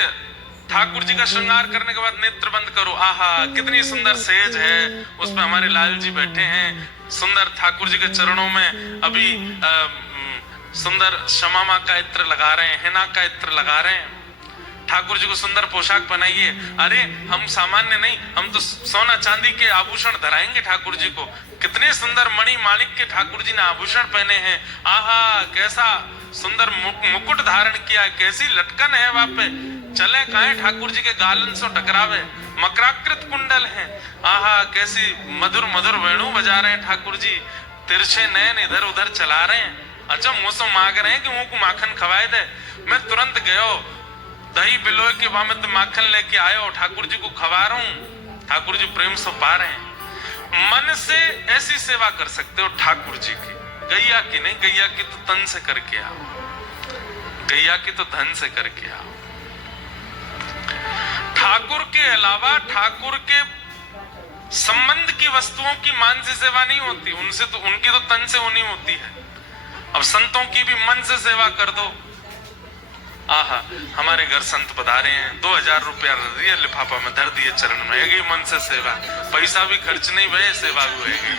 देखिए, ठाकुर जी का श्रृंगार करने के बाद नेत्र बंद करो, आहा कितनी सुंदर सेज है, उस पर हमारे लाल जी बैठे हैं, सुंदर ठाकुर जी के चरणों में अभी सुंदर शमामा का इत्र लगा रहे हैं, हिना का इत्र लगा रहे हैं, ठाकुर जी को सुंदर पोशाक पहनाइए। अरे हम सामान्य नहीं, हम तो सोना चांदी के आभूषण धराएंगे ठाकुर जी को। कितने सुंदर मणि माणिक के ठाकुर जी ने आभूषण पहने हैं, आहा कैसा सुंदर मुकुट धारण किया, कैसी लटकन है वहां पे। चले कहां ठाकुर जी के गालन से टकरावे, मकराकृत कुंडल है, आहा कैसी मधुर मधुर वेणु बजा रहे हैं ठाकुर जी, तिरछे नयन इधर उधर चला रहे हैं। अच्छा मौसम मांग रहे हैं कि मुंह को माखन खवाए दे। मैं तुरंत गयो दही बिलोय के वहां में तो माखन लेके आयो, ठाकुर जी को खवा रहा हूं, ठाकुर जी प्रेम से पा रहे हैं। मन से ऐसी सेवा कर सकते हो ठाकुर जी की, गैया की नहीं, गैया की तो तन से करके आओ, गैया की तो धन से करके आओ। ठाकुर के अलावा ठाकुर के संबंध की वस्तुओं की मान से सेवा नहीं होती, उनसे तो उनकी तो तन से होनी होती है। अब संतों की भी मन से सेवा कर दो। आहा हमारे घर संत पधारे हैं, 2000 रुपया दिए लिफाफा में धर दिए चरण में, है मन से सेवा, पैसा भी खर्च नहीं भये, सेवा भी है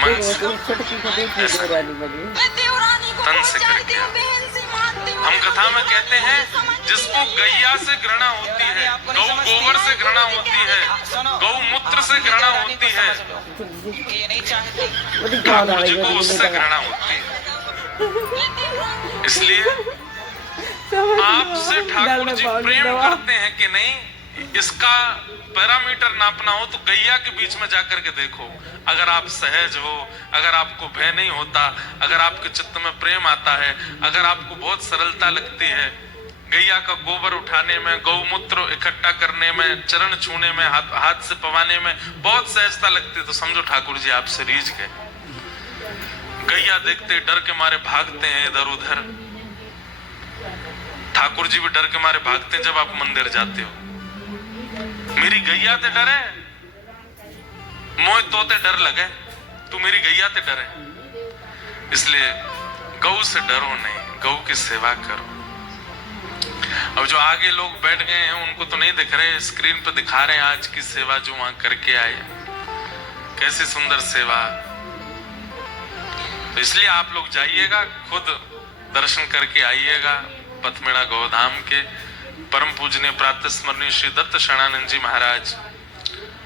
मन से, तन से करके। हम कथा में कहते हैं जिसको गैया से घृणा होती है, गौ गोबर से घृणा होती है, गौ मूत्र से घृणा होती है, ठाकुर जी को उससे घृणा होती है। इसलिए आपसे ठाकुर जी प्रेम करते हैं कि नहीं, इसका पैरामीटर नापना हो तो गैया के बीच में जाकर के देखो। अगर आप सहज हो, अगर आपको भय नहीं होता, अगर आपके चित्त में प्रेम आता है, अगर आपको बहुत सरलता लगती है, गैया का गोबर उठाने में, गौमूत्र इकट्ठा करने में, चरण छूने में, हाथ से पवाने में बहुत सहजता लगती है, तो समझो ठाकुर जी आपसे रीझ गए। गैया देखते डर के मारे भागते हैं इधर उधर, ठाकुर जी भी डर के मारे भागते हैं जब आप मंदिर जाते हो। मेरी गैया ते डरे, मोह तोते डर लगे, तू मेरी गैया ते डरे। इसलिए गौ से डरो नहीं, गौ की सेवा करो। अब जो आगे लोग बैठ गए हैं उनको तो नहीं दिख रहे, स्क्रीन पर दिखा रहे हैं आज की सेवा जो वहां करके आए, कैसी सुंदर सेवा। तो इसलिए आप लोग जाइएगा, खुद दर्शन करके आइएगा पथमेड़ा गौधाम के। परम पूजनीय प्रातः स्मरणीय श्री दत्त शरणानंद जी महाराज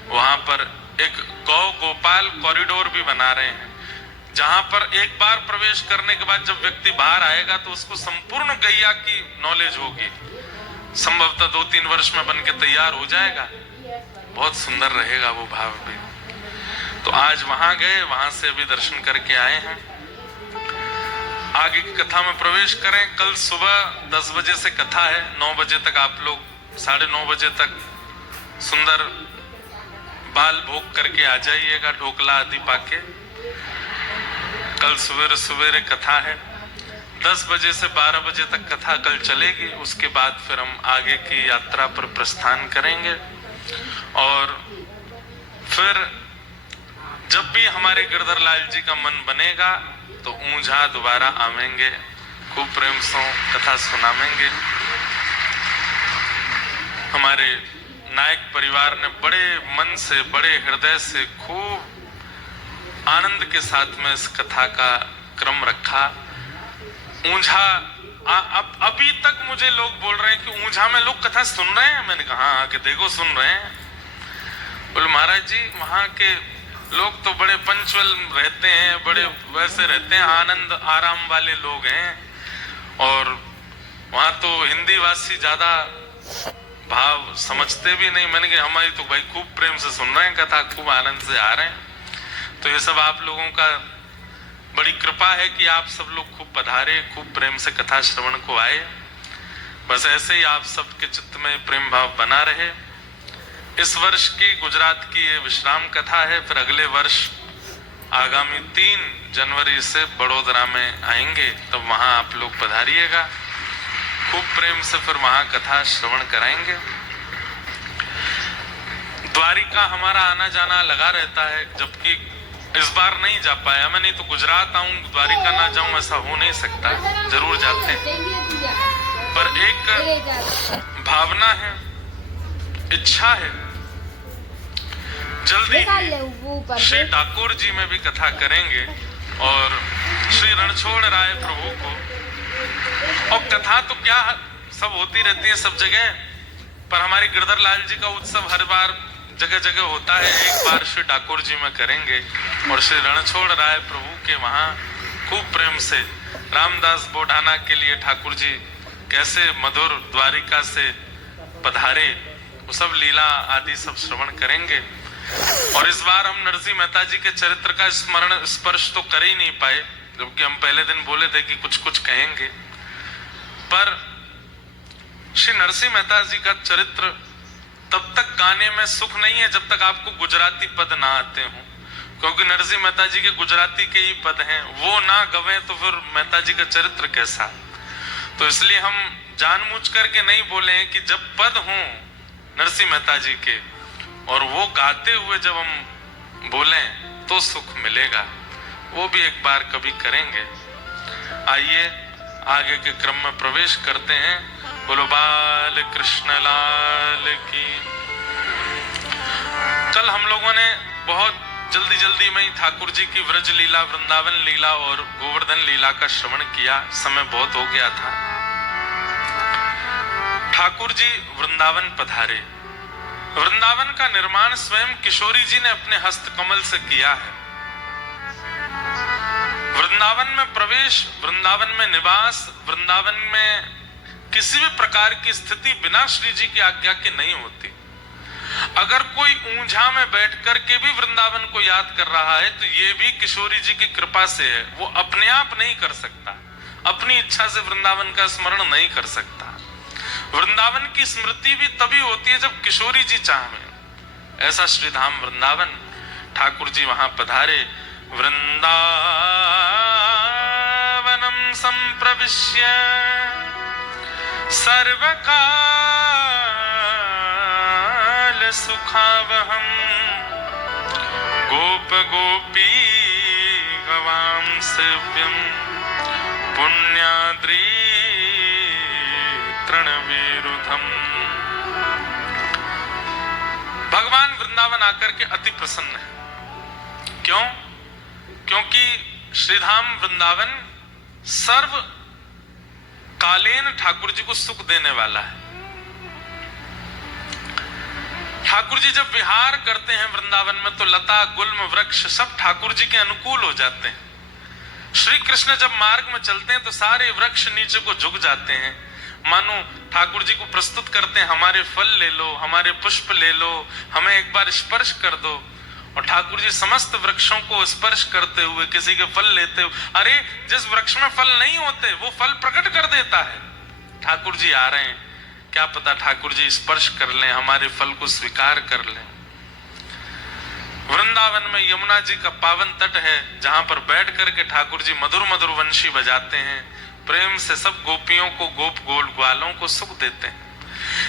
वहां पर एक गौ गोपाल कॉरिडोर भी बना रहे हैं, जहां पर एक बार प्रवेश करने के बाद जब व्यक्ति बाहर आएगा तो उसको संपूर्ण गैया की नॉलेज होगी। संभवतः 2-3 वर्ष में बन के तैयार हो जाएगा, बहुत सुंदर रहेगा वो भाव भी। तो आज वहां गए, वहां से अभी दर्शन करके आए हैं। आगे की कथा में प्रवेश करें। कल सुबह 10 बजे से कथा है, 9 बजे तक आप लोग 9:30 बजे तक सुंदर बाल भोग करके आ जाइएगा, ढोकला आदि पाके। कल सवेरे सवेरे कथा है, 10 बजे से 12 बजे तक कथा कल चलेगी। उसके बाद फिर हम आगे की यात्रा पर प्रस्थान करेंगे और फिर जब भी हमारे गिरधर लाल जी का मन बनेगा तो ऊंझा दोबारा आवेंगे, खूब प्रेम से कथा सुनावेंगे। हमारे नायक परिवार ने बड़े मन से, बड़े हृदय से, खूब आनंद के साथ में इस कथा का क्रम रखा। ऊंझा अभी तक मुझे लोग बोल रहे हैं कि ऊंझा में लोग कथा सुन रहे हैं। मैंने कहा हाँ कि देखो सुन रहे हैं। बोले महाराज जी वहां के लोग तो बड़े पंचुअल रहते हैं, बड़े वैसे रहते हैं, आनंद आराम वाले लोग हैं, और वहां तो हिंदी वासी ज्यादा भाव समझते भी नहीं। मैंने कहा हमारी तो भाई खूब प्रेम से सुन रहे हैं कथा, खूब आनंद से आ रहे हैं। तो ये सब आप लोगों का बड़ी कृपा है कि आप सब लोग खूब पधारे, खूब प्रेम से कथा श्रवण को आए। बस ऐसे ही आप सबके चित्त में प्रेम भाव बना रहे। इस वर्ष की गुजरात की ये विश्राम कथा है। फिर अगले वर्ष आगामी 3 जनवरी से बड़ोदरा में आएंगे, तब वहां आप लोग पधारिएगा, खूब प्रेम से फिर वहां कथा श्रवण कराएंगे। द्वारिका हमारा आना जाना लगा रहता है, जबकि इस बार नहीं जा पाया मैं, नहीं तो गुजरात आऊं द्वारिका ना जाऊं ऐसा हो नहीं सकता, जरूर जाते हैं। पर एक भावना है, इच्छा है, जल्दी ही श्री ठाकुर जी में भी कथा करेंगे और श्री रणछोड़ राय प्रभु को। और कथा तो क्या सब होती रहती है सब जगह, पर हमारे गिरधर लाल जी का उत्सव हर बार जगह जगह होता है। एक बार श्री ठाकुर जी में करेंगे और श्री रणछोड़ राय प्रभु के वहां खूब प्रेम से रामदास बोढ़ाना के लिए ठाकुर जी कैसे मधुर द्वारिका से पधारे, वो सब लीला आदि सब श्रवण करेंगे। और इस बार हम नरसिंह मेहता जी के चरित्र का स्मरण स्पर्श तो कर ही नहीं पाए, जबकि हम पहले दिन बोले थे कि कुछ कुछ कहेंगे। पर श्री नरसिंह मेहता जी का चरित्र तब तक गाने में सुख नहीं है जब तक आपको गुजराती पद ना आते हो, क्योंकि नरसिंह मेहता जी के गुजराती के ही पद हैं, वो ना गवे तो फिर मेहता जी का चरित्र कैसा। तो इसलिए हम जानबूझ करके नहीं बोले हैं कि जब पद हों नरसिंह मेहता जी के और वो गाते हुए जब हम बोले तो सुख मिलेगा, वो भी एक बार कभी करेंगे। आइए आगे के क्रम में प्रवेश करते हैं। बोलो बाल कृष्ण लाल की। कल हम लोगों ने बहुत जल्दी जल्दी में ही ठाकुर जी की व्रज लीला, वृंदावन लीला और गोवर्धन लीला का श्रवण किया, समय बहुत हो गया था। ठाकुर जी वृंदावन पधारे। वृंदावन का निर्माण स्वयं किशोरी जी ने अपने हस्त कमल से किया है। वृंदावन में प्रवेश, वृंदावन में निवास, वृंदावन में किसी भी प्रकार की स्थिति बिना श्री जी की आज्ञा के नहीं होती। अगर कोई ऊंझा में बैठ करके भी वृंदावन को याद कर रहा है तो ये भी किशोरी जी की कृपा से है। वो अपने आप नहीं कर सकता, अपनी इच्छा से वृंदावन का स्मरण नहीं कर सकता। वृंदावन की स्मृति भी तभी होती है जब किशोरी जी चाहें। ऐसा श्रीधाम वृंदावन, ठाकुर जी वहां पधारे। वृंदावनम संप्रविश्य सर्वकाल सुखावहम गोप गोपी गवाम सेव्यम पुण्याद्री तृणविरुधम। भगवान वृंदावन आकर के अति प्रसन्न है। क्यों? क्योंकि श्रीधाम वृंदावन सर्व कालीन ठाकुर जी को सुख देने वाला है। ठाकुर जी जब विहार करते हैं वृंदावन में तो लता गुल्म वृक्ष सब ठाकुर जी के अनुकूल हो जाते हैं। श्री कृष्ण जब मार्ग में चलते हैं तो सारे वृक्ष नीचे को झुक जाते हैं, मानो ठाकुर जी को प्रस्तुत करते हैं हमारे फल ले लो, हमारे पुष्प ले लो, हमें एक बार स्पर्श कर दो। और ठाकुर जी समस्त वृक्षों को स्पर्श करते हुए किसी के फल लेते हुए, अरे जिस वृक्ष में फल नहीं होते वो फल प्रकट कर देता है। ठाकुर जी आ रहे हैं, क्या पता ठाकुर जी स्पर्श कर लें, हमारे फल को स्वीकार कर लें। वृंदावन में यमुना जी का पावन तट है जहां पर बैठ करके ठाकुर जी मधुर मधुर वंशी बजाते हैं, प्रेम से सब गोपियों को, गोप गोल ग्वालों को सुख देते हैं।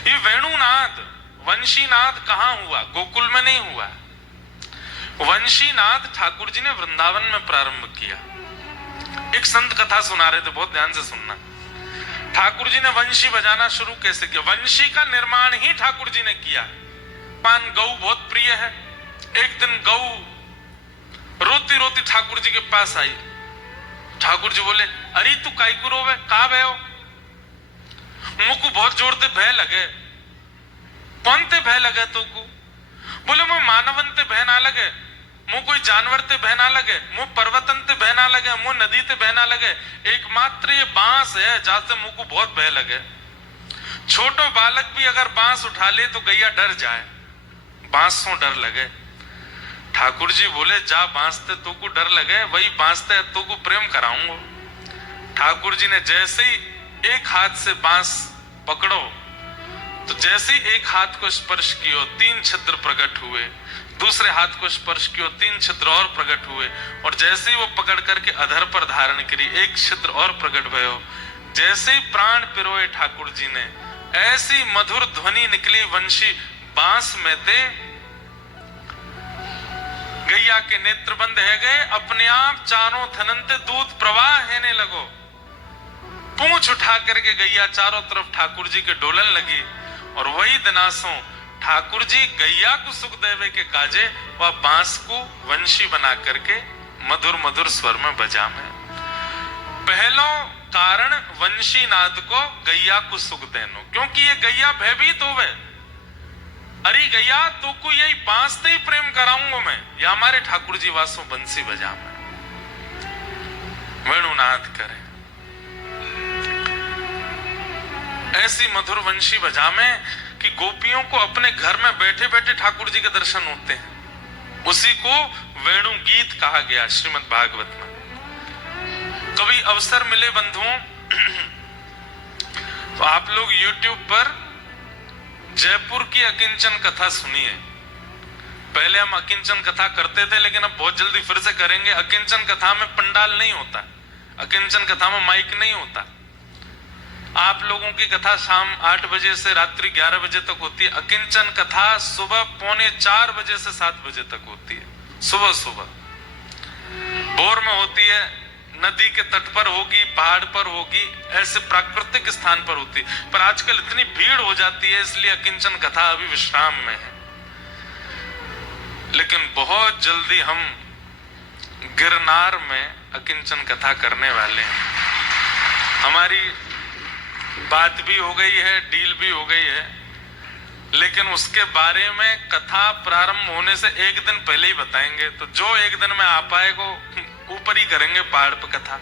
ये वेणुनाद, वंशीनाद कहां हुआ? गोकुल में नहीं हुआ। वंशीनाद ठाकुर जी ने वृंदावन में प्रारंभ किया। एक संत कथा सुना रहे थे, बहुत ध्यान से सुनना। ठाकुर जी ने वंशी बजाना शुरू कैसे किया? वंशी का निर्माण ही ठाकुर जी ने किया। पान गौ बहुत प्रिय है। एक दिन गौ रोती रोती ठाकुर जी के पास आई। ठाकुर जी बोले, अरे तू काई को रोवे, कहा भयो? मुझको बहुत जोर से भय लगे। कौन ते भय लगे तो को? बोले मुझे मानवन ते भय ना लगे, मुझ कोई जानवर ते भय ना लगे, मुझ पर्वतन ते भय ना लगे, मुझ नदी ते भय ना लगे, एकमात्र ये बांस है जहां से मुझको बहुत भय लगे। छोटो बालक भी अगर बांस उठा ले तो गैया डर जाए, बांस से डर लगे। ठाकुर जी बोले, जा बांसते तो को डर लगे, वही बांसते तो को प्रेम कराऊंगा। ठाकुर जी ने जैसे ही एक हाथ से बांस पकड़ो तो जैसे ही एक हाथ को स्पर्श किया 3 छिद्र प्रकट हुए, दूसरे हाथ को स्पर्श किया 3 छिद्र और प्रकट हुए, और जैसे ही वो पकड़ करके अधर पर धारण करी 1 छिद्र और प्रकट भयो। जैसे ही प्राण पिरोए ठाकुर जी ने, ऐसी मधुर ध्वनि निकली वंशी बांस में थे। गैया के नेत्र बंद है गए, अपने आप चारों थनंते दूध प्रवाह होने लगो। पूंछ उठा करके गैया चारों तरफ ठाकुर जी के डोलन लगी। और वही दिनासों ठाकुर जी गैया को सुख देवे के काजे वह बांस को वंशी बना करके मधुर मधुर स्वर में बजा में। पहलो कारण वंशी नाद को गैया को सुख देनो, क्योंकि ये गैया भयभीत होवे। अरे गैया तो को यही बांस से ही प्रेम कराऊंगा मैं, या हमारे ठाकुर जी वासो बंसी बजा में वेणुनाद करे। ऐसी मधुर वंशी बजा में कि गोपियों को अपने घर में बैठे बैठे ठाकुर जी के दर्शन होते हैं। उसी को वेणु गीत कहा गया श्रीमद् भागवत में। कभी अवसर मिले बंधुओं तो आप लोग YouTube पर जयपुर की अकिंचन कथा सुनिए। पहले हम अकिंचन कथा करते थे, लेकिन अब बहुत जल्दी फिर से करेंगे। अकिंचन कथा में पंडाल नहीं होता, अकिंचन कथा में माइक नहीं होता। आप लोगों की कथा शाम 8 बजे से रात्रि 11 बजे तक होती है। अकिंचन कथा सुबह 3:45 बजे से 7 बजे तक होती है। सुबह सुबह भोर में होती है, नदी के तट पर होगी, पहाड़ पर होगी, ऐसे प्राकृतिक स्थान पर होती है। पर आजकल इतनी भीड़ हो जाती है, इसलिए अकिंचन कथा अभी विश्राम में है। लेकिन बहुत जल्दी हम गिरनार में अकिंचन कथा करने वाले हैं। हमारी बात भी हो गई है, डील भी हो गई है, लेकिन उसके बारे में कथा प्रारंभ होने से एक दिन पहले ही बताएंगे। तो जो एक दिन में आ पाएगा ऊपर ही करेंगे पहाड़ पर कथा,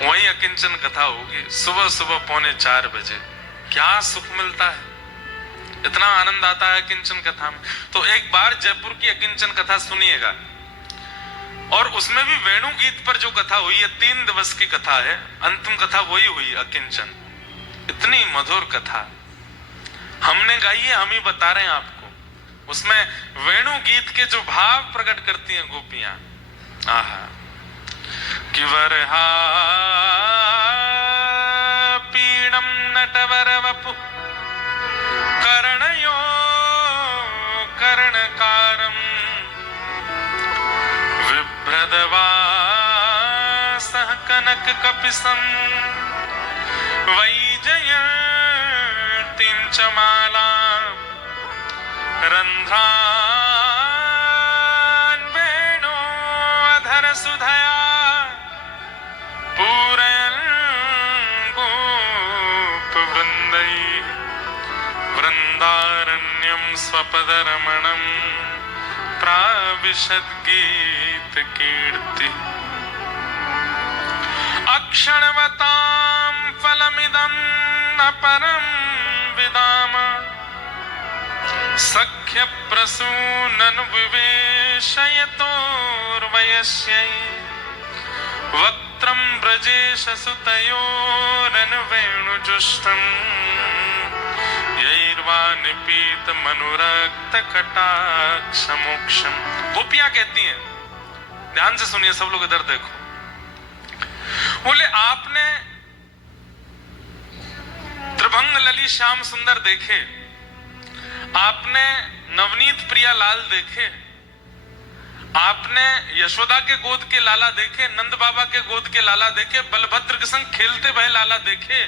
वही अकिंचन कथा होगी सुबह सुबह 3:45 बजे। क्या सुख मिलता है, इतना आनंद आता है अकिंचन कथा में। तो एक बार जयपुर की अकिंचन कथा सुनिएगा। और उसमें भी वेणु गीत पर जो कथा हुई है, 3 दिवस की कथा है, अंतिम कथा वही हुई अकिंचन। इतनी मधुर कथा हमने गाई है, हम ही बता रहे हैं आपको। उसमें वेणु गीत के जो भाव प्रकट करती हैं गोपियां, आहा। कि वरहा पीड़म नटवर वपु कर्णयो कर्णकारम विभ्रदवा सह कनक कपिसम वैजयंतीं च माला रंध्रा सुधया पूरयन् गोप वृंदै वृंदारण्यं स्वपदरमणं प्राविशद् गीत कीर्ति। अक्षणवतां फलमिदं न परं विदाम सख्य प्रसूनन विवेशयतोर्वयस्यै वक्त्रं ब्रजेश सुतयोरन वेणुजुष्टं यैर्वा निपीत मनुरक्त कटाक्ष मोक्षम। गोपियां कहती हैं, ध्यान से सुनिए सब लोग, इधर देखो। बोले आपने त्रिभंग लली श्याम सुंदर देखे, आपने नवनीत प्रिया लाल देखे, आपने यशोदा के गोद के लाला देखे, नंद बाबा के गोद के लाला देखे, बलभद्र के संग खेलते भय लाला देखे,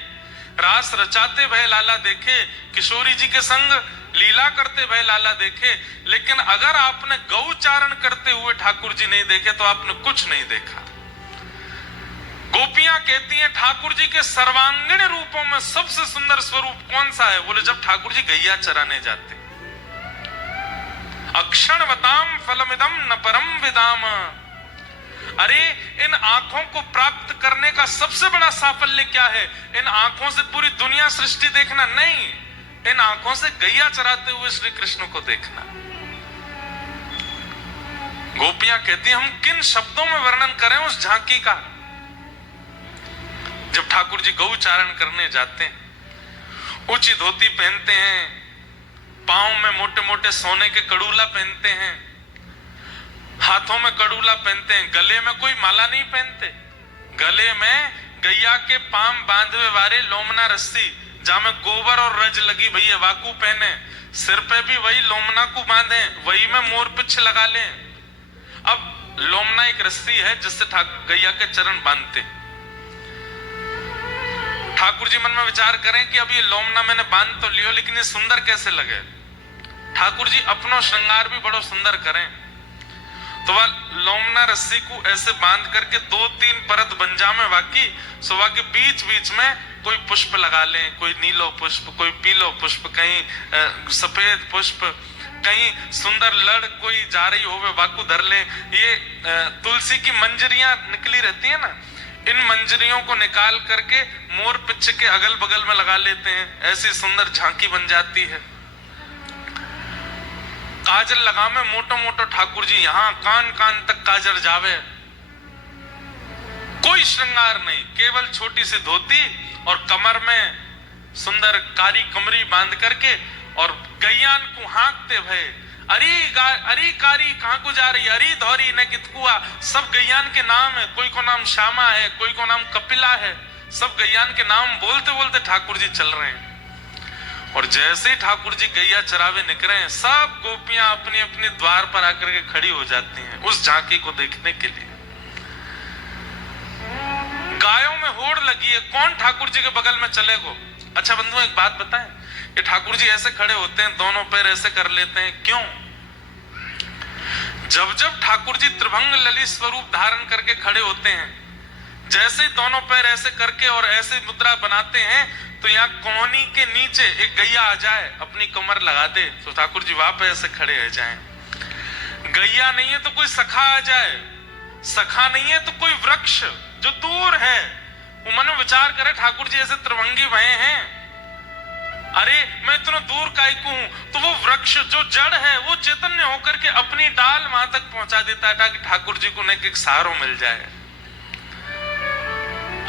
रास रचाते भय लाला देखे, किशोरी जी के संग लीला करते भय लाला देखे। लेकिन अगर आपने गौचारण करते हुए ठाकुर जी नहीं देखे तो आपने कुछ नहीं देखा। गोपियां कहती हैं ठाकुर जी के सर्वांगीण रूपों में सबसे सुंदर स्वरूप कौन सा है? बोले जब ठाकुर जी गैया चराने जाते। अक्षणवताम फलमिदम न परम विदाम। अरे इन आंखों को प्राप्त करने का सबसे बड़ा साफल्य क्या है? इन आंखों से पूरी दुनिया सृष्टि देखना नहीं, इन आंखों से गैया चराते हुए श्री कृष्ण को देखना। गोपियां कहती हैं हम किन शब्दों में वर्णन करें उस झांकी का। जब ठाकुर जी गौचारण करने जाते हैं, ऊंची धोती पहनते हैं, पांव में मोटे मोटे सोने के कड़ूला पहनते हैं, हाथों में कड़ूला पहनते हैं, गले में कोई माला नहीं पहनते, गले में गैया के पाम बांधवे वाले लोमना रस्सी, जहां में गोबर और रज लगी भैया वाकू पहने, सिर पे भी वही लोमना को बांधे, वही में मोर पिछ लगा लें। अब लोमना एक रस्सी है जिससे गैया के चरण बांधते। ठाकुर जी मन में विचार करें कि अब ये लोमना मैंने बांध तो लियो, लेकिन ये सुंदर कैसे लगे। ठाकुर जी अपनो श्रृंगार भी बड़ो सुंदर करें, तो वह लोमना रस्सी को ऐसे बांध करके 2-3 परत बन जामे बाकी, सुबह के बीच बीच में कोई पुष्प लगा लें, कोई नीलो पुष्प, कोई पीलो पुष्प, कहीं सफेद पुष्प, कहीं सुंदर लड़ कोई जा रही होवे बाकू धर ले। ये तुलसी की मंजरियां निकली रहती है ना, इन मंजरियों को निकाल करके मोर पिच्छ के अगल बगल में लगा लेते हैं, ऐसी सुंदर झांकी बन जाती है। काजल लगा में मोटो मोटो ठाकुर जी यहां कान कान तक काजल जावे, कोई श्रृंगार नहीं, केवल छोटी सी धोती और कमर में सुंदर कारी कमरी बांध करके, और गैयान को हाँकते भय, अरी कारी कहां को जा रही, अरी धौरी ने कितकुआ, सब गैयान के नाम है, कोई को नाम श्यामा है, कोई को नाम कपिला है, सब गैयान के नाम बोलते बोलते ठाकुर जी चल रहे हैं। और जैसे ही ठाकुर जी गैया चरावे निकले हैं, सब गोपियां अपनी अपनी द्वार पर आकर के खड़ी हो जाती हैं उस झांकी को देखने के लिए। गायों में होड़ लगी है, कौन ठाकुर जी के बगल में चलेगो। अच्छा बंधु एक बात बताएं, ये ठाकुर जी ऐसे खड़े होते हैं, दोनों पैर ऐसे कर लेते हैं, क्यों? जब जब ठाकुर जी त्रिभंग ललित स्वरूप धारण करके खड़े होते हैं, जैसे दोनों पैर ऐसे करके और ऐसे मुद्रा बनाते हैं, तो यहाँ कोहनी के नीचे एक गैया आ जाए, अपनी कमर लगा दे, तो ठाकुर जी वहां पे ऐसे खड़े रह जाएं। गैया नहीं है तो कोई सखा आ जाए, सखा नहीं है तो कोई वृक्ष जो दूर है, वो मन में विचार करे ठाकुर जी ऐसे त्रिभंगी भये हैं, अरे मैं इतना दूर काहे को हूं, तो वो वृक्ष जो जड़ है वो चैतन्य होकर के अपनी डाल वहां तक पहुंचा देता है, ताकि ठाकुर जी को एक सहारो मिल जाए।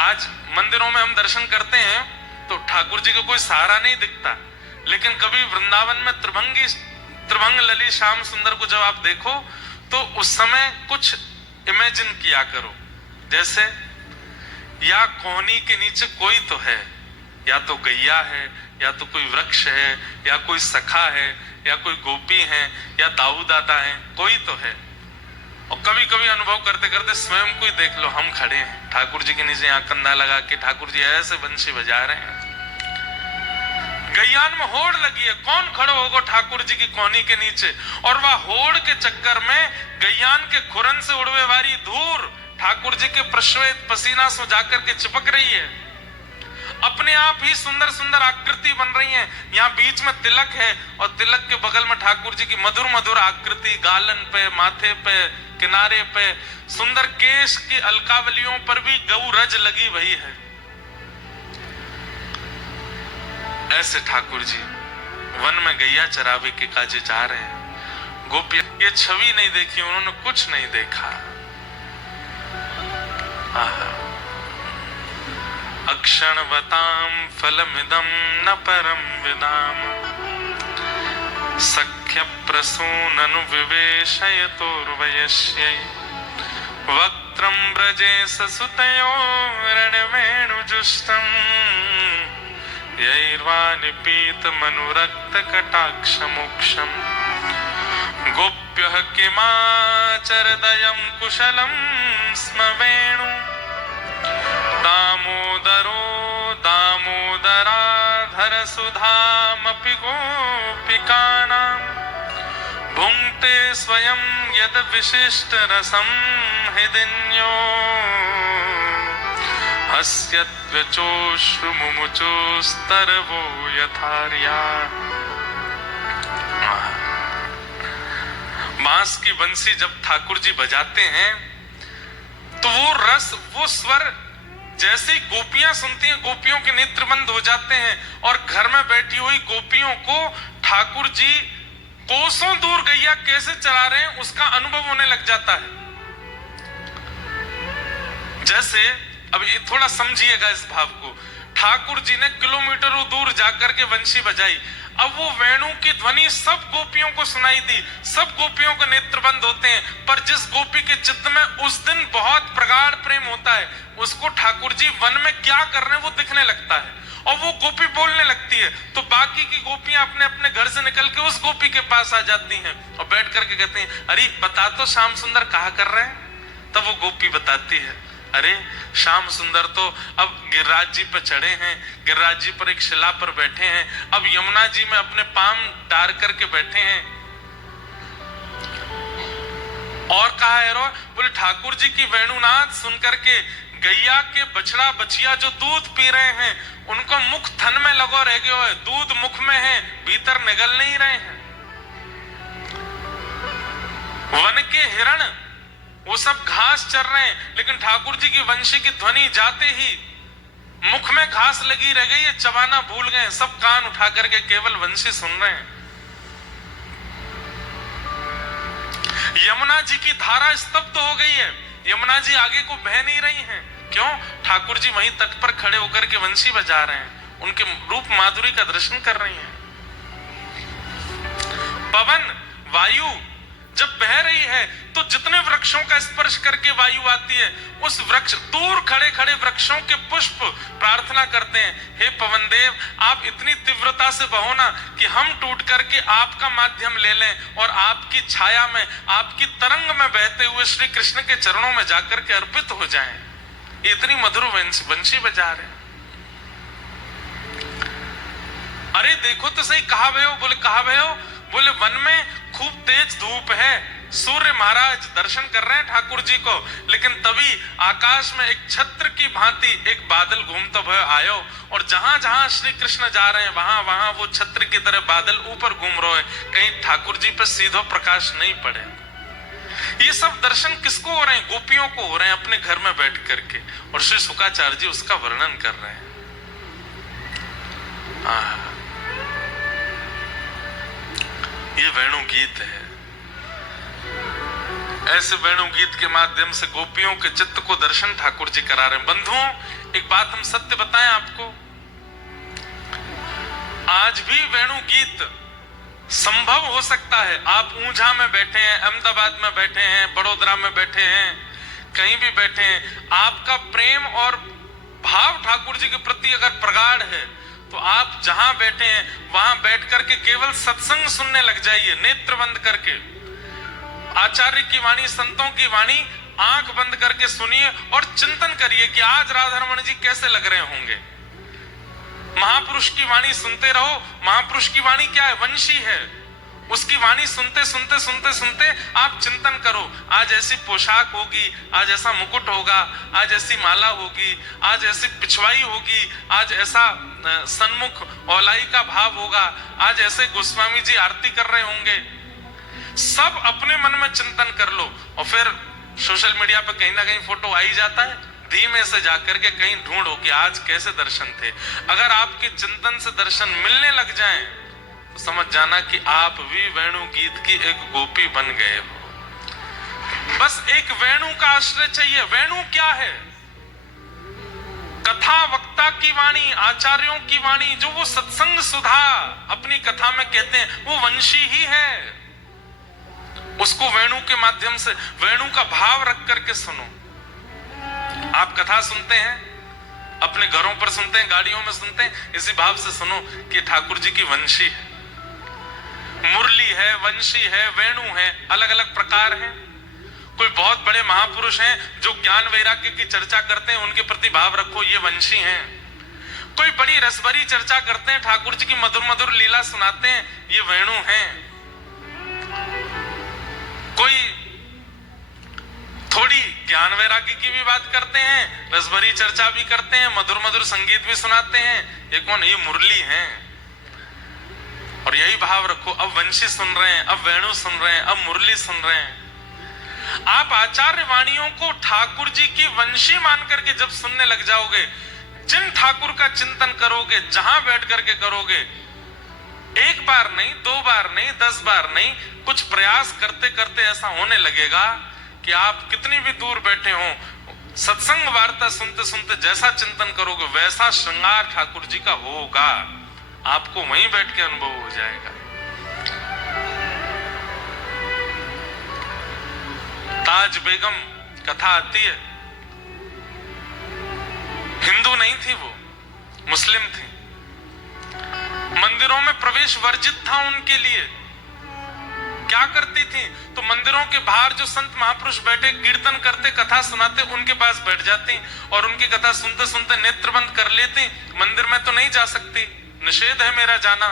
आज मंदिरों में हम दर्शन करते हैं तो ठाकुर जी को कोई सहारा नहीं दिखता, लेकिन कभी वृंदावन में त्रिभंग ललित श्याम सुंदर को जब आप देखो तो उस समय कुछ इमेजिन किया करो, जैसे या कोहनी के नीचे कोई तो है, या तो गैया है, या तो कोई वृक्ष है, या कोई सखा है, या कोई गोपी है, या दाऊ दादा है, कोई तो है। और कभी कभी अनुभव करते करते स्वयं को ही देख लो, हम खड़े हैं ठाकुर जी के नीचे, यहाँ कंधा लगा के ठाकुर जी ऐसे बंशी बजा रहे हैं। गैयान में होड़ लगी है, कौन खड़ो होगा ठाकुर जी की कोहनी के नीचे, और वह होड़ के चक्कर में गैयान के खुरन से उड़वे वाली धूल ठाकुर जी के प्रश्वेत पसीना से जाकर के चिपक रही है, अपने आप ही सुंदर सुंदर आकृति बन रही है। यहाँ बीच में तिलक है और तिलक के बगल में ठाकुर जी की मधुर मधुर आकृति, गालन पे, माथे पे, किनारे पे, सुंदर केश की अलकावलियों पर भी गौ रज लगी हुई है। ऐसे ठाकुर जी वन में गैया चरावे के काजे जा रहे हैं। गोपियां ये छवि नहीं देखी, उन्होंने कुछ नहीं देखा। अक्षणवतां फलमिदं न परं विदाम, सख्य प्रसूननु विवेशयतोर्वयस्यै, वक्त्रं व्रजे ससुतयोरणवेणुजुष्टं, यैर्वानिपीतमनुरक्तकटाक्षमोक्षम्, गोप्यः किमाचरदयं कुशलं स्म वेणु, दामोदरो दामोदराधर सुधामपि गोपिकानां, भुङ्क्ते स्वयं यद विशिष्ट रसं हृदिन्यो, हस्यत्वचोश्रुमुमुचोस्तरवो यथार्या। बांस की बंसी जब ठाकुर जी बजाते हैं तो वो रस, वो स्वर जैसे ही गोपियां सुनती हैं, गोपियों के नेत्र बंद हो जाते हैं, और घर में बैठी हुई गोपियों को ठाकुर जी कोसों दूर गैया कैसे चला रहे हैं उसका अनुभव होने लग जाता है। जैसे अब ये थोड़ा समझिएगा इस भाव को, ठाकुर जी ने किलोमीटरों दूर जाकर के बंशी बजाई, अब वो वेणु की ध्वनि सब गोपियों को सुनाई दी, सब गोपियों के नेत्र बंद होते हैं, पर जिस गोपी के चित्त में उस दिन बहुत प्रगाढ़ प्रेम होता है, उसको ठाकुर जी वन में क्या कर रहे हैं वो दिखने लगता है, और वो गोपी बोलने लगती है, तो बाकी की गोपियां अपने अपने घर से निकल के उस गोपी के पास आ जाती हैं और बैठ करके कहती हैं, अरे बता तो श्याम सुंदर कहा कर रहे हैं। तब वो गोपी बताती है, अरे श्याम सुंदर तो अब गिरिराज जी पर चढ़े हैं, गिरिराज जी पर एक शिला पर बैठे हैं, अब यमुना जी में अपने पांव डार करके बैठे हैं। और कहा है रो, बोले ठाकुर जी की वेणुनाद सुन करके गैया के बछड़ा बछिया जो दूध पी रहे हैं उनको मुख थन में लगो रह गयो है, दूध मुख में है, भीतर निगल नहीं रहे हैं। वन के हिरण वो सब घास चर रहे हैं, लेकिन ठाकुर जी की वंशी की ध्वनि जाते ही मुख में घास लगी रह गई है, चबाना भूल गए, सब कान उठा करके केवल वंशी सुन रहे हैं। यमुना जी की धारा स्तब्ध हो गई है, यमुना जी आगे को बह नहीं रही हैं। क्यों? ठाकुर जी वहीं तट पर खड़े होकर के वंशी बजा रहे हैं, उनके रूप माधुरी का दर्शन कर रही हैं। पवन वायु जब बह रही है तो जितने वृक्षों का स्पर्श करके वायु आती है, उस वृक्ष दूर खड़े खड़े वृक्षों के पुष्प प्रार्थना करते हैं, हे पवन देव आप इतनी तीव्रता से बहो ना कि हम टूट करके आपका माध्यम ले लें और आपकी छाया में, आपकी तरंग में बहते हुए श्री कृष्ण के चरणों में जाकर के अर्पित हो जाएं। इतनी मधुर वंशी बजा रहे हैं। अरे देखो तो सही, कहा भयो? बोले कहा भयो? बोले वन में खूब तेज धूप है, सूर्य महाराज दर्शन कर रहे हैं ठाकुर जी को, लेकिन तभी आकाश में एक छत्र की भांति एक बादल घूमता हुआ आयो, और जहां जहां श्री कृष्ण जा रहे हैं वहां वहां वो छत्र की तरह बादल ऊपर घूम रहे हैं, कहीं ठाकुर जी पर सीधो प्रकाश नहीं पड़े। ये सब दर्शन किसको हो रहे हैं? गोपियों को हो रहे हैं, अपने घर में बैठ करके, और श्री शुकाचार्य जी उसका वर्णन कर रहे हैं। ये वेणु गीत है। ऐसे वेणु गीत के माध्यम से गोपियों के चित्त को दर्शन ठाकुर जी करा रहे हैं। बंधुओं, एक बात हम सत्य बताएं आपको, आज भी वेणु गीत संभव हो सकता है। आप ऊंझा में बैठे हैं, अहमदाबाद में बैठे हैं, बड़ोदरा में बैठे हैं, कहीं भी बैठे हैं, आपका प्रेम और भाव ठाकुर जी के प्रति अगर प्रगाढ़ है तो आप जहां बैठे हैं वहां बैठ करके केवल सत्संग सुनने लग जाइए, नेत्र बंद करके। आचार्य की वाणी, संतों की वाणी आंख बंद करके सुनिए और चिंतन करिए कि आज राधारमण जी कैसे लग रहे होंगे। महापुरुष की वाणी सुनते रहो। महापुरुष की वाणी क्या है? वंशी है। उसकी वाणी सुनते सुनते सुनते सुनते आप चिंतन करो, आज ऐसी पोशाक होगी, आज ऐसा मुकुट होगा, आज ऐसी माला होगी, आज ऐसी पिछवाई होगी, आज ऐसा सन्मुख औलाई का भाव होगा, आज ऐसे गोस्वामी जी आरती कर रहे होंगे। सब अपने मन में चिंतन कर लो, और फिर सोशल मीडिया पे कहीं ना कहीं फोटो आ ही जाता है, धीमे से जाकर के कहीं ढूंढो कि आज कैसे दर्शन थे। अगर आपके चिंतन से दर्शन मिलने लग जाएं तो समझ जाना कि आप भी वेणु गीत की एक गोपी बन गए हो। बस एक वेणु का आश्रय चाहिए। वेणु क्या है? कथा वक्ता की वाणी, आचार्यों की वाणी, जो वो सत्संग सुधा अपनी कथा में कहते हैं, वो वंशी ही है। उसको वेणु के माध्यम से, वेणु का भाव रख करके सुनो। आप कथा सुनते हैं, अपने घरों पर सुनते हैं, गाड़ियों में सुनते हैं, इसी भाव से सुनो कि ठाकुर जी की वंशी है, मुरली है, वंशी है, वेणु है, अलग अलग प्रकार हैं। कोई बहुत बड़े महापुरुष हैं जो ज्ञान वैराग्य की चर्चा करते हैं, उनके प्रति भाव रखो, ये वंशी हैं। कोई बड़ी रसभरी चर्चा करते हैं, ठाकुर जी की मधुर मधुर लीला सुनाते हैं, ये वेणु हैं। कोई थोड़ी ज्ञान वैराग्य की भी बात करते हैं, रसभरी चर्चा भी करते हैं, मधुर मधुर संगीत भी सुनाते हैं, ये कौन? ये मुरली हैं। और यही भाव रखो, अब वंशी सुन रहे हैं, अब वेणु सुन रहे हैं, अब मुरली सुन रहे हैं। आप आचार्य वाणियों को ठाकुर जी की वंशी मान करके जब सुनने लग जाओगे, जिन ठाकुर का चिंतन करोगे, जहां बैठ करके करोगे, एक बार नहीं, 2 बार नहीं, 10 बार नहीं, कुछ प्रयास करते करते ऐसा होने लगेगा कि आप कितनी भी दूर बैठे हो, सत्संग वार्ता सुनते सुनते जैसा चिंतन करोगे वैसा श्रृंगार ठाकुर जी का होगा, आपको वहीं बैठ के अनुभव हो जाएगा। ताज बेगम कथा आती है, हिंदू नहीं थी वो, मुस्लिम थी। मंदिरों में प्रवेश वर्जित था उनके लिए, क्या करती थी? तो मंदिरों के बाहर जो संत महापुरुष बैठे कीर्तन करते, कथा सुनाते, उनके पास बैठ जाती और उनकी कथा सुनते सुनते नेत्र बंद कर लेती। मंदिर में तो नहीं जा सकती, निषेध है मेरा जाना।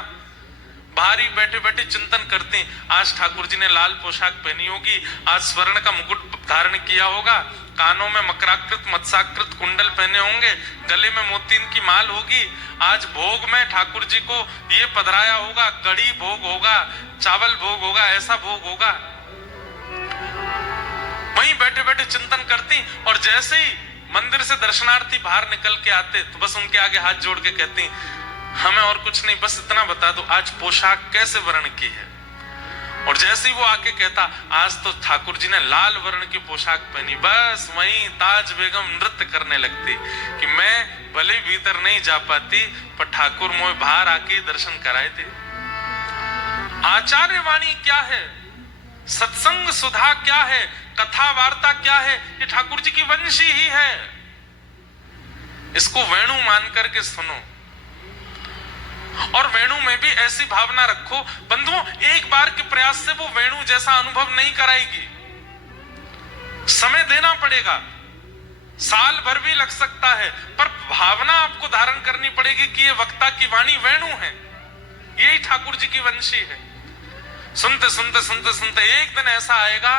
बाहर ही बैठे बैठे चिंतन करती। आज ठाकुर जी ने लाल पोशाक पहनी होगी, आज स्वर्ण का मुकुट धारण किया होगा, कानों में मकराकृत मत्स्याकृत कुंडल पहने होंगे, गले में मोतीन की माल होगी। आज भोग में ठाकुर जी को ये पधराया होगा, कड़ी भोग होगा, चावल भोग होगा, ऐसा भोग होगा। वहीं बैठे बैठे चिंतन करती और जैसे ही मंदिर से दर्शनार्थी बाहर निकल के आते तो बस उनके आगे हाथ जोड़ के कहती, हमें और कुछ नहीं, बस इतना बता दो आज पोशाक कैसे वर्ण की है। और जैसे ही वो आके कहता आज तो ठाकुर जी ने लाल वर्ण की पोशाक पहनी, बस वहीं ताज बेगम नृत्य करने लगती कि मैं भले भीतर नहीं जा पाती पर ठाकुर मुझे बाहर आके दर्शन कराए थे। आचार्य वाणी क्या है, सत्संग सुधा क्या है, कथा वार्ता क्या है, ये ठाकुर जी की वंशी ही है। इसको वेणु मान करके सुनो और वेणु में भी ऐसी भावना रखो। बंधुओं, एक बार के प्रयास से वो वेणु जैसा अनुभव नहीं कराएगी, समय देना पड़ेगा, साल भर भी लग सकता है, पर भावना आपको धारण करनी पड़ेगी कि ये वक्ता की वाणी वेणु है, यही ठाकुर जी की वंशी है। सुनते सुनते सुनते सुनते एक दिन ऐसा आएगा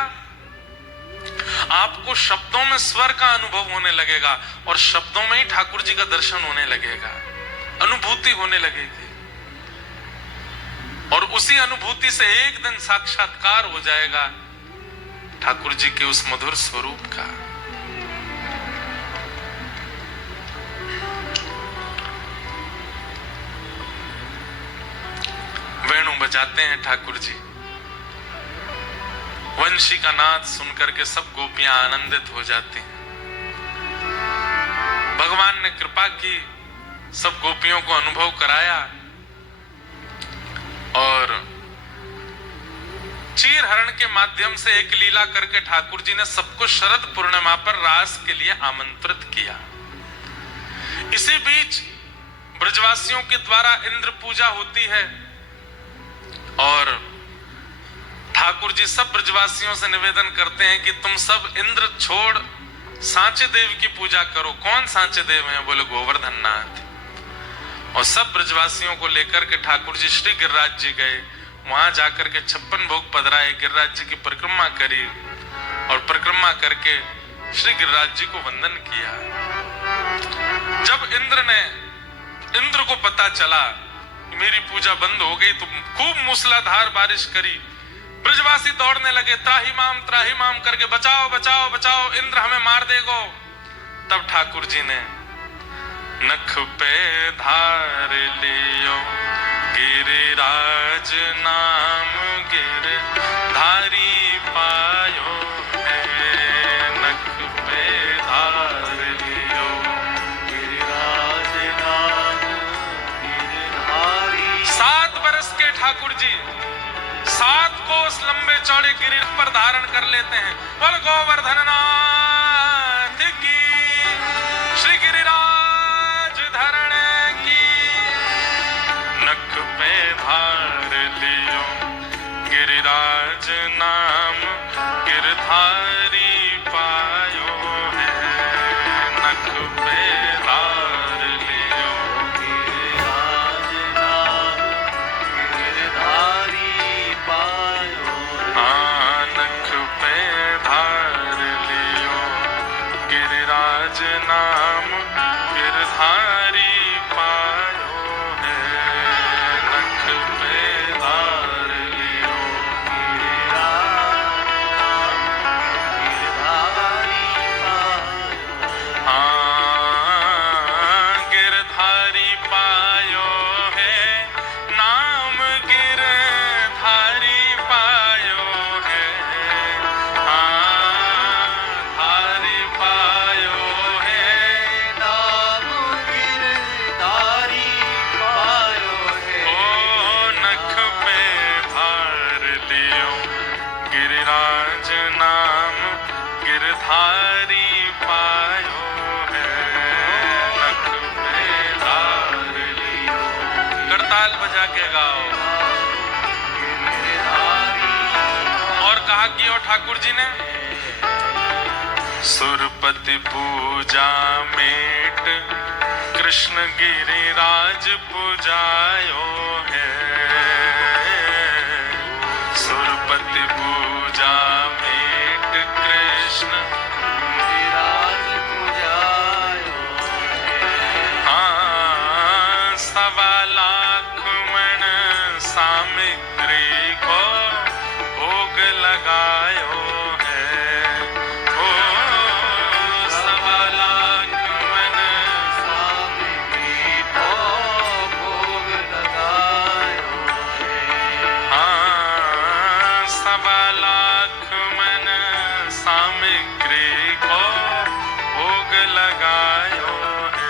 आपको शब्दों में स्वर का अनुभव होने लगेगा और शब्दों में ही ठाकुर जी का दर्शन होने लगेगा, अनुभूति होने लगेगी और उसी अनुभूति से एक दिन साक्षात्कार हो जाएगा ठाकुर जी के उस मधुर स्वरूप का। वेणु बजाते हैं ठाकुर जी, वंशी का नाद सुनकर के सब गोपियां आनंदित हो जाती हैं। भगवान ने कृपा की, सब गोपियों को अनुभव कराया और चीर हरण के माध्यम से एक लीला करके ठाकुर जी ने सबको शरद पूर्णिमा पर रास के लिए आमंत्रित किया। इसी बीच ब्रजवासियों के द्वारा इंद्र पूजा होती है और ठाकुर जी सब ब्रजवासियों से निवेदन करते हैं कि तुम सब इंद्र छोड़ सांचे देव की पूजा करो। कौन सांचे देव हैं? बोले गोवर्धन नाथ। और सब ब्रजवासियों को लेकर के ठाकुर जी श्री गिरिराज जी गए, वहां जाकर के 56 भोग पधराए, गिरिराज जी की परिक्रमा करी और परिक्रमा करके श्री गिरिराज जी को वंदन किया। जब इंद्र को पता चला मेरी पूजा बंद हो गई तो खूब मूसलाधार बारिश करी, ब्रजवासी दौड़ने लगे, त्राही माम करके बचाओ बचाओ बचाओ, इंद्र हमें मार देगो। तब ठाकुर जी ने नख पे धार लियो गिरिराज नाम गिरधारी पायो है, नख पे धार लियो गिरिराज नाम गिरधारी। 7 बरस के ठाकुर जी 7 कोस लंबे चौड़े गिरि पर धारण कर लेते हैं। बोल गोवर्धन नाथ की, श्री गिरिराज धरण की। नख पे धार लियो गिरिराज नाम गिरधारी पायो है, नख पे धार लियो गिरिराज नाम गिरधारी पायो। नख पे धार लियो गिरिराज नाम गिरधारी पायो है, नख पे धार लियो गिरिराज गिरधारी पायो है, नाम गिरधारी पायो है, धारी पायो है, नाम गिरधारी पायो है। ओ नख पे धार लियो गिरिराज नाम गिरधारी पायो है, नख पे धार लियो। करताल बजा के गाओ। कहा कि ओ ठाकुर जी ने सुरपति पूजा मेट कृष्ण गिरिराज पूजायो है। सुरपति पूजा मेट कृष्ण गिरिराज पूजायो है। हाँ, 1.25 लाख मण सामग्री को भोग लगायो है। ओ 1.25 लाख मण सामग्री को भोग लगायो है। हाँ, 1.25 लाख मण सामग्री को भोग लगायो है।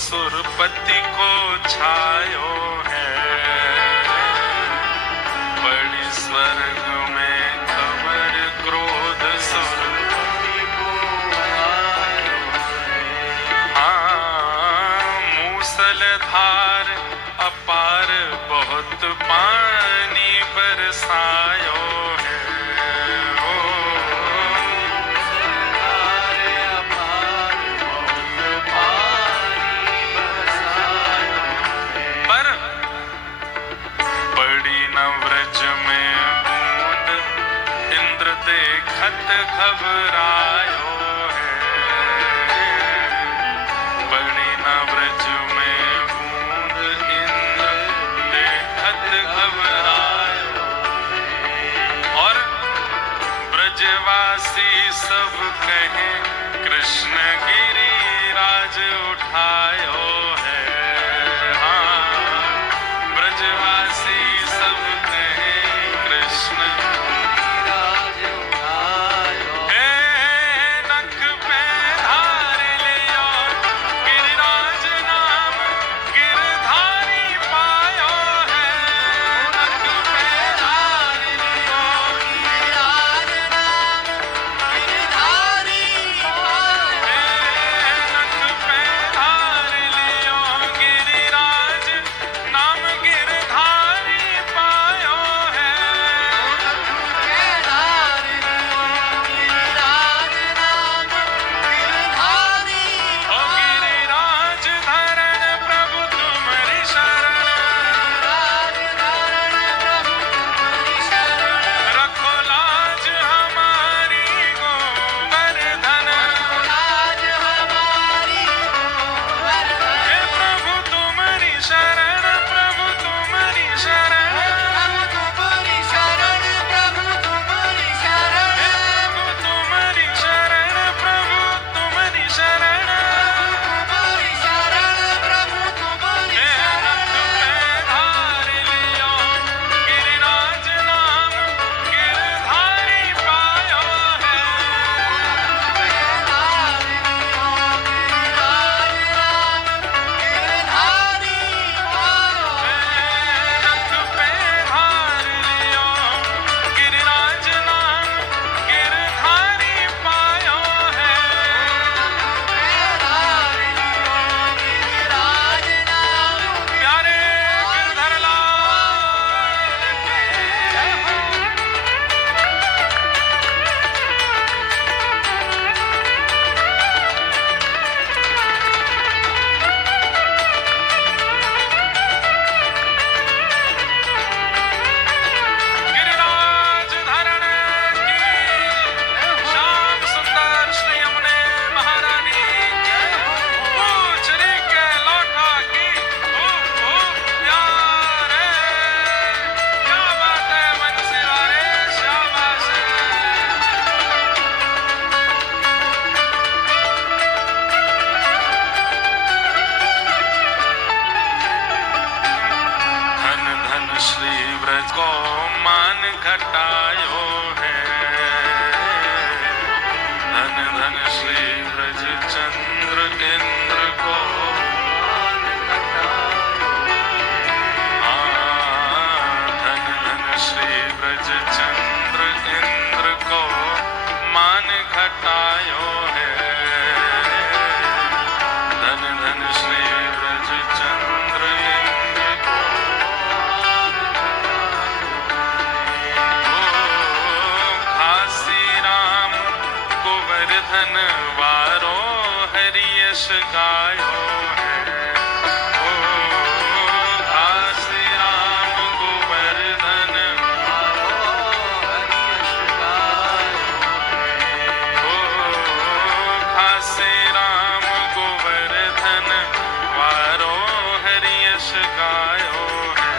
सुरपति को छायो है। बड़ी स्वर्ग में खबर क्रोध सुरपति को आयो है। हाँ, मूसलधार अपार बहुत पानी बरसायो है। देखत घबरायो है। बड़ी न ब्रज में बूंद इंद्र देखत घबरायो है। और ब्रजवासी सब कहे कृष्ण गिरिराज उठायो है। हाँ, ब्रजवासी सब कहे कृष्ण घटायो है। धन धन श्री ब्रज चंद्र इंद्र को, धन धन श्री ब्रज चंद्र इंद्र को मान घटायो है। धन धन श्री ब्रज चंद्र इंद्र को, खासी राम गोवर्धन वारो हरि यश गायो है। ओ खासी राम गोवर्धन वारो हरि यश गायो है। ओ खासी राम गोवर्धन वारो हरि यश गायो है।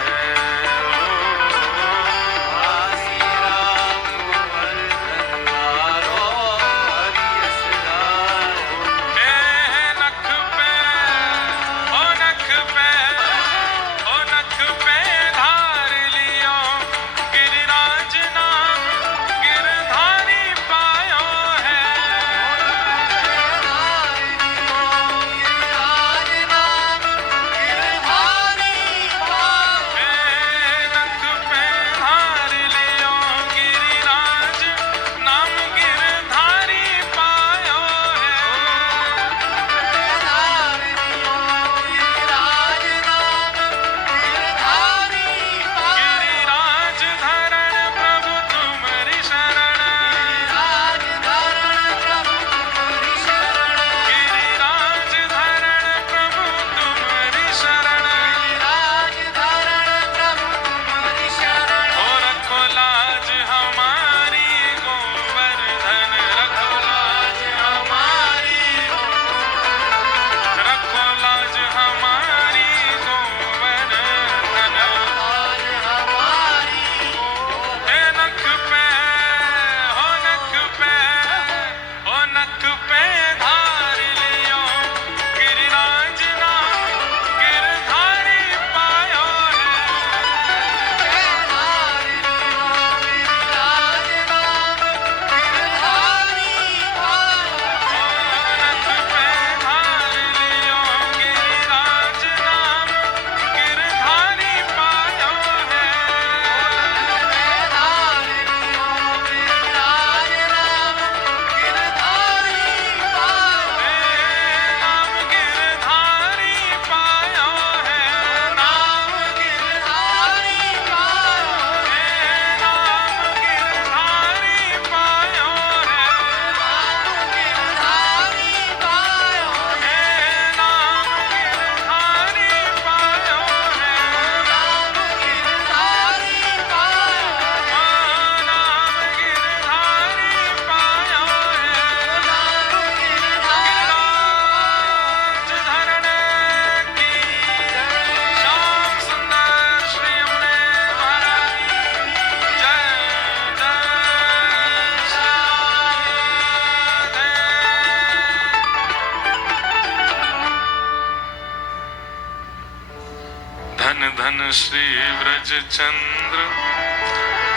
धन धन श्री ब्रज चंद्र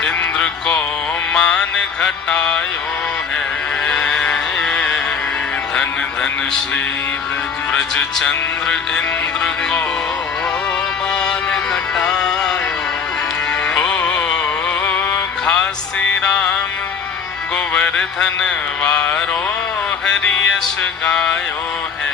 इंद्र को मान घटायो है। धन धन श्री ब्रज चंद्र इंद्र को मान घटायो है। ओ खासी राम गोवर्धन वारो हरि यश गायो है।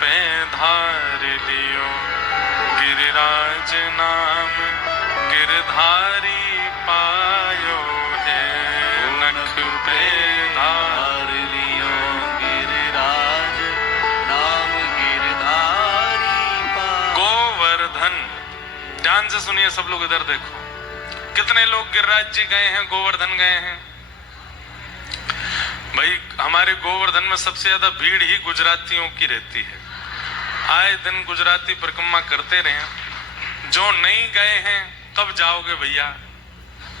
पे धार लियो गिरिराज नाम गिरधारी पायो है। नख पे धार लियो गिरिराज नाम गिरधारी पायो। गोवर्धन, ध्यान से सुनिए सब लोग, इधर देखो। कितने लोग गिरिराज जी गए हैं, गोवर्धन गए हैं? भाई हमारे गोवर्धन में सबसे ज्यादा भीड़ ही गुजरातियों की रहती है। आए दिन गुजराती परिक्रमा करते रहे। जो नहीं गए हैं कब जाओगे भैया?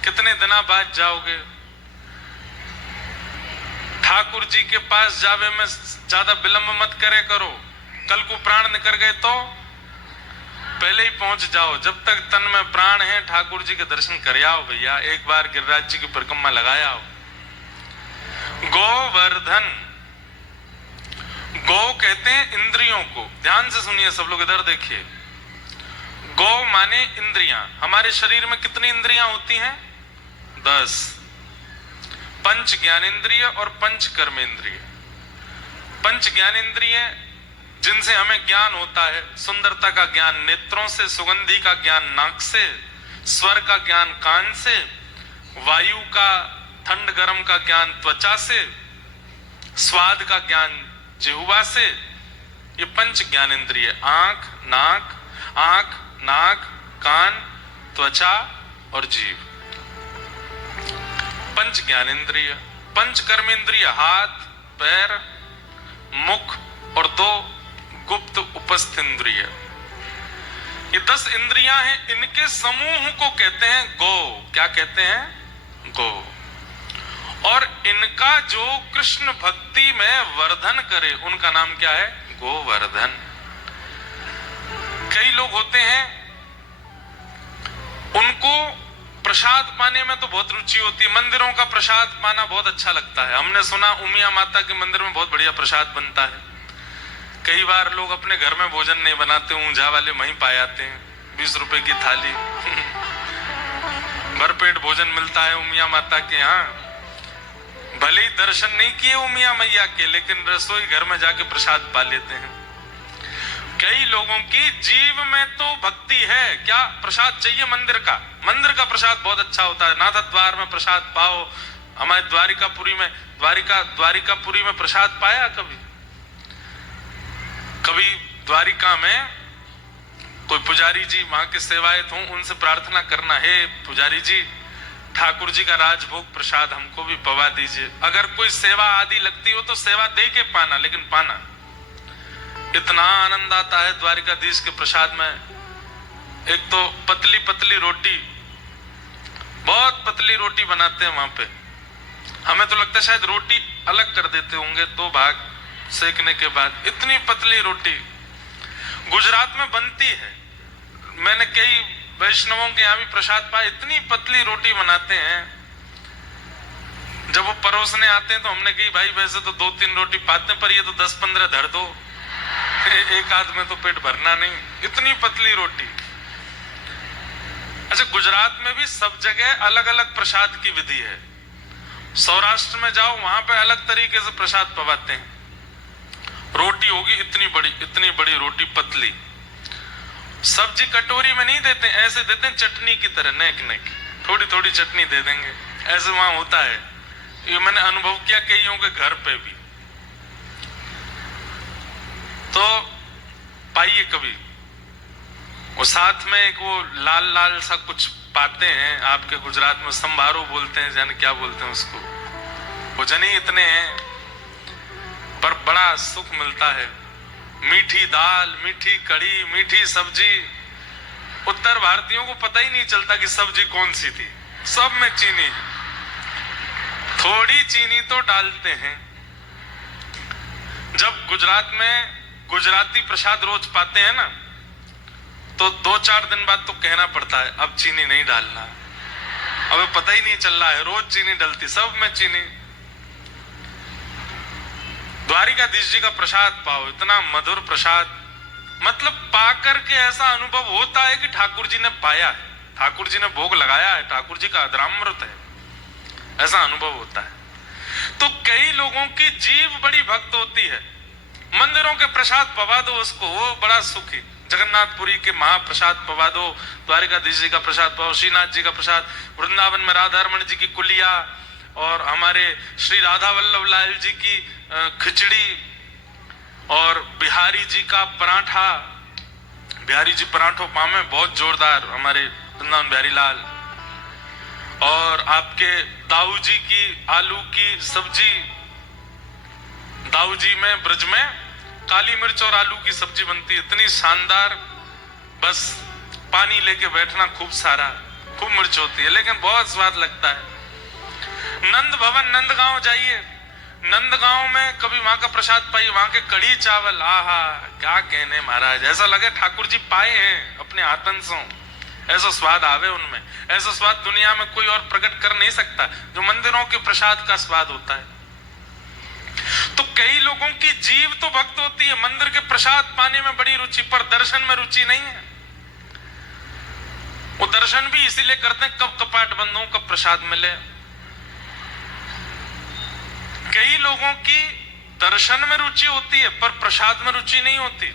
कितने दिनों बाद जाओगे? ठाकुर जी के पास जावे में ज्यादा विलंब मत करे करो। कल को प्राण निकल गए तो पहले ही पहुंच जाओ। जब तक तन में प्राण है ठाकुर जी के दर्शन कर आओ भैया। एक बार गिरिराज जी की परिक्रमा लगाया आओ। गोवर्धन, गौ कहते हैं इंद्रियों को। ध्यान से सुनिए सब लोग, इधर देखिए। गौ माने इंद्रियां। हमारे शरीर में कितनी इंद्रियां होती हैं? 10। पंच ज्ञानेंद्रिय और पंच कर्मेंद्रिय। पंच ज्ञानेंद्रिय जिनसे हमें ज्ञान होता है। सुंदरता का ज्ञान नेत्रों से, सुगंधी का ज्ञान नाक से, स्वर का ज्ञान कान से, वायु का ठंड गर्म का ज्ञान त्वचा से, स्वाद का ज्ञान जिह्वा से। ये पंच ज्ञानेंद्रिय, आंख नाक कान त्वचा और जीव, पंच ज्ञानेंद्रिय। पंच कर्मेंद्रिय, हाथ पैर मुख और 2 गुप्त उपस्थ इंद्रिय। ये 10 इंद्रियां हैं। इनके समूह को कहते हैं गौ। क्या कहते हैं? गौ। और इनका जो कृष्ण भक्ति में वर्धन करे उनका नाम क्या है? गोवर्धन। कई लोग होते हैं उनको प्रसाद पाने में तो बहुत रुचि होती है। मंदिरों का प्रसाद पाना बहुत अच्छा लगता है। हमने सुना उमिया माता के मंदिर में बहुत बढ़िया प्रसाद बनता है। कई बार लोग अपने घर में भोजन नहीं बनाते, ऊंझा वाले वहीं पा जाते हैं। 20 रुपए की थाली भरपेट भोजन मिलता है उमिया माता के यहाँ। भले ही दर्शन नहीं किए उमिया मैया के, लेकिन रसोई घर में जाके प्रसाद पा लेते हैं। कई लोगों की जीव में तो भक्ति है, क्या प्रसाद चाहिए मंदिर का। मंदिर का प्रसाद बहुत अच्छा होता है। नाथ द्वार में प्रसाद पाओ। हमारे द्वारिकापुरी में प्रसाद पाया कभी? कभी द्वारिका में कोई पुजारी जी वहां के सेवायत हों, उनसे प्रार्थना करना, हे पुजारी जी ठाकुर जी का राजभोग प्रसाद हमको भी पवा दीजिए। अगर कोई सेवा आदि लगती हो तो सेवा दे के पाना, लेकिन पाना। इतना आनंद आता है द्वारिकाधीश के प्रसाद में। एक तो पतली पतली रोटी, बहुत पतली रोटी बनाते हैं वहां पे। हमें तो लगता है शायद रोटी अलग कर देते होंगे 2 भाग सेकने के बाद। इतनी पतली रोटी गुजरात में बनती है। मैंने कई वैष्णवों के यहाँ भी प्रसाद पाया। इतनी पतली रोटी बनाते हैं। जब वो परोसने आते हैं तो हमने कही भाई वैसे तो 2-3 रोटी पाते हैं, पर ये तो 10-15 धर दो, एक आध में तो पेट भरना नहीं। इतनी पतली रोटी। अच्छा, गुजरात में भी सब जगह अलग अलग प्रसाद की विधि है। सौराष्ट्र में जाओ वहां पे अलग तरीके से प्रसाद पवाते हैं। रोटी होगी इतनी बड़ी रोटी पतली। सब्जी कटोरी में नहीं देते, ऐसे देते हैं चटनी की तरह, नेक थोड़ी थोड़ी चटनी दे देंगे। ऐसे वहां होता है। ये मैंने अनुभव किया कईयों के घर पे भी। तो पाइए कभी। वो साथ में एक वो लाल लाल सा कुछ पाते हैं, आपके गुजरात में संभारो बोलते हैं, जाने क्या बोलते हैं उसको। भोजन ही इतने हैं पर बड़ा सुख मिलता है। मीठी दाल, मीठी कढ़ी, मीठी सब्जी। उत्तर भारतीयों को पता ही नहीं चलता कि सब्जी कौन सी थी। सब में चीनी, थोड़ी चीनी तो डालते हैं। जब गुजरात में गुजराती प्रसाद रोज पाते हैं ना, तो 2-4 दिन बाद तो कहना पड़ता है अब चीनी नहीं डालना। अब पता ही नहीं चल रहा है, रोज चीनी डलती, सब में चीनी। द्वारिकाधीश जी का प्रसाद पाओ, इतना मधुर प्रसाद। मतलब पा करके ऐसा अनुभव होता है कि ठाकुर जी ने पाया है, ठाकुर जी ने भोग लगाया है, ठाकुर जी का अधरामृत है, ऐसा अनुभव होता है। तो कई लोगों की जीव बड़ी भक्त होती है। मंदिरों के प्रसाद पवा दो उसको, वो बड़ा सुखी। जगन्नाथपुरी के महाप्रसाद पवा दो, द्वारिकाधीश जी का प्रसाद पाओ, श्रीनाथ जी का प्रसाद, वृंदावन में राधा रमण जी की कुलिया, और हमारे श्री राधा वल्लभ लाल जी की खिचड़ी, और बिहारी जी का पराठा। बिहारी जी पराठों पामे बहुत जोरदार, हमारे वृंदावन बिहारी लाल। और आपके दाऊ जी की आलू की सब्जी, दाऊ जी में ब्रज में काली मिर्च और आलू की सब्जी बनती, इतनी शानदार, बस पानी लेके बैठना खूब सारा, खूब मिर्च होती है लेकिन बहुत स्वाद लगता है। नंद भवन नंदगांव जाइए, नंदगांव में कभी वहां का प्रसाद पाइए, वहां के कढ़ी चावल, आहा क्या कहने महाराज, ऐसा लगे ठाकुर जी पाए हैं अपने हाथन से, ऐसा स्वाद आवे उनमें, ऐसा स्वाद दुनिया में कोई और प्रकट कर नहीं सकता जो मंदिरों के प्रसाद का स्वाद होता है। तो कई लोगों की जीव तो भक्त होती है, मंदिर के प्रसाद पाने में बड़ी रुचि, पर दर्शन में रुचि नहीं है। वो दर्शन भी इसीलिए करते हैं कब कपाट बंद हो, कब प्रसाद मिले। कई लोगों की दर्शन में रुचि होती है पर प्रसाद में रुचि नहीं होती।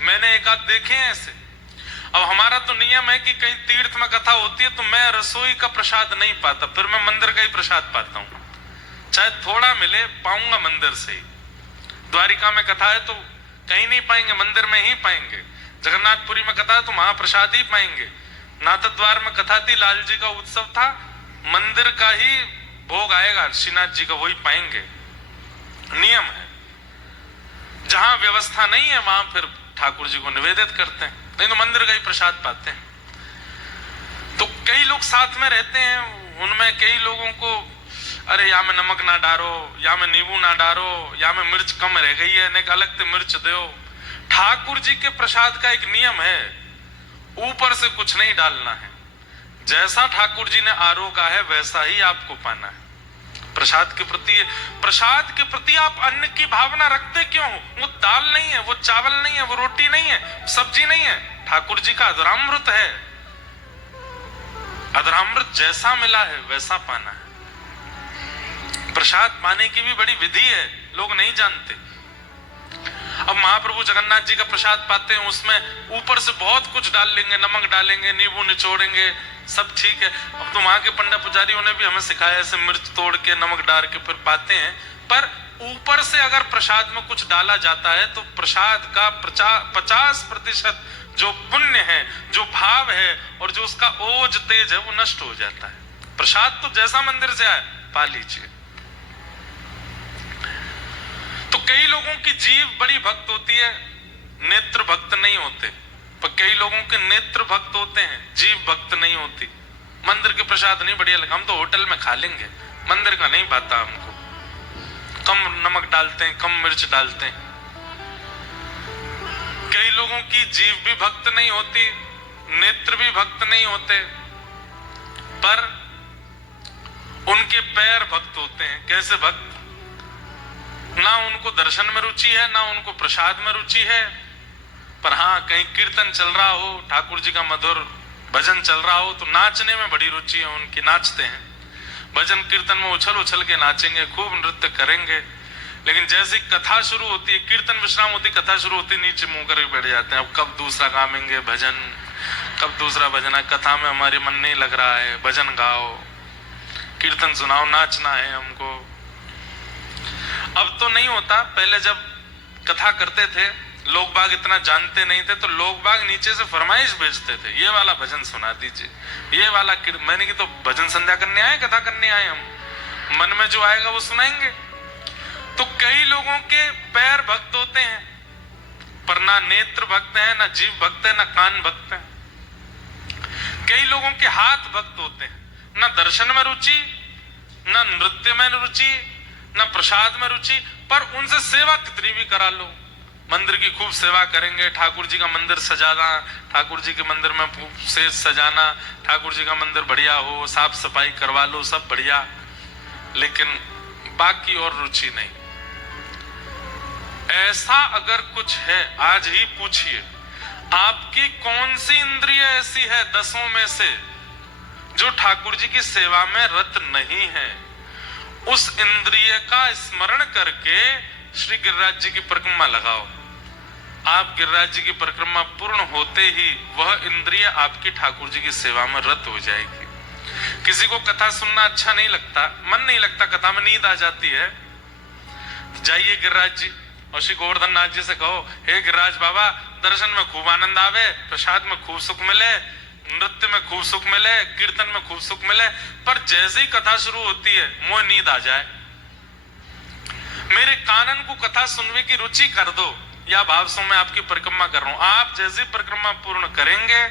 मैंने एक आध देखे हैं ऐसे। अब हमारा तो नियम है कि कहीं तीर्थ में कथा होती है तो मैं रसोई का प्रसाद नहीं पाता, फिर मैं मंदिर का ही प्रसाद पाता हूं, चाहे थोड़ा मिले पाऊंगा मंदिर से ही। द्वारिका में कथा है तो कहीं नहीं पाएंगे, मंदिर में ही पाएंगे। जगन्नाथपुरी में कथा है तो महाप्रसाद ही पाएंगे। नाथद्वार में कथा थी, लाल जी का उत्सव था, मंदिर का ही भोग आएगा, श्रीनाथ जी का वही पाएंगे, नियम है। जहां व्यवस्था नहीं है वहां फिर ठाकुर जी को निवेदित करते हैं, नहीं तो मंदिर का ही प्रसाद पाते हैं। तो कई लोग साथ में रहते हैं, उनमें कई लोगों को अरे या में नमक ना डालो, या में नींबू ना डालो, या में मिर्च कम रह गई है, ने अलग से मिर्च दो। ठाकुर जी के प्रसाद का एक नियम है, ऊपर से कुछ नहीं डालना है, जैसा ठाकुर जी ने आरोगा है वैसा ही आपको पाना है। प्रसाद के प्रति आप अन्न की भावना रखते क्यों हो? वो दाल नहीं है, वो चावल नहीं है, वो रोटी नहीं है, सब्जी नहीं है, ठाकुर जी का अधरामृत है। अधरामृत जैसा मिला है वैसा पाना है। प्रसाद पाने की भी बड़ी विधि है, लोग नहीं जानते। अब महाप्रभु जगन्नाथ जी का प्रसाद पाते हैं, उसमें ऊपर से बहुत कुछ डाल लेंगे, नमक डालेंगे, नींबू निचोड़ेंगे, सब ठीक है। अब तो वहां के पंडित पुजारियों ने भी हमें सिखाया ऐसे मिर्च तोड़ के नमक डाल के फिर पाते हैं। पर ऊपर से अगर प्रसाद में कुछ डाला जाता है तो प्रसाद का 50% जो पुण्य है, जो भाव है और जो उसका ओज तेज है वो नष्ट हो जाता है। प्रसाद तो जैसा मंदिर से आए पा लीजिए। तो कई लोगों की जीव बड़ी भक्त होती है, नेत्र भक्त नहीं होते, पर कई लोगों के नेत्र भक्त होते हैं, जीव भक्त नहीं होती। मंदिर के प्रसाद नहीं बढ़िया लगा, हम तो होटल में खा लेंगे, मंदिर का नहीं पाता हमको, कम नमक डालते हैं, कम मिर्च डालते हैं। कई लोगों की जीव भी भक्त नहीं होती, नेत्र भी भक्त नहीं होते, पर उनके पैर भक्त होते हैं। कैसे भक्त? ना उनको दर्शन में रुचि है, ना उनको प्रसाद में रुचि है, पर हाँ कहीं कीर्तन चल रहा हो, ठाकुर जी का मधुर भजन चल रहा हो तो नाचने में बड़ी रुचि है उनकी, नाचते हैं। भजन कीर्तन में उछल उछल के नाचेंगे, खूब नृत्य करेंगे। लेकिन जैसे कथा शुरू होती है, कीर्तन विश्राम होती, कथा शुरू होती, नीचे मुंह करके बैठ जाते हैं। अब कब दूसरा गाएंगे भजन, कब दूसरा भजन है, कथा में हमारे मन नहीं लग रहा है, भजन गाओ, कीर्तन सुनाओ, नाचना है हमको। अब तो नहीं होता, पहले जब कथा करते थे लोग बाग इतना जानते नहीं थे तो लोग बाग नीचे से फरमाइश भेजते थे, ये वाला भजन सुना दीजिए, ये वाला। मैंने की तो भजन संध्या करने आए, कथा करने आए, हम मन में जो आएगा वो सुनाएंगे। तो कई लोगों के पैर भक्त होते हैं पर ना नेत्र भक्त है, ना जीव भक्त है, ना कान भक्त है। कई लोगों के हाथ भक्त होते हैं, ना दर्शन में रुचि, ना नृत्य में रुचि, ना प्रसाद में रुचि, पर उनसे सेवा कितनी भी करा लो, मंदिर की खूब सेवा करेंगे, ठाकुर जी का मंदिर सजाना, ठाकुर जी के मंदिर में सेज सजाना, ठाकुर जी का मंदिर बढ़िया हो, साफ सफाई करवा लो, सब बढ़िया, लेकिन बाकी और रुचि नहीं। ऐसा अगर कुछ है आज ही पूछिए, आपकी कौन सी इंद्रिय ऐसी है 10 में से जो ठाकुर जी की सेवा में रत नहीं है? उस इंद्रिय का स्मरण करके श्री गिरिराज जी की परिक्रमा लगाओ। आप गिरिराज जी की परिक्रमा पूर्ण होते ही वह इंद्रिय आपकी ठाकुर जी की सेवा में रत हो जाएगी। किसी को कथा सुनना अच्छा नहीं लगता, मन नहीं लगता, कथा में नींद आ जाती है, तो जाइए गिरिराज जी और श्री गोवर्धन नाथ जी से कहो, हे गिरिराज बाबा, दर्शन में खूब आनंद आवे, प्रसाद में खूब सुख मिले, नृत्य में खूब सुख मिले, कीर्तन में खूब सुख मिले, पर जैसे ही कथा शुरू होती है मोह नींद आ जाए। मेरे कानन को कथा सुनने की रुचि कर दो, या भाव से मैं आपकी परिक्रमा कर रहा हूं। आप जैसी परिक्रमा पूर्ण करेंगे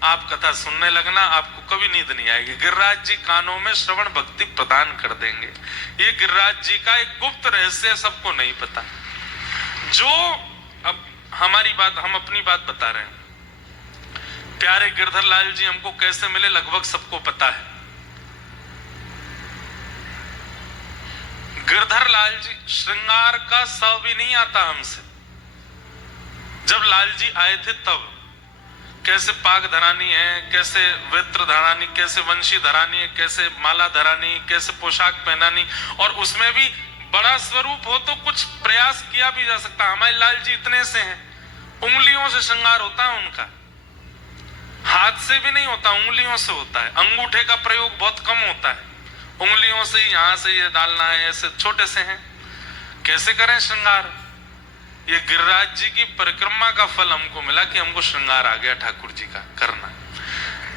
आप कथा सुनने लगना, आपको कभी नींद नहीं आएगी। गिरिराज जी कानों में श्रवण भक्ति प्रदान कर देंगे। ये गिरिराज जी का एक गुप्त रहस्य सबको नहीं पता। जो अब हमारी बात, हम अपनी बात बता रहे हैं। प्यारे गिरधर लाल जी हमको कैसे मिले लगभग सबको पता है। गिरधर लाल जी श्रृंगार का सौ भी नहीं आता हमसे। जब लाल जी आए थे तब कैसे पाग धरानी है, कैसे वस्त्र धरानी, कैसे वंशी धरानी है, कैसे माला धरानी, कैसे पोशाक पहनानी, और उसमें भी बड़ा स्वरूप हो तो कुछ प्रयास किया भी जा सकता। हमारे लाल जी इतने से हैं, उंगलियों से श्रृंगार होता है उनका, हाथ से भी नहीं होता, उंगलियों से होता है। अंगूठे का प्रयोग बहुत कम होता है, उंगलियों से यहां से ये डालना है, ऐसे छोटे से हैं। कैसे करें श्रृंगार? ये गिरिराज जी की परिक्रमा का फल हमको मिला कि हमको श्रृंगार आ गया ठाकुर जी का करना।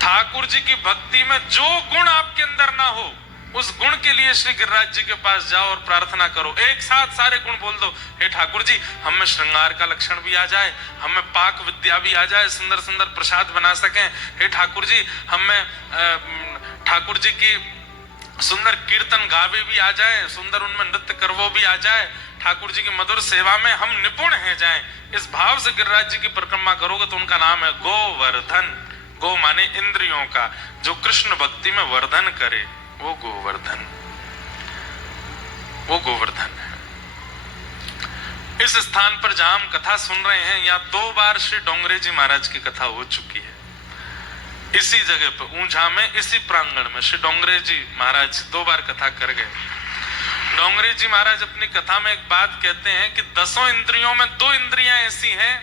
ठाकुर जी की भक्ति में जो गुण आपके अंदर ना हो, उस गुण के लिए श्री गिरिराज जी के पास जाओ और प्रार्थना करो। एक साथ सारे गुण बोल दो, हे ठाकुर जी हमें श्रृंगार का लक्षण भी आ जाए, हमें पाक विद्या भी आ जाए, सुंदर सुंदर प्रसाद बना सकें। हे ठाकुर जी हमें ठाकुर जी की सुंदर कीर्तन गावे भी आ जाए, सुंदर उनमें नृत्य करवो भी आ जाए, ठाकुर जी की मधुर सेवा में हम निपुण हैं जाएं। इस भाव से गिरिराज जी की परिक्रमा करोगे तो उनका नाम है गोवर्धन। गो माने इंद्रियों का, जो कृष्ण भक्ति में वर्धन करे वो गोवर्धन, वो गोवर्धन है। इस स्थान पर जहां हम कथा सुन रहे हैं, यहाँ 2 बार श्री डोंगरे जी महाराज की कथा हो चुकी है। इसी जगह पर ऊंझा में, इसी प्रांगण में श्री डोंगरे जी महाराज 2 बार कथा कर गए। डोंगरे जी महाराज अपनी कथा में एक बात कहते हैं कि 10 इंद्रियों में 2 इंद्रियां ऐसी हैं,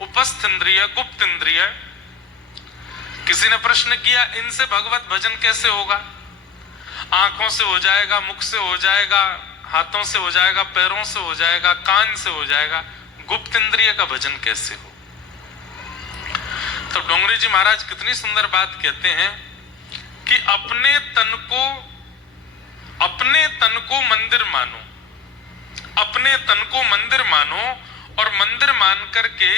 उपस्थ इंद्रिय, गुप्त इंद्रिय। किसी ने प्रश्न किया इनसे भगवत भजन कैसे होगा? आंखों से हो जाएगा, मुख से हो जाएगा, हाथों से हो जाएगा, पैरों से हो जाएगा, कान से हो जाएगा, गुप्त इंद्रिय का भजन कैसे हो? तो डोंगरे जी महाराज कितनी सुंदर बात कहते हैं कि अपने तन को मंदिर मानो, अपने तन को मंदिर मानो, और मंदिर मान करके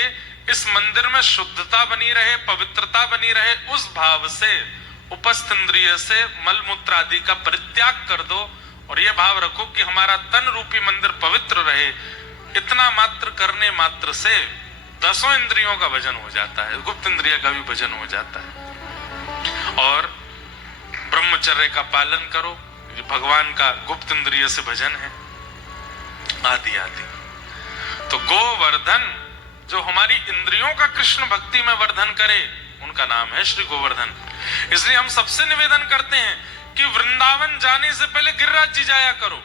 इस मंदिर में शुद्धता बनी रहे, पवित्रता बनी रहे, उस भाव से उपस्थ इंद्रिय से मल मूत्र आदि का परित्याग कर दो और यह भाव रखो कि हमारा तन रूपी मंदिर पवित्र रहे। इतना मात्र करने मात्र से 10 इंद्रियों का भजन हो जाता है, गुप्त इंद्रिय का भी भजन हो जाता है। और ब्रह्मचर्य का पालन करो, भगवान का गुप्त इंद्रिय से भजन है, आदि आदि। तो गोवर्धन, जो हमारी इंद्रियों का कृष्ण भक्ति में वर्धन करे, उनका नाम है श्री गोवर्धन। इसलिए हम सबसे निवेदन करते हैं कि वृंदावन जाने से पहले गिरिराज जी जाया करो।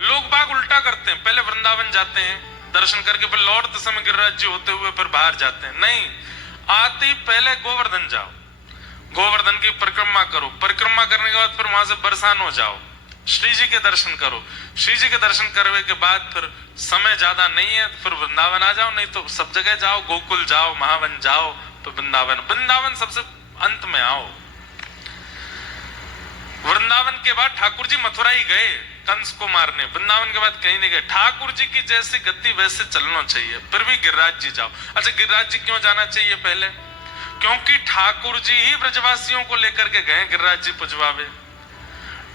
लोग बाग उल्टा करते हैं, पहले वृंदावन जाते हैं, दर्शन करके फिर लौटते समय गिरिराज जी होते हुए फिर बाहर जाते हैं। नहीं, आते ही पहले गोवर्धन जाओ, गोवर्धन की परिक्रमा करो, परिक्रमा करने के बाद फिर वहां से बरसानो जाओ, श्री जी के दर्शन करो। श्री जी के दर्शन करने के बाद फिर समय ज्यादा नहीं है, फिर वृंदावन आ जाओ, नहीं तो सब जगह जाओ, गोकुल जाओ, महावन जाओ, तो वृंदावन सबसे अंत में आओ। वृंदावन के बाद ठाकुर जी मथुरा ही गए कंस को मारने, वृंदावन के बाद कहीं नहीं गए। ठाकुर जी की जैसी गति वैसे चलना चाहिए, फिर भी गिरिराज जी जाओ। अच्छा, गिरिराज जी क्यों जाना चाहिए पहले? क्योंकि ठाकुर जी ही ब्रजवासियों को लेकर के गए गिरिराज जी पुजवावे।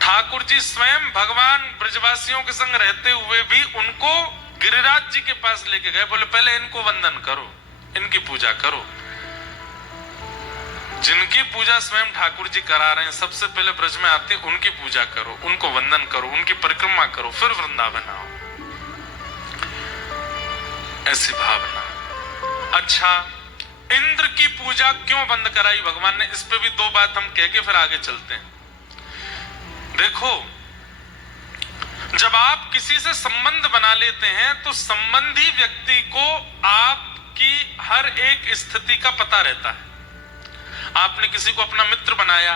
ठाकुर जी स्वयं भगवान ब्रजवासियों के संग रहते हुए भी उनको गिरिराज जी के पास लेके गए, बोले पहले इनको वंदन करो, इनकी पूजा करो। जिनकी पूजा स्वयं ठाकुर जी करा रहे हैं, सबसे पहले ब्रज में आते उनकी पूजा करो, उनको वंदन करो, उनकी परिक्रमा करो, फिर वृंदावन आओ, ऐसी भावना। अच्छा, इंद्र की पूजा क्यों बंद कराई भगवान ने? इस पे भी 2 बात हम कह के फिर आगे चलते हैं। देखो, जब आप किसी से संबंध बना लेते हैं तो संबंधी व्यक्ति को आपकी हर एक स्थिति का पता रहता है। आपने किसी को अपना मित्र बनाया,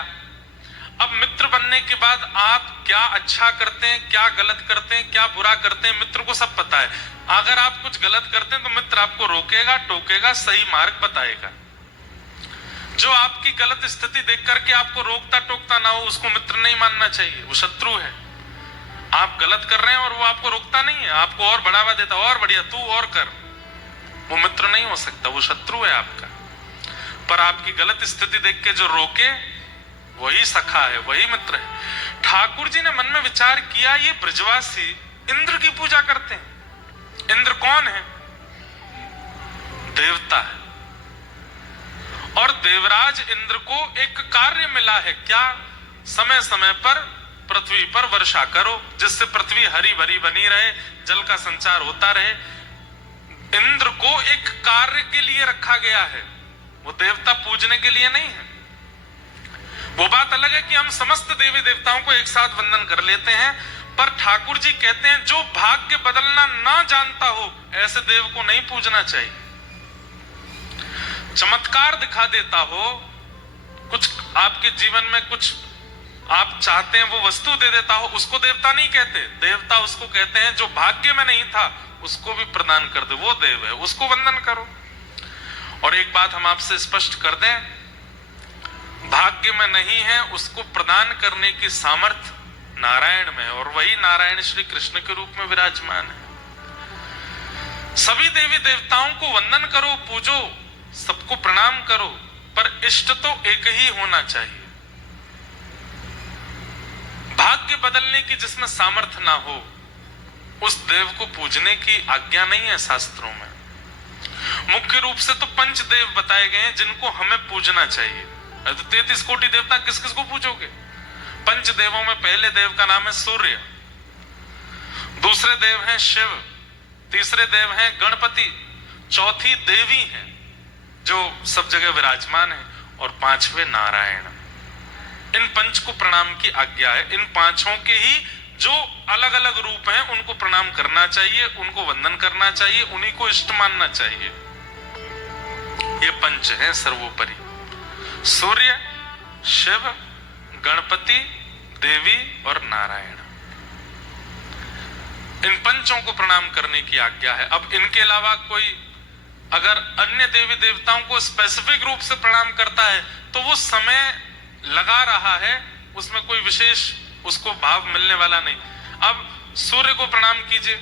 अब मित्र बनने के बाद आप क्या अच्छा करते हैं, क्या गलत करते हैं, क्या बुरा करते हैं, मित्र को सब पता है। अगर आप कुछ गलत करते हैं तो मित्र आपको रोकेगा, टोकेगा, सही मार्ग बताएगा। जो आपकी गलत स्थिति देख करके आपको रोकता टोकता ना हो, उसको मित्र नहीं मानना चाहिए, वो शत्रु है। आप गलत कर रहे हैं और वो आपको रोकता नहीं है, आपको और बढ़ावा देता, और बढ़िया, तू और कर, वो मित्र नहीं हो सकता, वो शत्रु है आपका। पर आपकी गलत स्थिति देख के जो रोके वही सखा है, वही मित्र है। ठाकुर जी ने मन में विचार किया, ये ब्रजवासी इंद्र की पूजा करते हैं। इंद्र कौन है? देवता है। और देवराज इंद्र को एक कार्य मिला है, क्या? समय समय पर पृथ्वी पर वर्षा करो, जिससे पृथ्वी हरी भरी बनी रहे, जल का संचार होता रहे। इंद्र को एक कार्य के लिए रखा गया है, वो देवता पूजने के लिए नहीं है। वो बात अलग है कि हम समस्त देवी देवताओं को एक साथ वंदन कर लेते हैं, पर ठाकुर जी कहते हैं जो भाग्य बदलना ना जानता हो ऐसे देव को नहीं पूजना चाहिए। चमत्कार दिखा देता हो, कुछ आपके जीवन में कुछ आप चाहते हैं वो वस्तु दे देता हो, उसको देवता नहीं कहते। देवता उसको कहते हैं जो भाग्य में नहीं था उसको भी प्रदान कर दे, वो देव है, उसको वंदन करो। और एक बात हम आपसे स्पष्ट कर दें, भाग्य में नहीं है उसको प्रदान करने की सामर्थ्य नारायण में है, और वही नारायण श्री कृष्ण के रूप में विराजमान है। सभी देवी देवताओं को वंदन करो, पूजो, सबको प्रणाम करो, पर इष्ट तो एक ही होना चाहिए। भाग्य बदलने की जिसमें सामर्थ्य ना हो उस देव को पूजने की आज्ञा नहीं है शास्त्रों में। मुख्य रूप से तो पंचदेव बताए गए हैं जिनको हमें पूजना चाहिए। तो 33 कोटि देवता किस किस को पूजोगे? पंचदेवों में पहले देव का नाम है सूर्य, दूसरे देव हैं शिव, तीसरे देव हैं गणपति, चौथी देवी है जो सब जगह विराजमान है, और पांचवे नारायण। इन पंच को प्रणाम की आज्ञा है। इन पांचों के ही जो अलग अलग रूप हैं उनको प्रणाम करना चाहिए, उनको वंदन करना चाहिए, उन्हीं को इष्ट मानना चाहिए। ये पंच हैं सर्वोपरि, सूर्य, शिव, गणपति, देवी और नारायण। इन पंचों को प्रणाम करने की आज्ञा है। अब इनके अलावा कोई अगर अन्य देवी देवताओं को स्पेसिफिक रूप से प्रणाम करता है तो वो समय लगा रहा है, उसमें कोई विशेष उसको भाव मिलने वाला नहीं। अब सूर्य को प्रणाम कीजिए,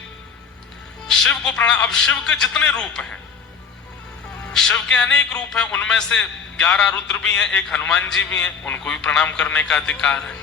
शिव को प्रणाम। अब शिव के जितने रूप हैं, शिव के अनेक रूप हैं, उनमें से 11 रुद्र भी हैं, एक हनुमान जी भी हैं, उनको भी प्रणाम करने का अधिकार है।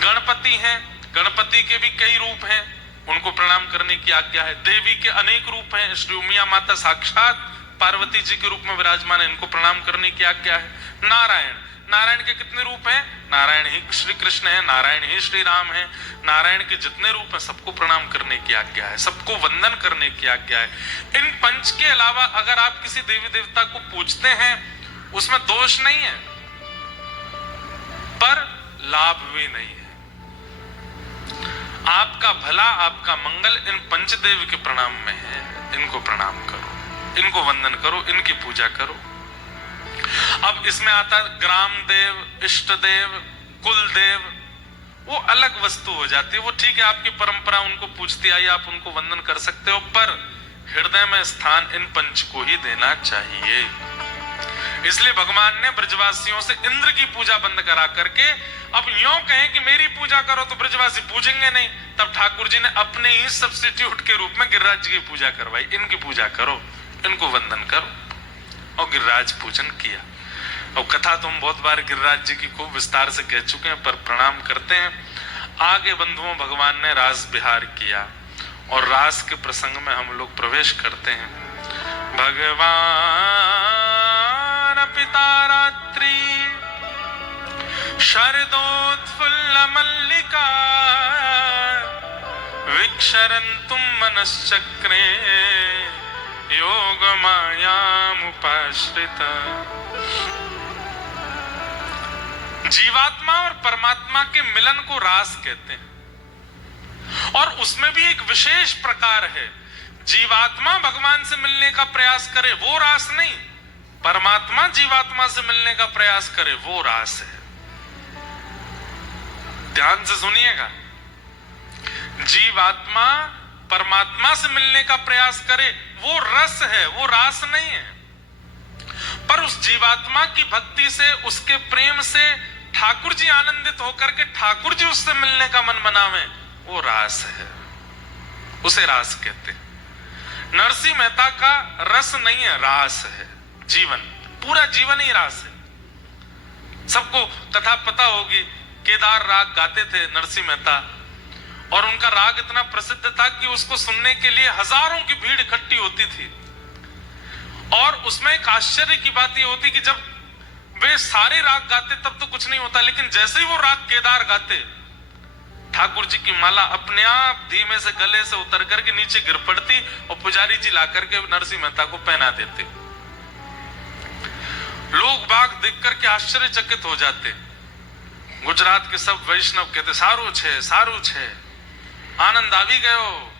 गणपति हैं, गणपति के भी कई रूप हैं, उनको प्रणाम करने की आज्ञा है। देवी के अनेक रूप हैं, श्री उमिया माता साक्षात पार्वती जी के रूप में विराजमान है, इनको प्रणाम करने की आज्ञा है। नारायण, नारायण के कितने रूप हैं? नारायण ही श्री कृष्ण है, नारायण ही श्री राम है। नारायण के जितने रूप हैं सबको प्रणाम करने की आज्ञा है, सबको वंदन करने की आज्ञा है। इन पंच के अलावा अगर आप किसी देवी देवता को पूजते हैं उसमें दोष नहीं है, पर लाभ भी नहीं है। आपका भला, आपका मंगल इन पंचदेव के प्रणाम में है। इनको प्रणाम करो, इनको वंदन करो, इनकी पूजा करो। अब इसमें आता ग्राम देव, इष्ट देव, कुल देव, वो अलग वस्तु हो जाती है। वो ठीक है, आपकी परंपरा उनको पूजती आई, आप उनको वंदन कर सकते हो, पर हृदय में स्थान इन पंच को ही देना चाहिए। इसलिए भगवान ने ब्रजवासियों से इंद्र की पूजा बंद करा करके, अब यूं कहें कि मेरी पूजा करो तो ब्रजवासी पूजेंगे नहीं, तब ठाकुर जी ने अपने ही सब्स्टिट्यूट के रूप में गिरिराज जी की पूजा करवाई। इनकी पूजा करो, इनको वंदन करो, और गिरिराज पूजन किया। और कथा तो हम बहुत बार गिरिराज जी की खूब विस्तार से कह चुके हैं, पर प्रणाम करते हैं। आगे बंधुओं भगवान ने रास विहार किया, और रास के प्रसंग में हम लोग प्रवेश करते हैं। भगवान पिता रात्रि शरदोत्फुल्ल मल्लिका विक्षरन्तुम मनश्चक्रे योग मायामुपाश्रिता। जीवात्मा और परमात्मा के मिलन को रास कहते हैं, और उसमें भी एक विशेष प्रकार है। जीवात्मा भगवान से मिलने का प्रयास करे वो रास नहीं, परमात्मा जीवात्मा से मिलने का प्रयास करे वो रास है। ध्यान से सुनिएगा, जीवात्मा परमात्मा से मिलने का प्रयास करे वो रस है, वो रास नहीं है। पर उस जीवात्मा की भक्ति से, उसके प्रेम से ठाकुर जी आनंदित होकर के ठाकुर जी उससे मिलने का मन बनावे, वो रास है, उसे रास कहते हैं। नरसिंह मेहता का रस नहीं है, रास है। जीवन पूरा जीवन ही रास है। सबको कथा पता होगी, केदार राग गाते थे नरसिंह मेहता, और उनका राग इतना प्रसिद्ध था कि उसको सुनने के लिए हजारों की भीड़ इकट्ठी होती थी। और उसमें एक आश्चर्य की बात यह होती कि जब वे सारे राग गाते तब तो कुछ नहीं होता, लेकिन जैसे ही वो राग केदार गाते, ठाकुर जी की माला अपने आप धीमे से गले से उतर करके नीचे गिर पड़ती और पुजारी जी ला करके नरसिंह मेहता को पहना देते। लोग बाग देख करके आश्चर्यचकित हो जाते। गुजरात के सब वैष्णव कहते सारू छे, सारू छे, आनंद आवी गयो,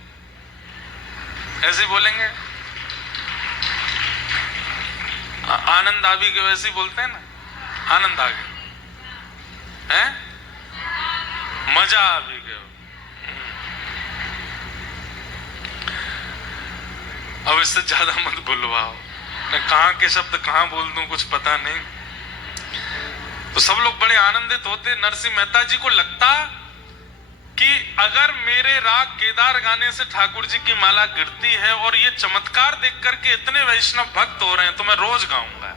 ऐसे बोलेंगे, आनंद आवी गयो ऐसे बोलते हैं ना, आनंद आ गया है, मजा आ भी गयो। अब इससे ज्यादा मत बुलवाओ, मैं कहां के शब्द कहां बोल दूं कुछ पता नहीं। तो सब लोग बड़े आनंदित होते। नरसिंह मेहता जी को लगता कि अगर मेरे राग केदार गाने से ठाकुर जी की माला गिरती है और ये चमत्कार देख करके इतने वैष्णव भक्त हो रहे हैं, तो मैं रोज गाऊंगा।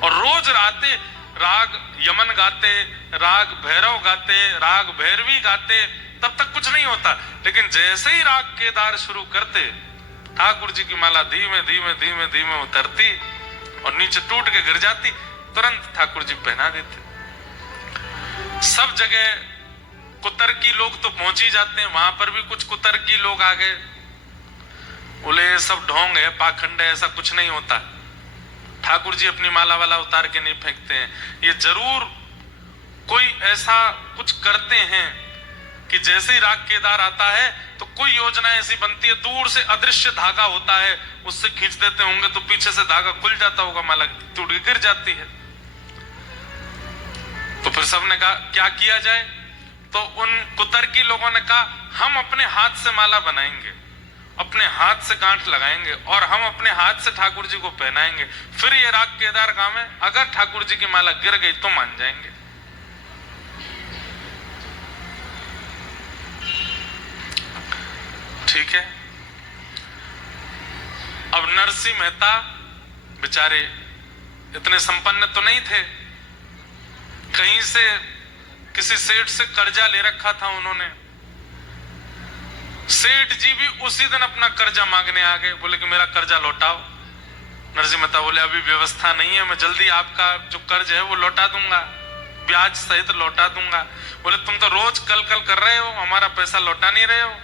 और रोज राते राग यमन गाते, राग भैरव गाते, राग भैरवी गाते, तब तक कुछ नहीं होता। लेकिन जैसे ही राग केदार शुरू करते, ठाकुर जी की माला धीमे धीमे धीमे धीमे उतरती और नीचे टूट के गिर जाती, तुरंत ठाकुर जी पहना देते। सब जगह कुतर्की लोग तो पहुंच ही जाते हैं, वहां पर भी कुछ कुतर्की लोग आ गए, बोले सब ढोंग है, पाखंड है, ऐसा कुछ नहीं होता। ठाकुर जी अपनी माला वाला उतार के नहीं फेंकते हैं, ये जरूर कोई ऐसा कुछ करते हैं कि जैसे ही राग केदार आता है तो कोई योजना ऐसी बनती है, दूर से अदृश्य धागा होता है, उससे खींच देते होंगे तो पीछे से धागा खुल जाता होगा, माला टूट के गिर जाती है। तो फिर सबने कहा क्या किया जाए, तो उन कुतर्की लोगों ने कहा हम अपने हाथ से माला बनाएंगे, अपने हाथ से गांठ लगाएंगे और हम अपने हाथ से ठाकुर जी को पहनाएंगे, फिर ये राग केदार गावे, अगर ठाकुर जी की माला गिर गई तो मान जाएंगे। ठीक है। अब नरसिंह मेहता बेचारे इतने संपन्न तो नहीं थे, कहीं से किसी सेठ से कर्जा ले रखा था उन्होंने। सेठ जी भी उसी दिन अपना कर्जा मांगने आ गए, बोले कि मेरा कर्जा लौटाओ। नरसिंह मेहता बोले अभी व्यवस्था नहीं है, मैं जल्दी आपका जो कर्ज है वो लौटा दूंगा, ब्याज सहित लौटा दूंगा। बोले तुम तो रोज कल कल कर रहे हो, हमारा पैसा लौटा नहीं रहे हो,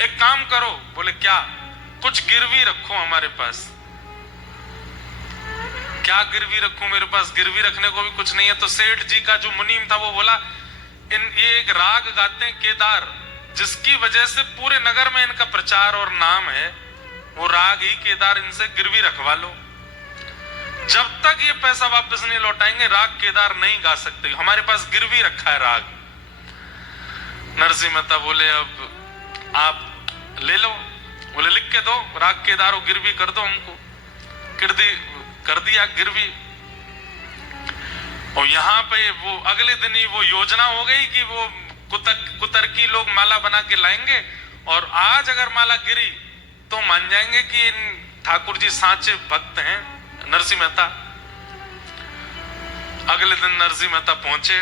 एक काम करो। बोले क्या? कुछ गिरवी रखो हमारे पास। क्या गिरवी रखूं, मेरे पास गिरवी रखने को भी कुछ नहीं है। तो सेठ जी का जो मुनीम था वो बोला ये एक राग गाते हैं केदार, जिसकी वजह से पूरे नगर में इनका प्रचार और नाम है, वो राग ही केदार, इनसे गिरवी रखवा लो। जब तक ये पैसा वापस नहीं लौटाएंगे राग केदार नहीं गा सकते, हमारे पास गिरवी रखा है राग। नरसिंह मेहता बोले अब आप ले लो। बोले लिख के दो, राग केदार गिरवी कर दो हमको। कर दिया गिरवी। और यहाँ पे वो अगले दिन ही वो योजना हो गई कि वो कुतर्की लोग माला बना के लाएंगे और आज अगर माला गिरी तो मान जाएंगे कि इन ठाकुर जी साचे भक्त हैं नरसिंह मेहता। अगले दिन नरसिंह मेहता पहुंचे,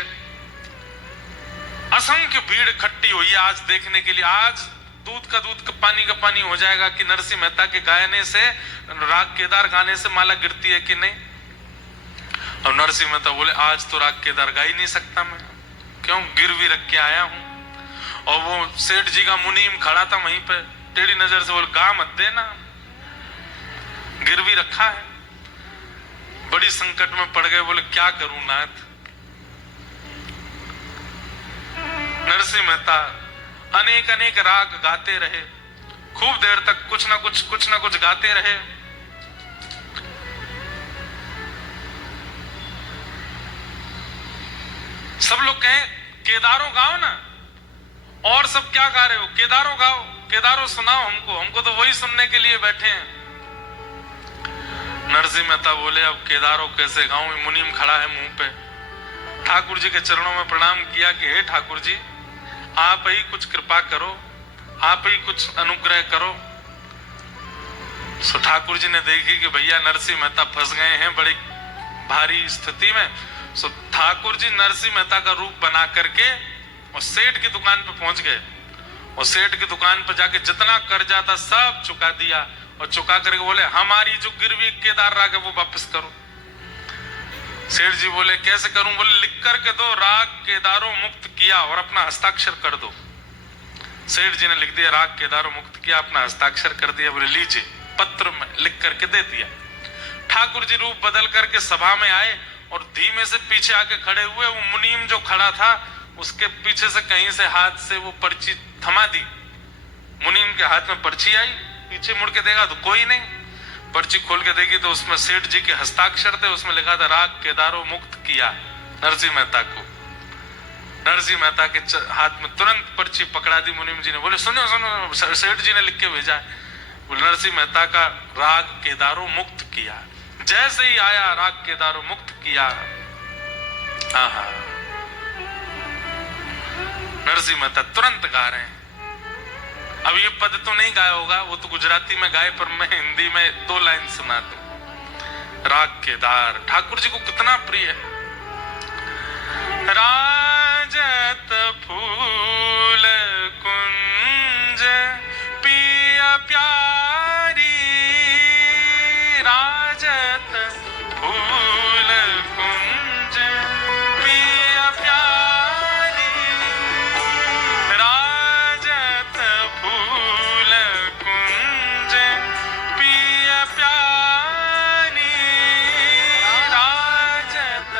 असंख्य भीड़ इकट्ठी हुई आज देखने के लिए। आज दूध का दूध का पानी हो जाएगा कि नरसिंह मेहता के गायने से, राग केदार गाने से माला गिरती है कि नहीं। और नरसिंह मेहता बोले आज तो राग केदार गा ही नहीं सकता मैं, क्यों, गिरवी रख के आया हूं। और वो सेठ जी का मुनीम खड़ा था वहीं पे, टेढ़ी नजर से बोले गा मत देना, गिरवी रखा है। बड़ी संकट में पड़ गए, बोले क्या करूं नाथ। नरसिंह मेहता अनेक अनेक राग गाते रहे, खूब देर तक कुछ ना कुछ गाते रहे। सब लोग कहें केदारों गाओ ना, और सब क्या गा रहे हो, केदारों गाओ, केदारों सुनाओ हमको तो वही सुनने के लिए बैठे हैं। नरसिंह मेहता बोले अब केदारों कैसे गाऊं, मुनीम खड़ा है मुंह पे। ठाकुर जी के चरणों में प्रणाम किया कि हे ठाकुर जी आप ही कुछ कृपा करो, आप ही कुछ अनुग्रह करो। सो ठाकुर जी ने देखी कि भैया नरसिंह मेहता फंस गए हैं बड़ी भारी स्थिति में। सो ठाकुर जी नरसिंह मेहता का रूप बना करके और सेठ की दुकान पे पहुंच गए और सेठ की दुकान पर जाके जितना कर्जा था सब चुका दिया और चुका करके बोले हमारी जो गिरवी केदार राग है वो वापस करो। सेठ जी बोले कैसे करूं? बोले लिख करके दो, राग केदारों मुक्त किया और अपना हस्ताक्षर कर दो। सेठ जी ने लिख दिया राग केदारों मुक्त किया, अपना हस्ताक्षर कर दिया। बोले लीजिए, पत्र में लिख करके दे दिया। ठाकुर जी रूप बदल करके सभा में आए और धीमे से पीछे आके खड़े हुए। वो मुनीम जो खड़ा था उसके पीछे से कहीं से हाथ से वो पर्ची थमा दी। मुनीम के हाथ में पर्ची आई, पीछे मुड़ के देखा तो कोई नहीं। पर्ची खोल के देखी तो उसमें सेठ जी के हस्ताक्षर थे, उसमें लिखा था राग केदारों मुक्त किया नरसिंह मेहता को। नरसिंह मेहता के हाथ में तुरंत पर्ची पकड़ा दी मुनीम जी ने। बोले सुनो सुनो, सेठ जी ने लिख के भेजा है। बोले नरसिंह मेहता का राग केदारों मुक्त किया। जैसे ही आया राग केदारों मुक्त किया। आहा, नरसिंह मेहता तुरंत गा रहे हैं। अब ये पद तो नहीं गाया होगा, वो तो गुजराती में गाए, पर मैं हिंदी में 2 लाइन सुना दूं। राग केदार ठाकुर जी को कितना प्रिय है। राजत फूल कुंज पिया प्यारी, राजत फूल कुंज पिया प्यारी, राजत फूल कुंज पिया प्यारी, राजत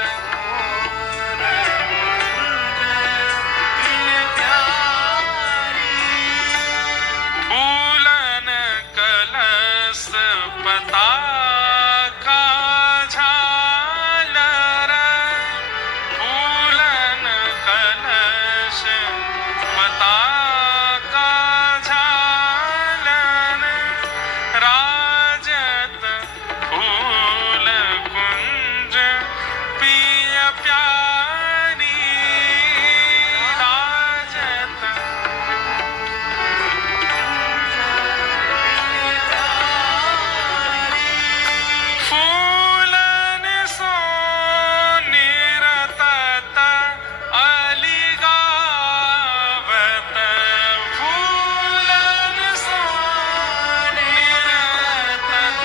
फूलन कलश पताका झालर, फूलन कलश पताका झालन, राजत फूल कुंज पिया प्यारी, राजत फूलन सो निरतत अली गावत, फूलन सो निरतत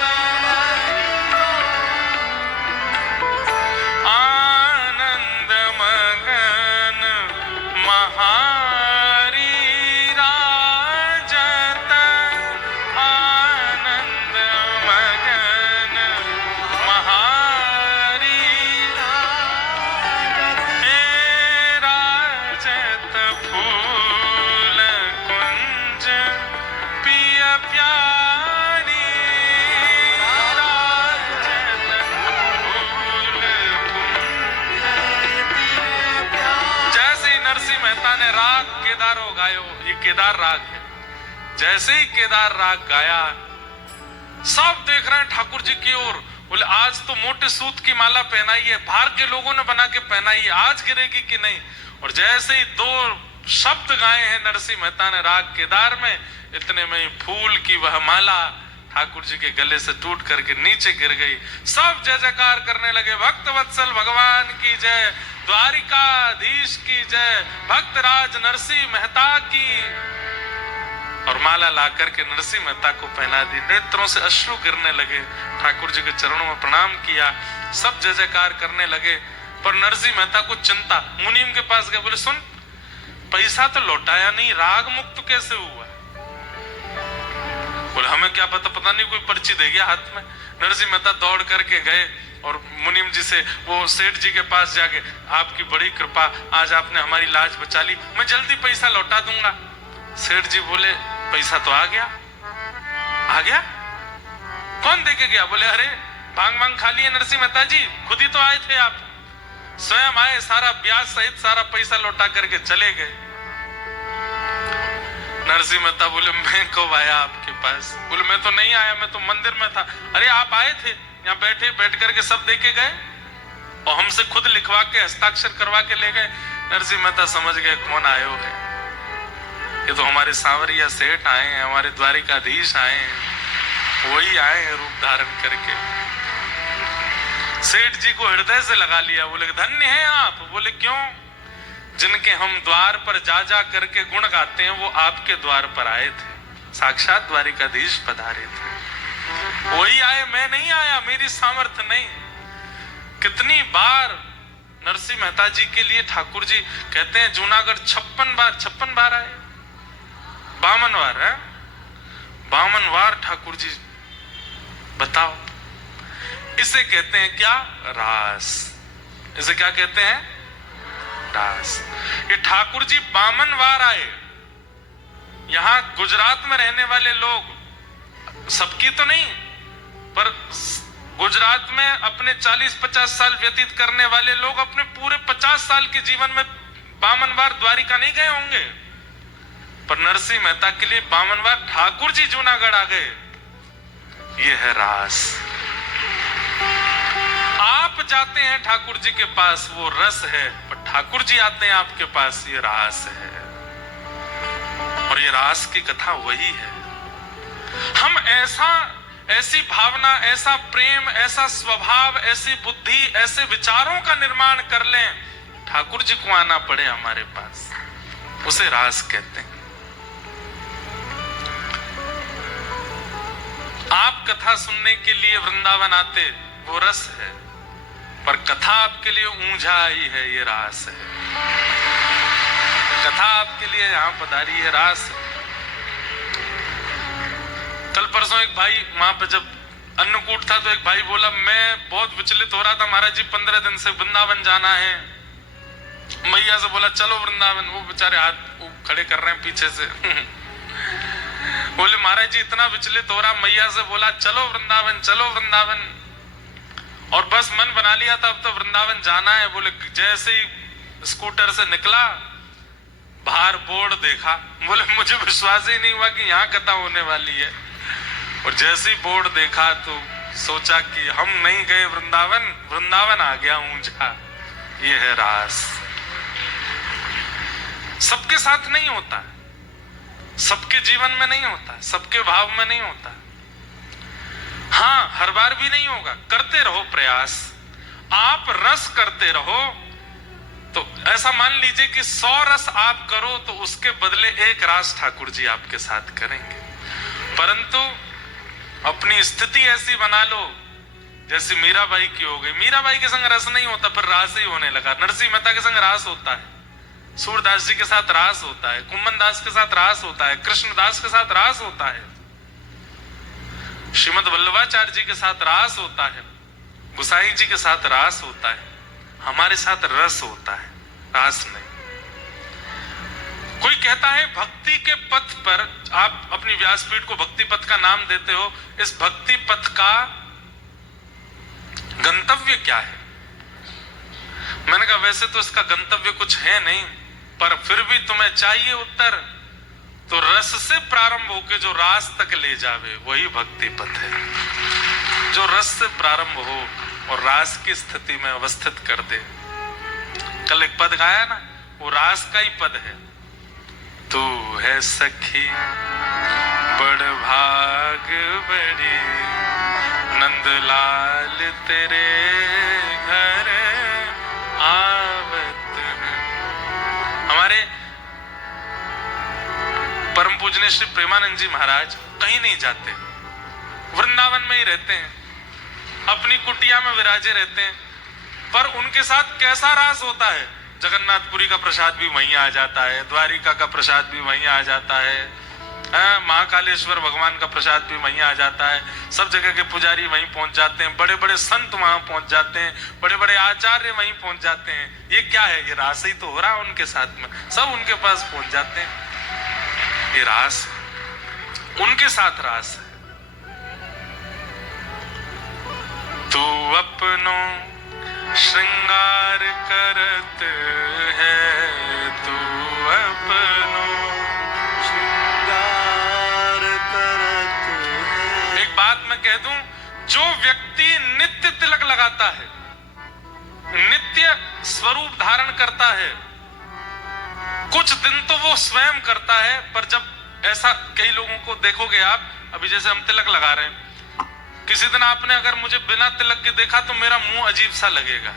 आनंद मगन महारी, राजत आनंद मगन महारी, हे राजत फूल कुंज पिया प्यारी, राजत फूल कुंज। जैसे ही नरसिंह मेहता ने राग केदारों गायो, ये केदार राग है, जैसे ही केदार राग गाया सब देख रहे हैं ठाकुर जी की ओर। बोले आज तो मोटे सूत की माला पहनाई है, बाहर के लोगों ने बना के पहनाई है, आज गिरेगी कि नहीं। और जैसे ही 2 शब्द गाए हैं नरसिंह मेहता ने राग केदार में, इतने में ही फूल की वह माला ठाकुर जी के गले से टूट करके नीचे गिर गई। सब जय जयकार करने लगे, भक्त वत्सल भगवान की जय, द्वारिकाधीश की जय, भक्तराज नरसिंह मेहता की। और माला ला करके नरसिंह मेहता को पहना दी। नेत्रों से अश्रु गिरने लगे। ठाकुर जी के चरणों में प्रणाम किया, सब जय जयकार करने लगे। पर नरसिंह मेहता को चिंता, मुनीम के पास गए। बोले सुन, पैसा तो लौटाया नहीं, राग मुक्त कैसे हुआ? बोले हमें क्या पता, पता नहीं कोई पर्ची दे गया हाथ में। नरसिंह मेहता दौड़ करके गए और मुनीम जी से, वो सेठ जी के पास जाके, आपकी बड़ी कृपा, आज आपने हमारी लाज बचा ली, मैं जल्दी पैसा लौटा दूंगा। सेठ जी बोले पैसा तो आ गया। आ गया? कौन देके गया? बोले अरे भांग भांग खा लिए नरसिंह मेहता जी, खुद ही तो आए थे आप, स्वयं आए, सारा ब्याज सहित सारा पैसा लौटा करके चले गए। नरसिंह मेहता बोले मैं कब आया आपके पास? बोले मैं तो नहीं आया, मैं तो मंदिर में था। अरे आप आए थे, यहाँ बैठ करके सब देके गए और हमसे खुद लिखवा के हस्ताक्षर करवा के ले गए। नरसिंह मेहता समझ गए कौन आयो है, ये तो हमारे सांवरिया सेठ आए हैं, हमारे द्वारिकाधीश आए हैं। वही आए हैं रूप धारण करके। सेठ जी को हृदय से लगा लिया, बोले धन्य हैं आप। बोले क्यों? जिनके हम द्वार पर जा जा करके गुण गाते हैं वो आपके द्वार पर आए थे, साक्षात द्वारिकाधीश पधारे थे, वही आए, मैं नहीं आया, मेरी सामर्थ्य नहीं। कितनी बार नरसिंह मेहता जी के लिए ठाकुर जी कहते हैं जूनागढ़ 56 बार आए, 52 बार है, 52 बार ठाकुर जी। बताओ, इसे कहते हैं क्या? रास। इसे क्या कहते हैं? रास। ये ठाकुर जी 52 बार आए। यहां गुजरात में रहने वाले लोग, सबकी तो नहीं, पर गुजरात में अपने 40-50 साल व्यतीत करने वाले लोग अपने पूरे 50 साल के जीवन में 52 बार द्वारिका नहीं गए होंगे, पर नरसिंह मेहता के लिए 52 बार ठाकुर जी जूनागढ़ आ गए। ये है रास। आप जाते हैं ठाकुर जी के पास, वो रस है, पर ठाकुर जी आते हैं आपके पास, ये रास है। और ये रास की कथा वही है। हम ऐसी भावना, ऐसा प्रेम, ऐसा स्वभाव, ऐसी बुद्धि, ऐसे विचारों का निर्माण कर लें, ठाकुर जी को आना पड़े हमारे पास, उसे रास कहते हैं। आप कथा सुनने के लिए वृंदावन आते, वो रस है, पर कथा आपके लिए ऊंझा आई है, ये रास है। कथा आपके लिए यहां पधारी है, रास है। कल परसों एक भाई वहां पे जब अन्नकूट था तो एक भाई बोला मैं बहुत विचलित हो रहा था महाराज जी, 15 दिन से वृंदावन जाना है। मैया से बोला चलो वृंदावन, वो बेचारे हाथ खड़े कर रहे हैं पीछे से बोले महाराज जी इतना विचलित हो रहा, मैया से बोला चलो वृंदावन, चलो वृंदावन, और बस मन बना लिया था अब तो वृंदावन जाना है। बोले जैसे ही स्कूटर से निकला, बाहर बोर्ड देखा, बोले मुझे विश्वास ही नहीं हुआ कि यहाँ कथा होने वाली है। और जैसे ही बोर्ड देखा तो सोचा कि हम नहीं गए वृंदावन, वृंदावन आ गया ऊंझा। ये है रास। सबके साथ नहीं होता, सबके जीवन में नहीं होता, सबके भाव में नहीं होता। हाँ, हर बार भी नहीं होगा। करते रहो प्रयास, आप रस करते रहो। तो ऐसा मान लीजिए कि 100 रस आप करो तो उसके बदले 1 रास ठाकुर जी आपके साथ करेंगे। परंतु अपनी स्थिति ऐसी बना लो जैसे मीराबाई की हो गई। मीराबाई के संग रस नहीं होता, पर रास ही होने लगा। नरसिंह मेहता के संग रास होता है, सूरदास जी के साथ रास होता है, कुम्मन दास के साथ रास होता है, कृष्णदास के साथ रास होता है, श्रीमद वल्लभाचार्य जी के साथ रास होता है, गुसाई जी के साथ रास होता है। हमारे साथ रस होता है, रास नहीं। कोई कहता है भक्ति के पथ पर, आप अपनी व्यासपीठ को भक्ति पथ का नाम देते हो, इस भक्ति पथ का गंतव्य क्या है? मैंने कहा वैसे तो इसका गंतव्य कुछ है नहीं, पर फिर भी तुम्हें चाहिए उत्तर, तो रस से प्रारंभ होकर जो रास तक ले जावे वही भक्ति पथ है। जो रस से प्रारंभ हो और रास की स्थिति में अवस्थित कर दे। कल एक पद गाया ना, वो रास का ही पद है। तू है सखी बड़ भाग बड़ी, नंदलाल तेरे घर आवत है। हमारे परम पूजनीय श्री प्रेमानंद जी महाराज कहीं नहीं जाते, वृंदावन में ही रहते हैं, अपनी कुटिया में विराजे रहते हैं। पर उनके साथ कैसा रास होता है? जगन्नाथपुरी का प्रसाद भी वहीं आ जाता है, द्वारिका का प्रसाद भी वहीं आ जाता है, महाकालेश्वर भगवान का प्रसाद भी वहीं आ जाता है। सब जगह के पुजारी वहीं पहुंच जाते हैं, बड़े बड़े संत वहां पहुंच जाते हैं, बड़े बड़े आचार्य वहीं पहुंच जाते हैं। ये क्या है? ये रास ही तो हो रहा है उनके साथ में, सब उनके पास पहुंच जाते हैं। ये रास, उनके साथ रास है। तू अपनों श्रृंगार करत है, तू अपनों श्रृंगार करत है। एक बात मैं कह दूं, जो व्यक्ति नित्य तिलक लगाता है, नित्य स्वरूप धारण करता है, कुछ दिन तो वो स्वयं करता है, पर जब ऐसा कई लोगों को देखोगे आप, अभी जैसे हम तिलक लगा रहे हैं, किसी दिन आपने अगर मुझे बिना तिलक के देखा तो मेरा मुंह अजीब सा लगेगा।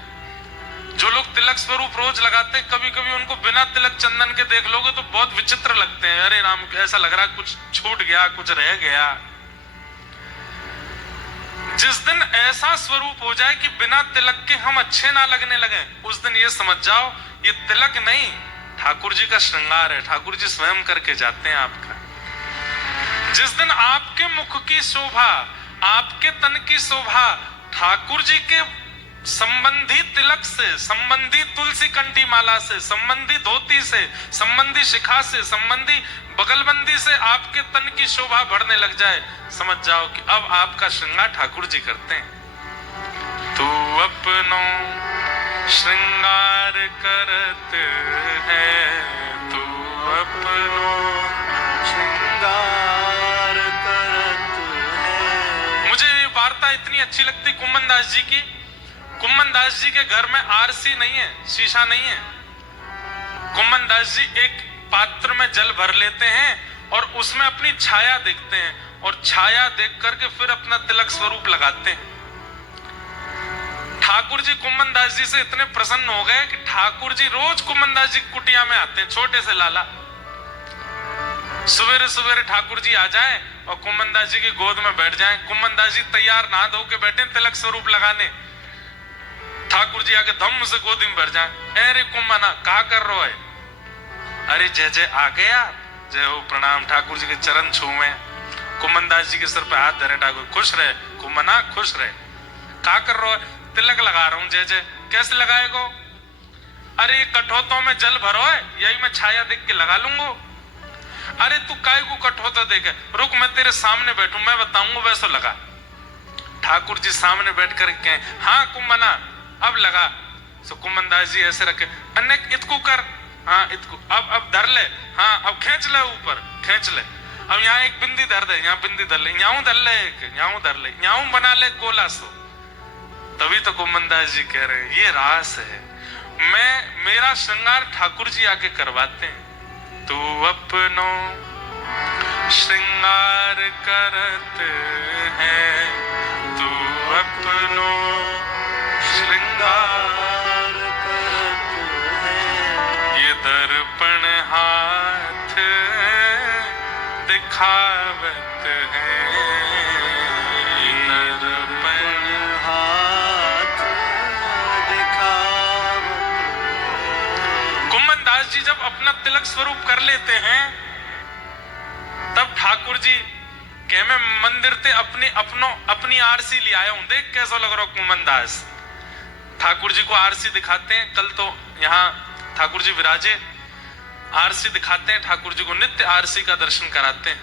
जो लोग तिलक स्वरूप रोज लगाते हैं, कभी कभी उनको बिना तिलक चंदन के देख लोगे तो बहुत विचित्र लगते हैं। अरे राम, ऐसा लग रहा कुछ छूट गया, कुछ रह गया। जिस दिन ऐसा स्वरूप हो जाए कि बिना तिलक के हम अच्छे ना लगने लगे, उस दिन ये समझ जाओ ये तिलक नहीं, ठाकुर जी का श्रृंगार है। ठाकुर जी स्वयं करके जाते हैं आपका। जिस दिन आपके मुख की शोभा, आपके तन की शोभा ठाकुर जी के संबंधी तिलक से, संबंधी तुलसी कंठी माला से, संबंधी धोती से, संबंधी शिखा से, संबंधी बगलबंदी से आपके तन की शोभा बढ़ने लग जाए, समझ जाओ कि अब आपका श्रृंगार ठाकुर जी करते हैं। तू अपनो श्रृंगार करत है, तू अपनो श्रृंगार करत है। मुझे ये वार्ता इतनी अच्छी लगती कुम्मन दास जी की। कुम्मन दास जी के घर में आरसी नहीं है, शीशा नहीं है। कुम्मन दास जी एक पात्र में जल भर लेते हैं और उसमें अपनी छाया देखते हैं और छाया देख करके फिर अपना तिलक स्वरूप लगाते हैं। ठाकुर जी कुम्मन दास जी से इतने प्रसन्न हो गए कि ठाकुर जी रोज कुम्मन दास जी की कुटिया में आते हैं, छोटे से लाला। सवेरे सवेरे ठाकुर जी आ जाएं और कुम्मन दास जी की गोद में बैठ जाएं। कुम्मन दास जी तैयार नहा धो के बैठे तिलक स्वरूप लगाने। ठाकुर जी आके धम्म से गोदी में बैठ जाए। अरे कुम्मना क्या कर रहे हो? अरे जय जय आ गया, जय हो, प्रणाम। ठाकुर जी के चरण छूए, कुम्मन दास जी के सर पे हाथ धरे। ठाकुर खुश रहे, कुम्मना खुश रहे। क्या कर रहे हो? तिलक लगा रहा हूं। जय जय। कैसे लगाएगो? अरे ये कठोतों में जल भरो है, यही मैं छाया देख के लगा लूंगा। अरे तू काय को कठोता देखे, रुक मैं तेरे सामने बैठू, मैं बताऊंगा वैसा लगा। ठाकुर जी सामने बैठ कर कहे, हाँ कुम्मना अब लगा। सो कुम्मन दास जी ऐसे रखे, अनेक इतकू कर, हाँ इतकू, अब धर ले, हाँ अब खींच ले, ऊपर खींच ले। अब यहाँ एक बिंदी धर दे, यहाँ बिंदी धर ले, यहाँ धर ले, यहाँ धर ले, यहाँ बना ले गोला सो। तभी तो कुम्मन दास जी कह रहे ये रास है। मेरा श्रृंगार ठाकुर जी आके करवाते हैं। तू अपनो श्रृंगार करत है, तू अपनो श्रृंगार करत है। ये दर्पण हाथ दिखावत है, ये दर्पण हाथ दिखावत। कुम्मन दास जी जब अपना तिलक स्वरूप कर लेते हैं तब ठाकुर जी कह मैं मंदिर ते अपनी आरसी ले आया हूं, देख कैसा लग रहा कुम्मन दास। ठाकुर जी को आरसी दिखाते हैं। कल तो यहाँ ठाकुर जी विराजे, आरसी दिखाते हैं। ठाकुर जी को नित्य आरसी का दर्शन कराते हैं।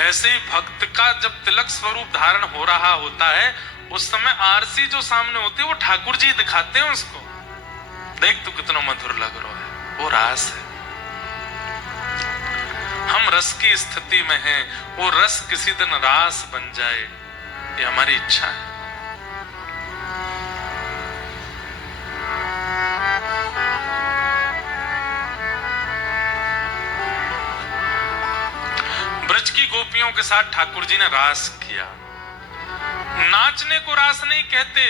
ऐसे ही भक्त का जब तिलक स्वरूप धारण हो रहा होता है, उस समय आरसी जो सामने होती है वो ठाकुर जी दिखाते हैं उसको। देख तू कितना मधुर लग रहा है, वो रास है। हम रस की स्थिति में हैं, वो रस किसी दिन रास बन जाए, ये हमारी इच्छा है। ब्रज की गोपियों के साथ ठाकुर जी ने रास किया। नाचने को रास नहीं कहते,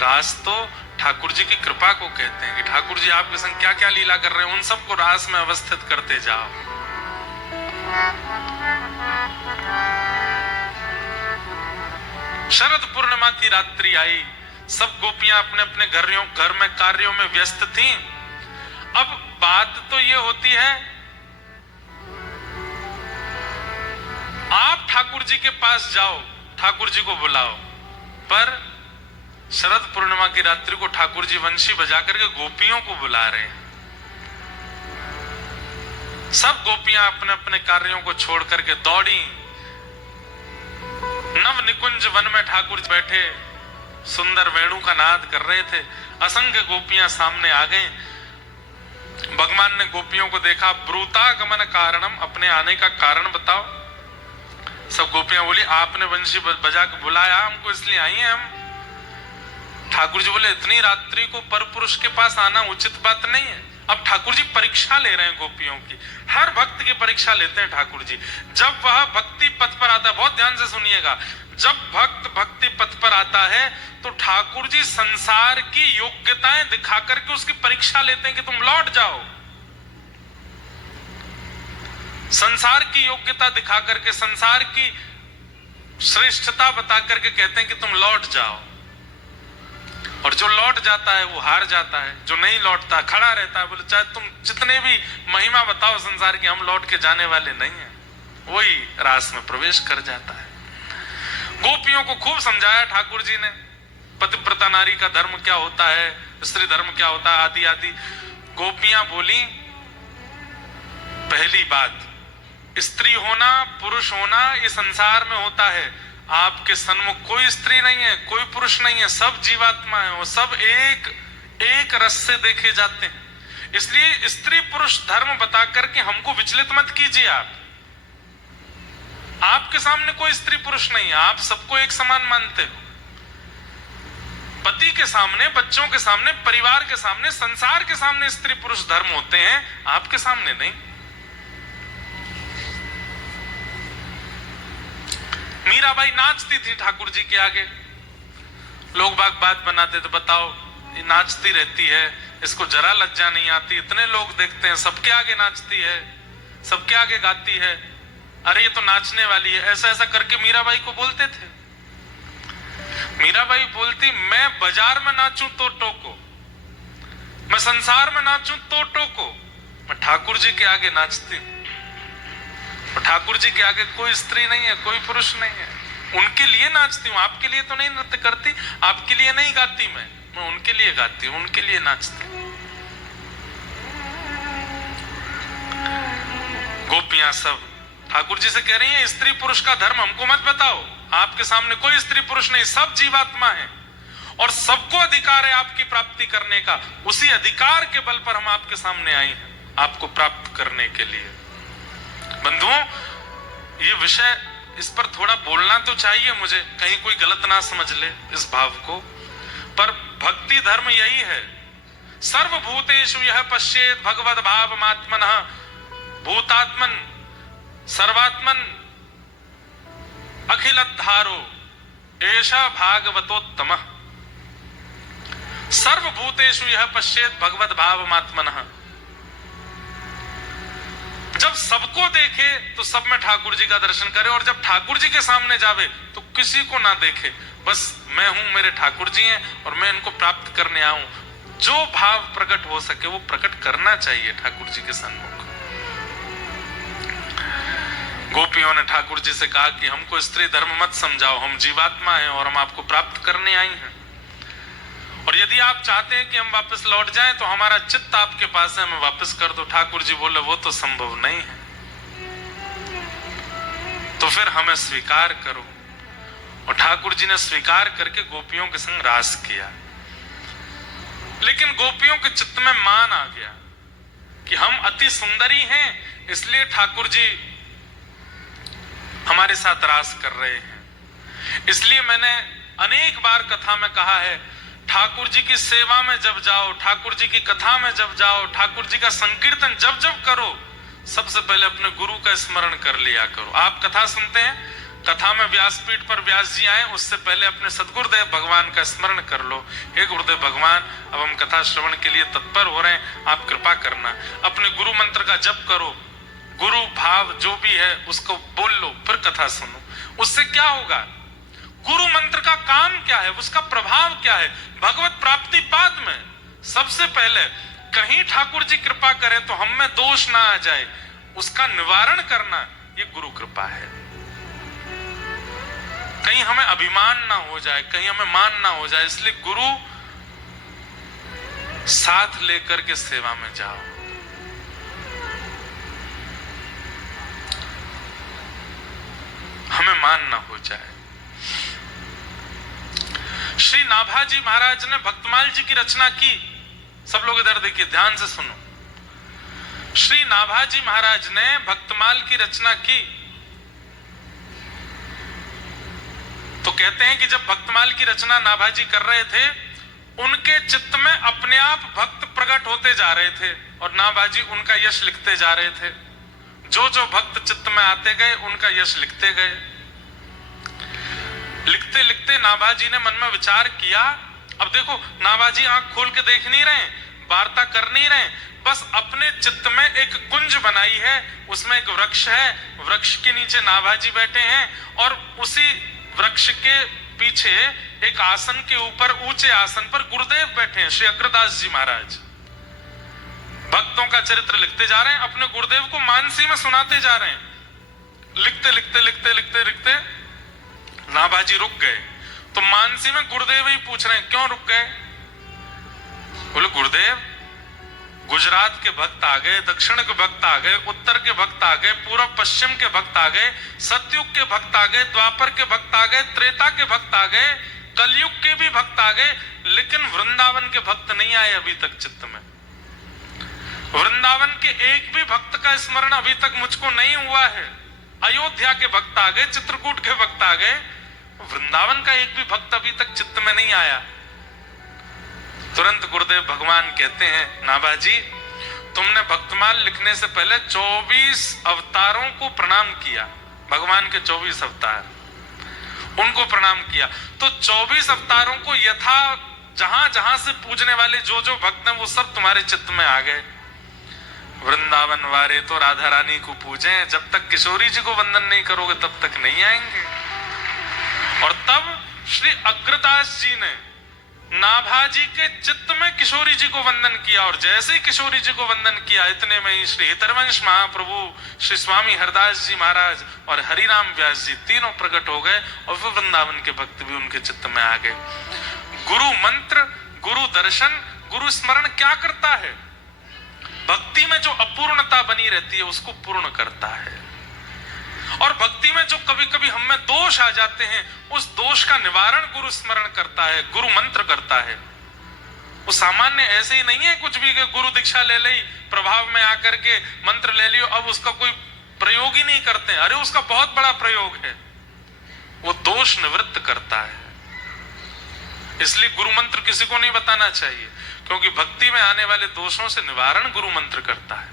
रास तो ठाकुर जी की कृपा को कहते हैं कि ठाकुर जी आपके संग क्या क्या लीला कर रहे हैं, उन सबको रास में अवस्थित करते जाओ। शरद पूर्णिमा की रात्रि आई, सब गोपियां अपने अपने घर में कार्यों में व्यस्त थीं। अब बात तो ये होती है, आप ठाकुर जी के पास जाओ, ठाकुर जी को बुलाओ, पर शरद पूर्णिमा की रात्रि को ठाकुर जी वंशी बजा करके गोपियों को बुला रहे हैं। सब गोपियां अपने अपने कार्यों को छोड़ करके दौड़ी। नव निकुंज वन में ठाकुर जी बैठे सुंदर वेणु का नाद कर रहे थे। असंख्य गोपियां सामने आ गई। भगवान ने गोपियों को देखा, ब्रूतागमन कारणम, अपने आने का कारण बताओ। सब गोपियां बोली आपने वंशी बजा के बुलाया हमको, इसलिए आई हैं हम। ठाकुर जी बोले इतनी रात्रि को परपुरुष के पास आना उचित बात नहीं है, अब ठाकुर जी परीक्षा ले रहे हैं गोपियों की, हर भक्त की परीक्षा लेते हैं ठाकुर जी। जब वह भक्ति पथ पर आता है, बहुत ध्यान से सुनिएगा, जब भक्त भक्ति पथ पर आता है तो ठाकुर जी संसार की योग्यताएं दिखा करके उसकी परीक्षा लेते हैं कि तुम लौट जाओ। संसार की योग्यता दिखा करके, संसार की श्रेष्ठता बता करके कहते हैं कि तुम लौट जाओ। और जो लौट जाता है वो हार जाता है, जो नहीं लौटता खड़ा रहता है, बोले चाहे तुम जितने भी महिमा बताओ संसार की, हम लौट के जाने वाले नहीं हैं, वही रास में प्रवेश कर जाता है। गोपियों को खूब समझाया ठाकुर जी ने, पतिव्रता नारी का धर्म क्या होता है, स्त्री धर्म क्या होता है, आदि आदि। गोपियां बोली, पहली बात, स्त्री होना पुरुष होना ये संसार में होता है, आपके सन्मुख कोई स्त्री नहीं है, कोई पुरुष नहीं है, सब जीवात्मा है, वो सब एक रस से देखे जाते हैं। इसलिए स्त्री पुरुष धर्म बता करके हमको विचलित मत कीजिए। आपके सामने कोई स्त्री पुरुष नहीं है, आप सबको एक समान मानते हो। पति के सामने, बच्चों के सामने, परिवार के सामने, संसार के सामने स्त्री पुरुष धर्म होते हैं, आपके सामने नहीं। मीराबाई नाचती थी ठाकुर जी के आगे, लोग बाग बात बनाते थे, बताओ ये नाचती रहती है, इसको जरा लज्जा नहीं आती, इतने लोग देखते हैं, सबके आगे नाचती है, सबके आगे गाती है, अरे ये तो नाचने वाली है, ऐसा ऐसा करके मीराबाई को बोलते थे। मीराबाई बोलती, मैं बाजार में नाचूं तो टोको, मैं संसार में नाचूं तो टोको, मैं ठाकुर जी के आगे नाचती हूं। ठाकुर जी के आगे कोई स्त्री नहीं है, कोई पुरुष नहीं है, उनके लिए नाचती हूँ, आपके लिए तो नहीं नृत्य करती, आपके लिए नहीं गाती, मैं उनके लिए गाती हूँ, उनके लिए नाचती हूँ। गोपियां सब ठाकुर जी से कह रही हैं, स्त्री पुरुष का धर्म हमको मत बताओ, आपके सामने कोई स्त्री पुरुष नहीं, सब जीवात्मा है और सबको अधिकार है आपकी प्राप्ति करने का। उसी अधिकार के बल पर हम आपके सामने आए हैं, आपको प्राप्त करने के लिए। बंधुओं, ये विषय, इस पर थोड़ा बोलना तो चाहिए मुझे, कहीं कोई गलत ना समझ ले इस भाव को, पर भक्ति धर्म यही है, सर्वभूतेषु यह पश्येत भगवद भावमात्मनः भूतात्मन सर्वात्मन अखिलद्धारो एषा भागवतोत्तमः। सर्वभूतेषु यह पश्येत भगवद भावमात्मनः, जब सबको देखे तो सब में ठाकुर जी का दर्शन करे, और जब ठाकुर जी के सामने जावे तो किसी को ना देखे, बस मैं हूं, मेरे ठाकुर जी हैं और मैं इनको प्राप्त करने आऊं। जो भाव प्रकट हो सके वो प्रकट करना चाहिए ठाकुर जी के सन्मुख। गोपियों ने ठाकुर जी से कहा कि हमको स्त्री धर्म मत समझाओ, हम जीवात्मा हैं और हम आपको प्राप्त करने आई हैं, और यदि आप चाहते हैं कि हम वापस लौट जाएं तो हमारा चित्त आपके पास है, हमें वापस कर दो। ठाकुर जी बोले, वो तो संभव नहीं है, तो फिर हमें स्वीकार करो। और ठाकुर जी ने स्वीकार करके गोपियों के संग रास किया। लेकिन गोपियों के चित्त में मान आ गया कि हम अति सुंदरी हैं, इसलिए ठाकुर जी हमारे साथ रास कर रहे हैं। इसलिए मैंने अनेक बार कथा में कहा है, ठाकुर जी की सेवा में जब जाओ, ठाकुर जी की कथा में जब जाओ, ठाकुर जी का संकीर्तन जब जब करो, सबसे पहले अपने गुरु का स्मरण कर लिया करो। आप कथा सुनते हैं, कथा में व्यासपीठ पर व्यास जी आए, उससे पहले अपने सदगुरुदेव भगवान का स्मरण कर लो। हे गुरुदेव भगवान, अब हम कथा श्रवण के लिए तत्पर हो रहे हैं, आप कृपा करना। अपने गुरु मंत्र का जप करो, गुरु भाव जो भी है उसको बोल लो, फिर कथा सुनो। उससे क्या होगा? गुरु मंत्र का काम क्या है, उसका प्रभाव क्या है? भगवत प्राप्ति बाद में सबसे पहले कहीं ठाकुर जी कृपा करें तो हम में दोष ना आ जाए, उसका निवारण करना ये गुरु कृपा है। कहीं हमें अभिमान ना हो जाए, कहीं हमें मान ना हो जाए, इसलिए गुरु साथ लेकर के सेवा में जाओ। हमें मान ना हो जाए। श्री नाभाजी महाराज ने भक्तमाल जी की रचना की। सब लोग इधर देखिए, ध्यान से सुनो। श्री नाभाजी महाराज ने भक्तमाल की रचना की तो कहते हैं कि जब भक्तमाल की रचना नाभाजी कर रहे थे, उनके चित्त में अपने आप भक्त प्रकट होते जा रहे थे और नाभाजी उनका यश लिखते जा रहे थे। जो जो भक्त चित्त में आते गए उनका यश लिखते गए। लिखते लिखते नाभाजी ने मन में विचार किया। अब देखो, नाभाजी आंख खोल के देख नहीं रहे, वार्ता कर नहीं रहे, बस अपने चित्त में एक कुंज बनाई है, उसमें एक वृक्ष है, वृक्ष के नीचे नाभाजी बैठे हैं और उसी वृक्ष के पीछे एक आसन के ऊपर, ऊंचे आसन पर गुरुदेव बैठे हैं, श्री अग्रदास जी महाराज। भक्तों का चरित्र लिखते जा रहे हैं, अपने गुरुदेव को मानसी में सुनाते जा रहे हैं। लिखते लिखते लिखते लिखते लिखते नाभाजी रुक गए। तो मानसी में गुरुदेव ही पूछ रहे हैं, क्यों रुक गए? बोले, गुरुदेव, गुजरात के भक्त आ गए, दक्षिण के भक्त आ गए, उत्तर के भक्त आ गए, पूर्व पश्चिम के भक्त आ गए, सतयुग के भक्त आ गए, द्वापर के भक्त आ गए, त्रेता के भक्त आ गए, कलयुग के भी भक्त आ गए, लेकिन वृंदावन के भक्त नहीं आए अभी तक चित्त में। वृंदावन के एक भी भक्त का स्मरण अभी तक मुझको नहीं हुआ है। अयोध्या के भक्त आ गए, चित्रकूट के भक्त आ गए, वृंदावन का एक भी भक्त अभी तक चित्त में नहीं आया। तुरंत गुरुदेव भगवान कहते हैं, नाभाजी, तुमने भक्तमाल लिखने से पहले 24 अवतारों को प्रणाम किया, भगवान के 24 अवतार, उनको प्रणाम किया। तो 24 अवतारों को यथा जहां जहां से पूजने वाले जो जो भक्त हैं वो सब तुम्हारे चित्त में आ गए। वृंदावन वारे तो राधा रानी को पूजे, जब तक किशोरी जी को वंदन नहीं करोगे तब तक नहीं आएंगे। और तब श्री अग्रदास जी ने नाभाजी के चित्त में किशोरी जी को वंदन किया, और जैसे ही किशोरी जी को वंदन किया, इतने में ही श्री हितरवंश महाप्रभु, श्री स्वामी हरदास जी महाराज और हरिराम व्यास जी तीनों प्रकट हो गए, और फिर वृंदावन के भक्त भी उनके चित्त में आ गए। गुरु मंत्र, गुरु दर्शन, गुरु स्मरण क्या करता है? भक्ति में जो अपूर्णता बनी रहती है उसको पूर्ण करता है, और भक्ति में जो कभी कभी हम में दोष आ जाते हैं उस दोष का निवारण गुरु स्मरण करता है, गुरु मंत्र करता है। वो सामान्य ऐसे ही नहीं है कुछ भी, गुरु दीक्षा ले ली, प्रभाव में आकर के मंत्र ले लियो, अब उसका कोई प्रयोग ही नहीं करते। अरे उसका बहुत बड़ा प्रयोग है, वो दोष निवृत्त करता है। इसलिए गुरु मंत्र किसी को नहीं बताना चाहिए, क्योंकि भक्ति में आने वाले दोषों से निवारण गुरु मंत्र करता है।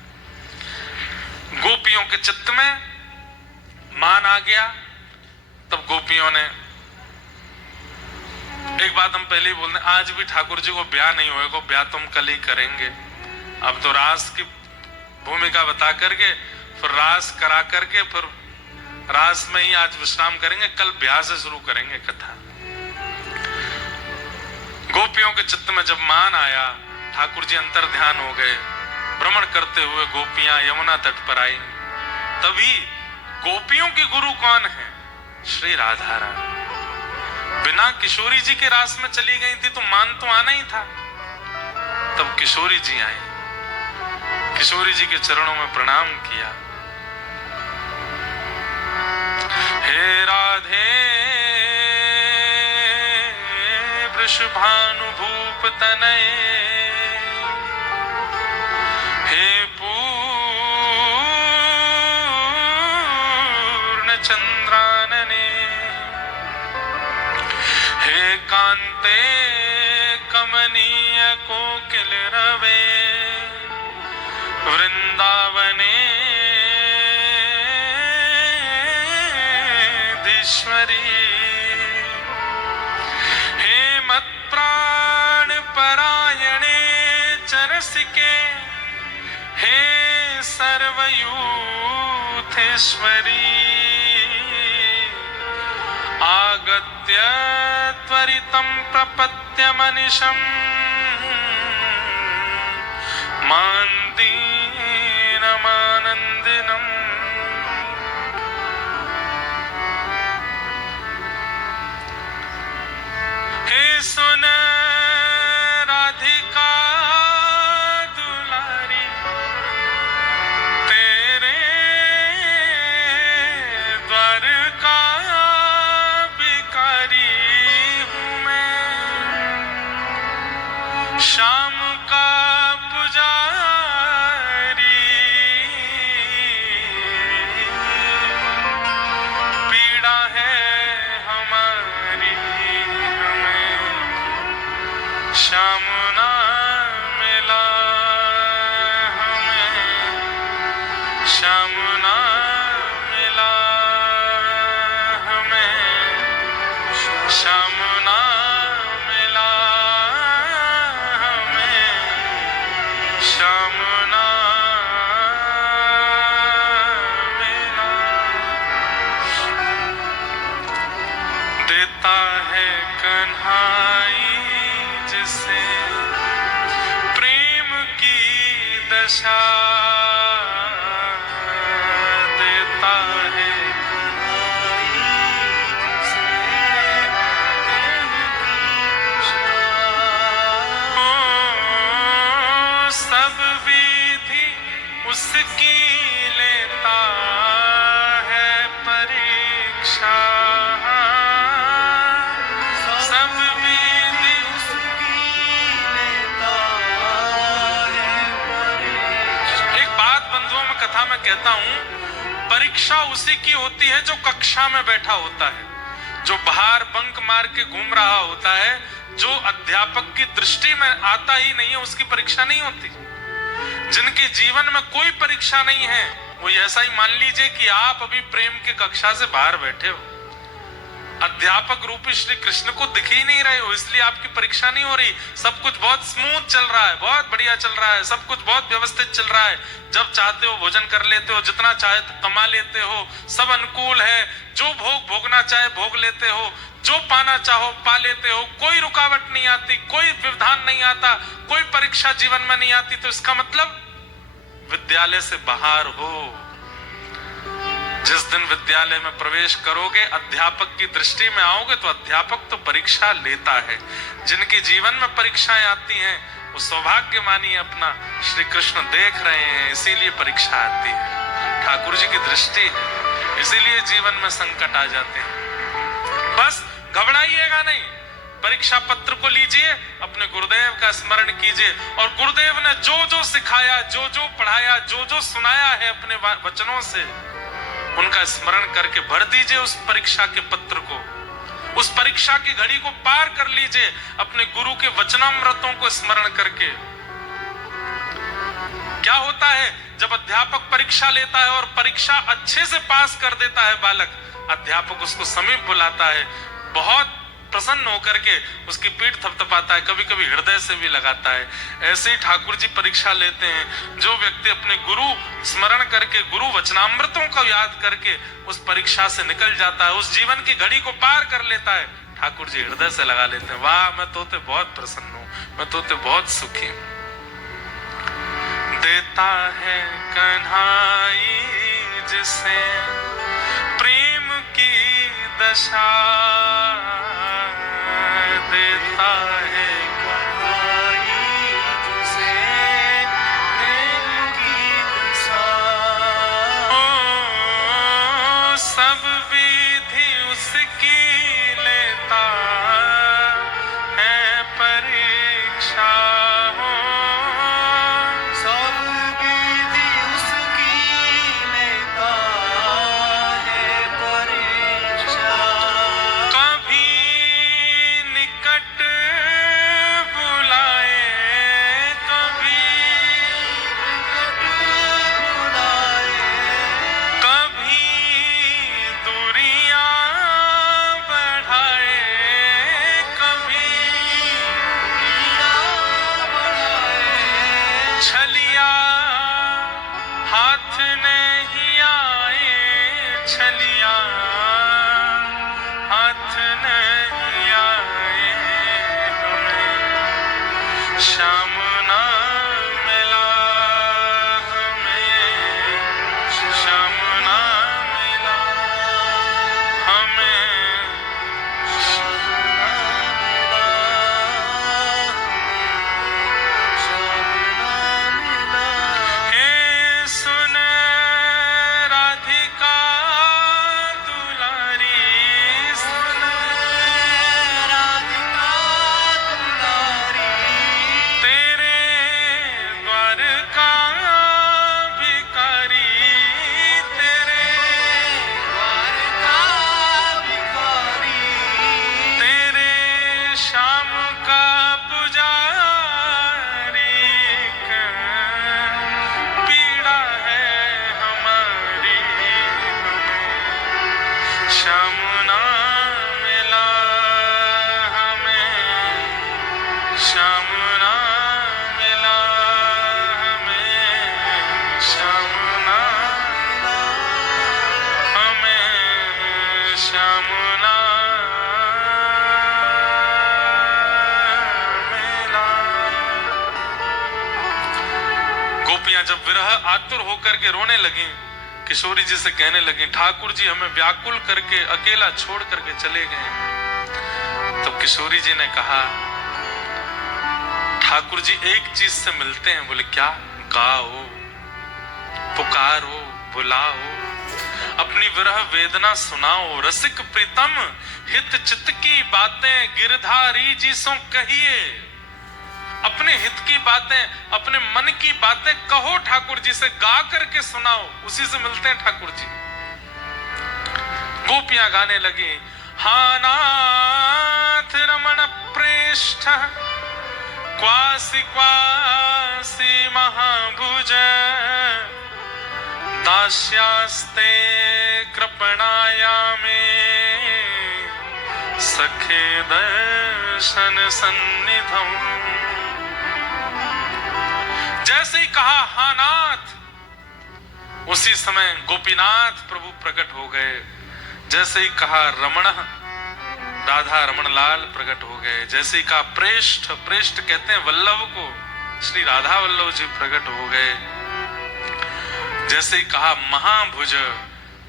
गोपियों के चित्त में मान आ गया, तब गोपियों ने, एक बात हम पहले ही बोल रहे, आज भी ठाकुर जी को ब्याह नहीं होएगा, ब्याह तुम कल ही करेंगे। अब तो रास की भूमिका बता करके फिर रास करा करके फिर रास में ही आज विश्राम करेंगे, कल ब्याह से शुरू करेंगे कथा। गोपियों के चित्त में जब मान आया, ठाकुर जी अंतर ध्यान हो गए, भ्रमण करते हुए गोपियां यमुना तट पर आई। तभी गोपियों की गुरु कौन है? श्री राधा रानी। बिना किशोरी जी के रास में चली गई थी तो मान तो आना ही था। तब किशोरी जी आई, किशोरी जी के चरणों में प्रणाम किया। हे राधे वृषभानु भूप तनये, हे चंद्रानने, हे कांते कमनीय कोकिल रवे, वृंदावने धीश्वरी, हे मत प्राण परायणे चरसिके, हे सर्वयूथेश्वरी, आगत्य त्वरितं प्रपत्य मनिषं, मां दीनमानन्दिनम्। हे सुन राधिका दुलारी, तेरे द्वार का श्याम का पुजारी, दशा देता है सब विधि उसकी लेता है परीक्षा सब विधि उसकी लेता है परीक्षा। एक बात बंधुओं में कथा में कहता हूं, परीक्षा उसी की होती है जो कक्षा में बैठा होता है, जो बाहर बंक मार के घूम रहा होता है, जो अध्यापक की दृष्टि में आता ही नहीं है, उसकी परीक्षा नहीं होती। जिनके जीवन में कोई परीक्षा नहीं है, वो ऐसा ही मान लीजिए कि आप अभी प्रेम की कक्षा से बाहर बैठे हो, अध्यापक रूपी श्री कृष्ण को दिख ही नहीं रहे हो, इसलिए आपकी परीक्षा नहीं हो रही। सब कुछ बहुत स्मूथ चल रहा है, बहुत बढ़िया चल रहा है, सब कुछ बहुत व्यवस्थित चल रहा है। जब चाहते हो भोजन कर लेते हो, जितना चाहे कमा लेते हो, सब अनुकूल है, जो भोग भोगना चाहे भोग लेते हो, जो पाना चाहो पा लेते हो, कोई रुकावट नहीं आती, कोई व्यवधान नहीं आता, कोई परीक्षा जीवन में नहीं आती। तो इसका मतलब विद्यालय से बाहर हो। जिस दिन विद्यालय में प्रवेश करोगे, अध्यापक की दृष्टि में आओगे, तो अध्यापक तो परीक्षा लेता है। जिनके जीवन में परीक्षाएं आती हैं, वो सौभाग्य मानिए अपना, श्री कृष्ण देख रहे हैं, इसीलिए परीक्षा आती है। ठाकुर जी की दृष्टि है, इसीलिए जीवन में संकट आ जाते हैं। बस घबराइएगा नहीं, परीक्षा पत्र को लीजिए, अपने गुरुदेव का स्मरण कीजिए, और गुरुदेव ने जो जो सिखाया, जो जो पढ़ाया, जो जो सुनाया है अपने वचनों से, उनका स्मरण करके भर दीजिए उस परीक्षा के पत्र को। उस परीक्षा की घड़ी को पार कर लीजिए अपने गुरु के वचनामृतों को स्मरण करके। क्या होता है जब अध्यापक परीक्षा लेता है और परीक्षा अच्छे से पास कर देता है बालक, अध्यापक उसको समीप बुलाता है, बहुत प्रसन्न होकर के उसकी पीठ थपथपाता है, कभी कभी हृदय से भी लगाता है। ऐसे ही ठाकुर जी परीक्षा लेते हैं। जो व्यक्ति अपने गुरु स्मरण करके, गुरु वचनामृतों को याद करके उस परीक्षा से निकल जाता है, उस जीवन की घड़ी को पार कर लेता है, ठाकुर जी हृदय से लगा लेते हैं, वाह मैं तोते बहुत प्रसन्न हूं, मैं तोते बहुत सुखी हूं। देता है कन्हाई जिसे प्रेम की दशा, देता है कन्हाई जिसे प्रेम की दशा। ओ सब विधि उसकी लेता है परीक्षा, सब विधि उसकी लेता है परीक्षा। कभी निकट जब विरह आतुर होकर के रोने लगी, किशोरी जी से कहने लगी, ठाकुर जी हमें व्याकुल करके अकेला छोड़ करके चले गए। तो किशोरी जी ने कहा, ठाकुर जी एक चीज से मिलते हैं। बोले क्या? गाओ, पुकारो, बुलाओ, अपनी विरह वेदना सुनाओ, रसिक प्रीतम हित चित्त की बातें गिरधारी जी सो कहिए। अपने हित की बातें, अपने मन की बातें कहो, ठाकुर जी से गा करके सुनाओ, उसी से मिलते हैं ठाकुर जी। गोपियां गाने लगी, हा नाथ रमण प्रेष्ठ क्वासी क्वासी महाभुज दास्यास्ते कृपणायामे सखे दर्शन सन्निधम। जैसे ही कहा हा नाथ, उसी समय गोपीनाथ प्रभु प्रकट हो गए। जैसे ही कहा रमण, राधा रमण लाल प्रकट हो गए। जैसे ही कहा प्रेष्ठ, प्रेष्ठ कहते हैं वल्लभ को, श्री राधा वल्लभ जी प्रकट हो गए। जैसे ही कहा महाभुज,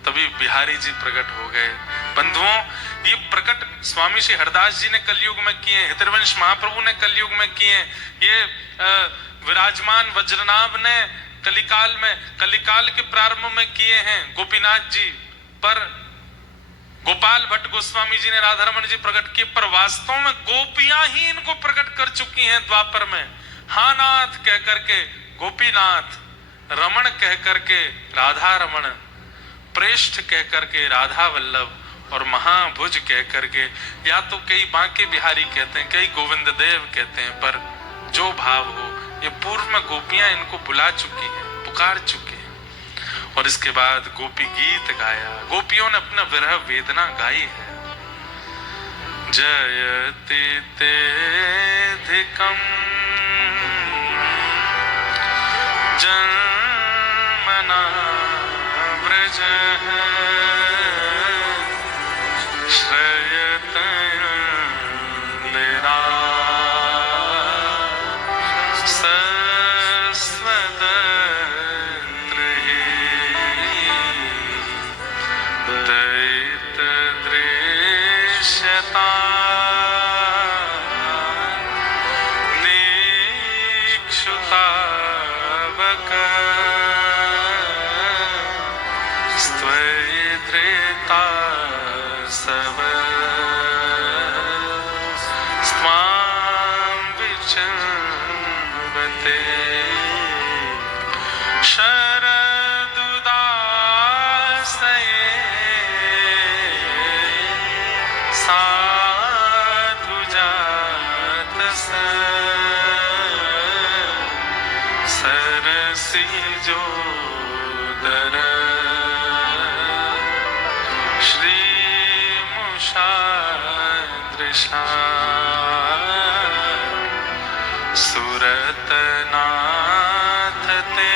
तभी बिहारी जी प्रकट हो गए। बंधुओं, ये प्रकट स्वामी श्री हरदास जी ने कलयुग में किए, हितवंश महाप्रभु ने कलयुग में किए, ये विराजमान वज्रनाभ ने कलिकाल में, कलिकाल के प्रारंभ में किए हैं गोपीनाथ जी। पर गोपाल भट्ट गोस्वामी जी ने राधा रमण जी प्रकट किए, पर वास्तव में गोपियां ही इनको प्रकट कर चुकी हैं द्वापर में। हा नाथ कह करके गोपीनाथ, रमण कह करके राधा रमण, प्रेष्ठ कह करके राधा वल्लभ और महाभुज कह करके, या तो कई बांके बिहारी कहते हैं, कई गोविंद देव कहते हैं, पर जो भाव हो, ये पूर्व में गोपियां इनको बुला चुकी हैं, पुकार चुकी हैं। और इसके बाद गोपी गीत गाया, गोपियों ने अपना विरह वेदना गाई है। जयति तेधिकम जन्मना व्रज श्रयत निरा सुरत नाथ ते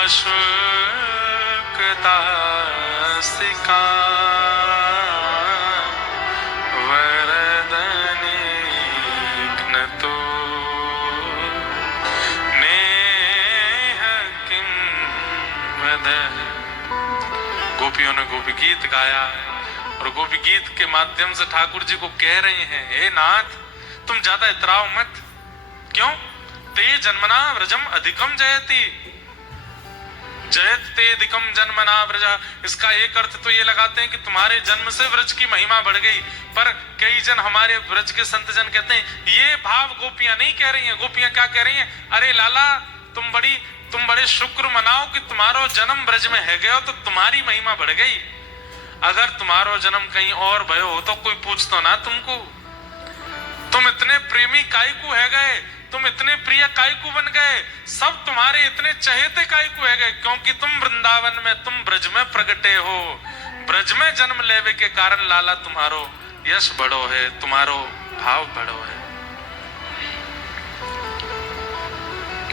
अशोक दासिका वरदनी घ्नतो नेह किं वद। गोपियों ने गोपी गीत गाया और गोपी गीत के माध्यम से ठाकुर जी को कह रहे हैं, हे नाथ तुम ज्यादा इतराओ मत। क्यों? ते जन्मना व्रजम अधिकम जयति, जयत ते अधिकम जन्मना व्रज। इसका एक अर्थ तो ये लगाते हैं कि तुम्हारे जन्म से व्रज की महिमा बढ़ गई, पर कई जन हमारे व्रज के संत जन कहते हैं ये भाव गोपियां नहीं कह रही हैं। गोपियां क्या कह रही हैं? अरे लाला तुम बड़े शुक्र मनाओ कि तुम्हारो जन्म ब्रज में है गयो तो तुम्हारी महिमा बढ़ गई। अगर तुम्हारो जन्म कहीं और भयो हो तो कोई पूछतो ना तुमको। तुम इतने प्रेमी कायकू है गए, तुम इतने प्रिय कायकू बन गए, सब तुम्हारे इतने चहेते कायकू है गए, क्योंकि तुम वृंदावन में, तुम ब्रज में प्रगटे हो। ब्रज में जन्म लेवे के कारण लाला तुम्हारो यश बड़ो है, तुम्हारो भाव बड़ो है।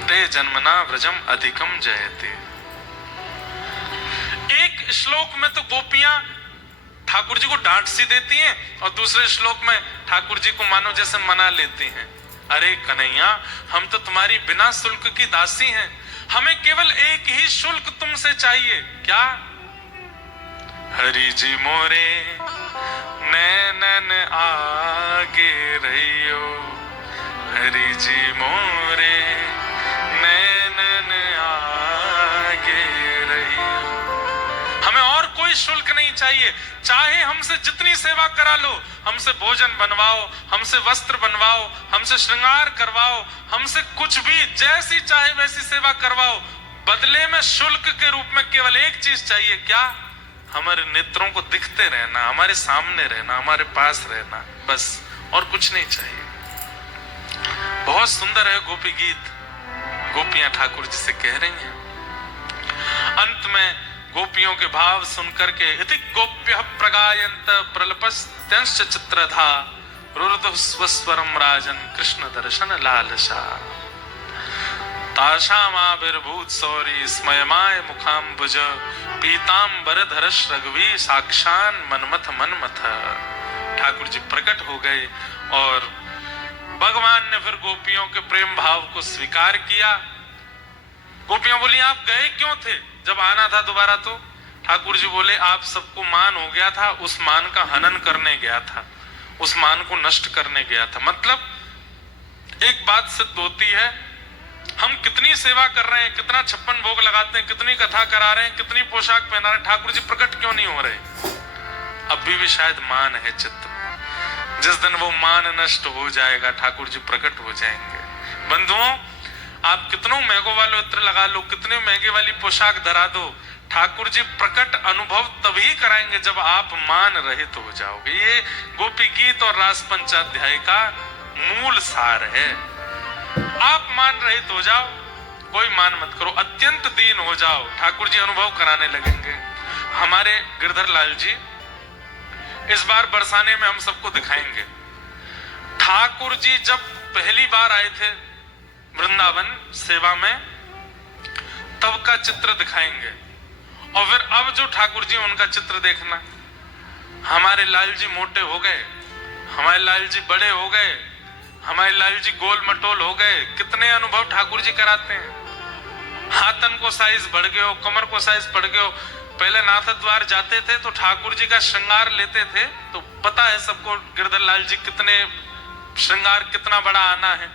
ते जन्मना व्रजम अधिकम जयते। एक श्लोक में तो गोपियां ठाकुर जी को डांट सी देती हैं और दूसरे श्लोक में ठाकुर जी को मानो जैसे मना लेती हैं। अरे कन्हैया, हम तो तुम्हारी बिना शुल्क की दासी हैं, हमें केवल एक ही शुल्क तुमसे चाहिए। क्या? हरि जी मोरे नैनन आगे रहियो, हरि जी मोरे नैनन आगे रहियो। हमें और कोई शुल्क नहीं चाहिए, चाहे हमसे जितनी सेवा करा लो, हमसे भोजन बनवाओ, हमसे वस्त्र बनवाओ, हमसे श्रृंगार करवाओ, हमसे कुछ भी जैसी चाहे वैसी सेवा करवाओ, बदले में शुल्क के रूप में केवल एक चीज चाहिए। क्या? हमारे नेत्रों को दिखते रहना, हमारे सामने रहना, हमारे पास रहना, बस, और कुछ नहीं चाहिए। बहुत सुंदर है गोपी गीत, गोपियां ठाकुर जी से कह रही हैं। अंत में गोपियों के भाव सुनकर के इति गोप्य प्रगायंत प्रलपस्त्यंश चित्रधा रुरुदुः स्वस्वरम राजन कृष्ण दर्शन लालसा ताशामाविर्भूत सौरी स्मयमाय मुखाम्बुज पीतांबरधरश रघुवी साक्षान मनमथ मनमथ। ठाकुर जी प्रकट हो गए और भगवान ने फिर गोपियों के प्रेम भाव को स्वीकार किया। गोपियां बोली, आप गए क्यों थे? जब आना था दोबारा तो ठाकुर जी बोले, आप सबको मान हो गया था, उस मान का हनन करने गया था, उस मान को नष्ट करने गया था। मतलब एक बात सिद्ध होती है, हम कितनी सेवा कर रहे हैं, कितना 56 भोग लगाते हैं, कितनी कथा करा रहे हैं, कितनी पोशाक पहना रहे हैं, ठाकुर जी प्रकट क्यों नहीं हो रहे? अभी भी शायद मान है चित्त में। जिस दिन वो मान नष्ट हो जाएगा, ठाकुर जी प्रकट हो जाएंगे। बंधुओं, आप कितनों महंगों वाले इत्र लगा लो, कितने महंगे वाली पोशाक धरा दो, ठाकुर जी प्रकट अनुभव तभी कराएंगे जब आप मान रहित हो जाओगे। ये गोपी गीत और रास पंचाध्याय का मूल सार है। आप मान रहित हो जाओ, कोई मान मत करो, अत्यंत दीन हो जाओ, ठाकुर जी अनुभव कराने लगेंगे। हमारे गिरधर लाल जी इस बार बरसाने में हम सबको दिखाएंगे। ठाकुर जी जब पहली बार आए थे वृंदावन सेवा में, तब का चित्र दिखाएंगे, और फिर अब जो ठाकुर जी उनका चित्र देखना। हमारे लाल जी मोटे हो गए, हमारे लाल जी बड़े हो गए, हमारे लाल जी गोल मटोल हो गए। कितने अनुभव ठाकुर जी कराते हैं। हाथन को साइज बढ़ गए हो, कमर को साइज बढ़ गए हो। पहले नाथ द्वार जाते थे तो ठाकुर जी का श्रृंगार लेते थे, तो पता है सबको गिरधर लाल जी कितने श्रृंगार कितना बड़ा आना है।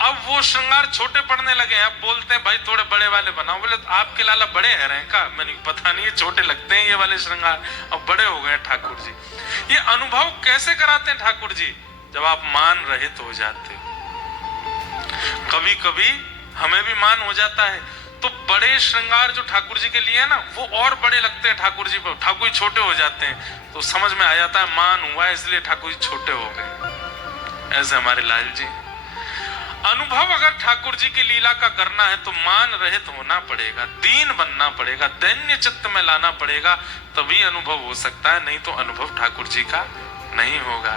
अब वो श्रृंगार छोटे पड़ने लगे हैं। अब बोलते हैं भाई थोड़े बड़े वाले बनाओ। बोले तो आपके लाला बड़े हैं रहे का? मैंने पता नहीं, छोटे लगते हैं ये वाले श्रृंगार। अब बड़े हो गए ठाकुर जी। ये अनुभव कैसे कराते हैं ठाकुर जी? जब आप मान रहित हो जाते हो। कभी कभी हमें भी मान हो जाता है, तो बड़े श्रृंगार जो ठाकुर जी के लिए है ना, वो और बड़े लगते हैं ठाकुर जी पर। ठाकुर जी छोटे हो जाते हैं, तो समझ में आ जाता है मान हुआ है इसलिए ठाकुर जी छोटे हो गए। ऐसे हमारे लाल जी। अनुभव अगर ठाकुर जी की लीला का करना है तो मान रहित होना पड़ेगा, दीन बनना पड़ेगा, दैन्य चित्त में लाना पड़ेगा, तभी अनुभव हो सकता है, नहीं तो अनुभव ठाकुर जी का नहीं होगा।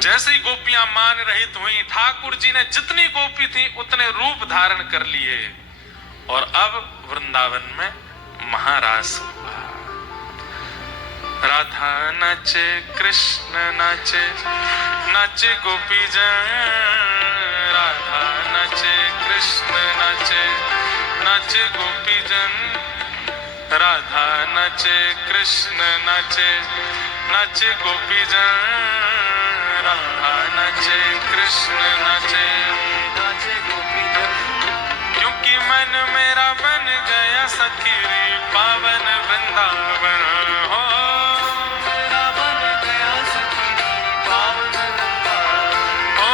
जैसे ही गोपियां मान रहित हुई, ठाकुर जी ने जितनी गोपी थी उतने रूप धारण कर लिए, और अब वृंदावन में महारास हुआ। राधा नाचे, कृष्ण नाचे, नाचे गोपी जन। राधा नाचे, कृष्ण नाचे, नाचे गोपी जन। राधा नाचे, कृष्ण नाचे, नाचे गोपी जन। राधा नाचे, कृष्ण नाचे, नाचे गोपी जन। क्योंकि मन मेरा बन गया सखी रे पावन वृंदावन हो। मेरा बन गया सखी रे पावन वृंदावन हो।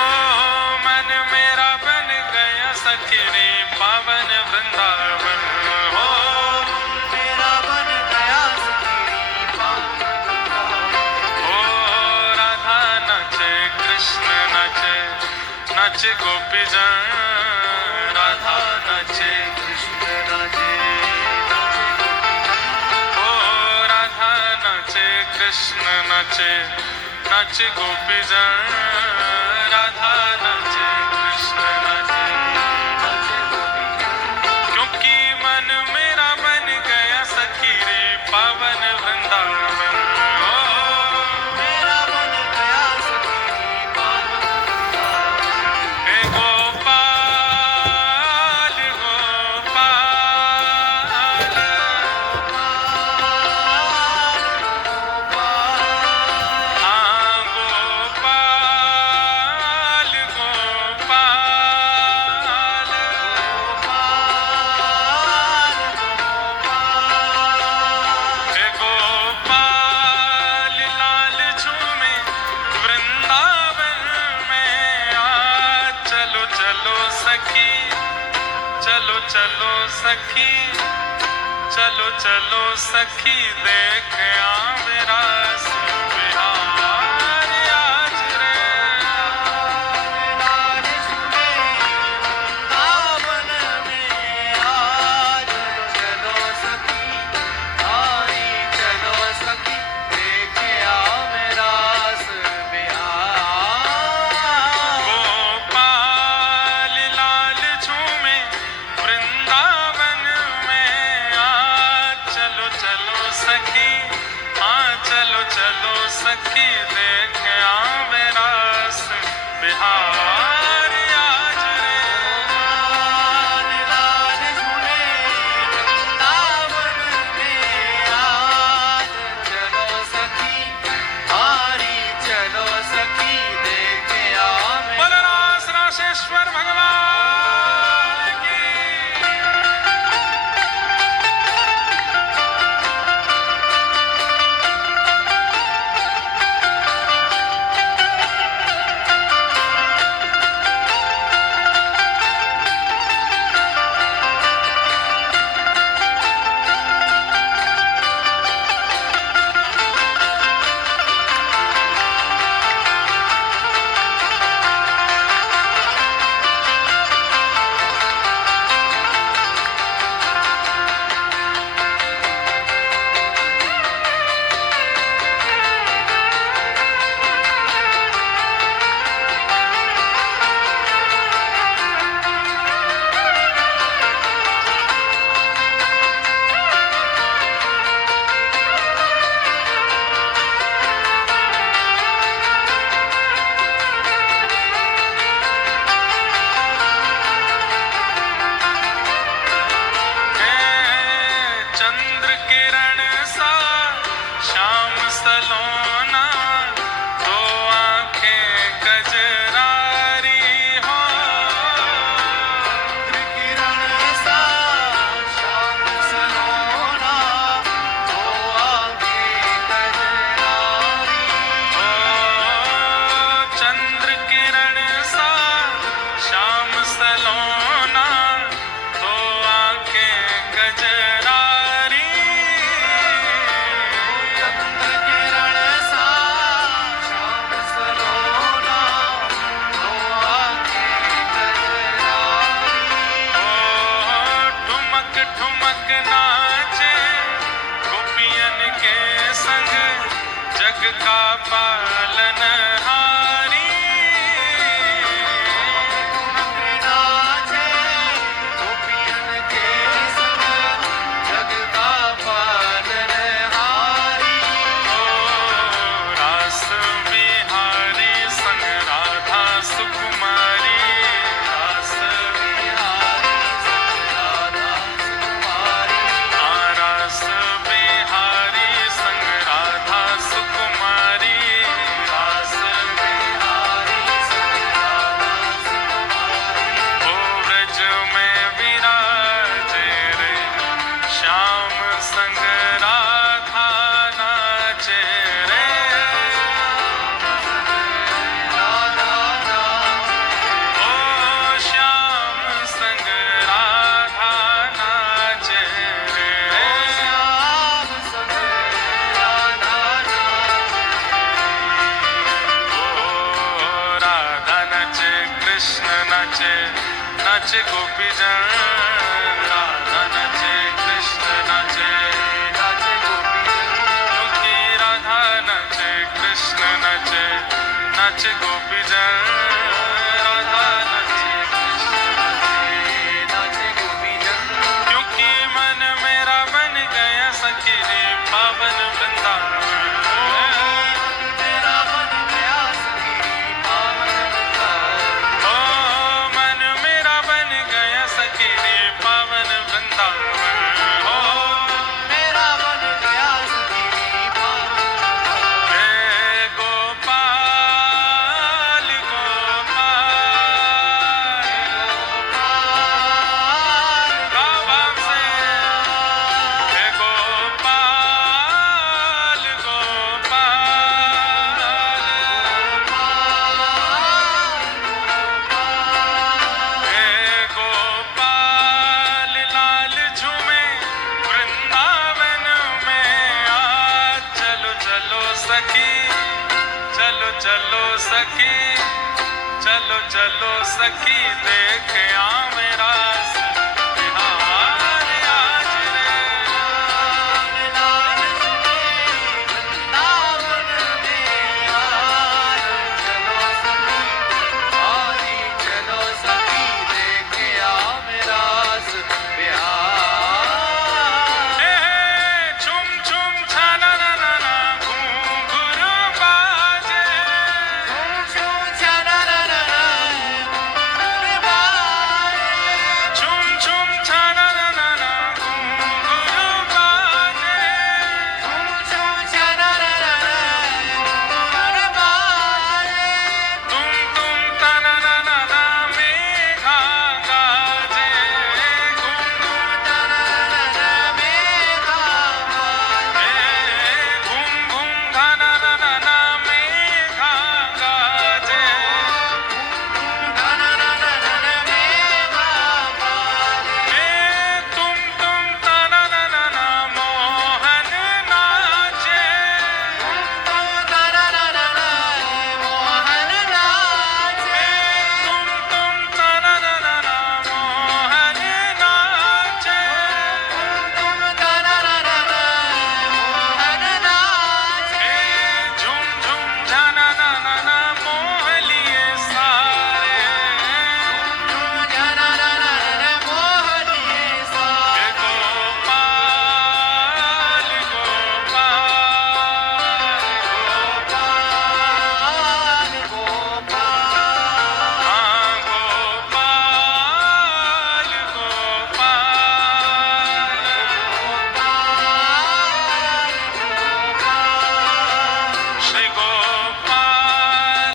मन मेरा बन गया सखी रे पावन वृंदावन हो। मेरा बन गया सखी रे पावन वृंदावन हो। राधा नाचे, कृष्ण नाचे, नाचे गोपी जन। राधा नाचे, कृष्ण नाचे, नाचे गोपी जन। ओ राधा नाचे, कृष्ण नाचे, नाचे गोपी जन। राधा नाचे, कृष्ण नाचे, नाचे गोपी जन। क्योंकि मन मेरा बन गया सखी रे पावन वृंदावन हो। मेरा बन गया सखी रे पावन चलो सखी, चलो चलो सखी देख आवे रास बिहार आज रे। वृंदावन में आज चलो सखी, आई चलो सखी देख आवे रास बिहार। गोपाल लाल झूमे वृंदावन में आज चलो चलो सखी, हाँ चलो चलो सखी देख आवे रास बिहार आज रे। लाल लाल झूले वृंदावन में आज चलो सखी, हरी चलो सखी देख आवे। बोलो रास रासेश्वर भगवान की। चंद्र किरण सा श्याम सलोना, दो आंखें कजरारी हो। किरण सा श्याम सलोना, दो आंखें कजरारी। ओ चंद्र किरण सा श्याम सलोना, दो आंखें कजरारी। चंद्र किरण सा श्याम सलोना, दो आंखें कजरारी। ओ ठुमक ठुमक नाचे गोपियन के संग, जग का पालनहारी। नाचे गोपियन के संग, जग का पालनहारी। ओ रास बिहारी संग राधा सुकुमारी, रास बिहारी संग राधा सुकुमारी। रास बिहारी संग राधा सुकुमारी, रास बिहारी संग राधा सुकुमारी। ओ ब्रज में विराजे रे श्याम संग राधा नाचे रे। राधा नाचे, ओ श्याम संग राधा नाचे रे। श्याम संग राधा ओ राधा नाचे कृष्ण नाचे, नाचे गोपीजन। राधा नाचे कृष्ण नाचे, नाचे गोपीजन। क्योंकि राधा नाचे कृष्ण नाचे, नाचे गोपीजन। राधा नाचे कृष्ण नाचे गोपीजन। क्योंकि मन मेरा बन गया सखी रे पावन वृंदावन। तेरा मन गया सखी पावन वृंदावन। ओ मन मेरा बन गया सखी रे पावन वृंदावन। ओ मेरा मन गया सखी पावन वृंदावन। हे गोपाल चलो सखी देख आ मेरा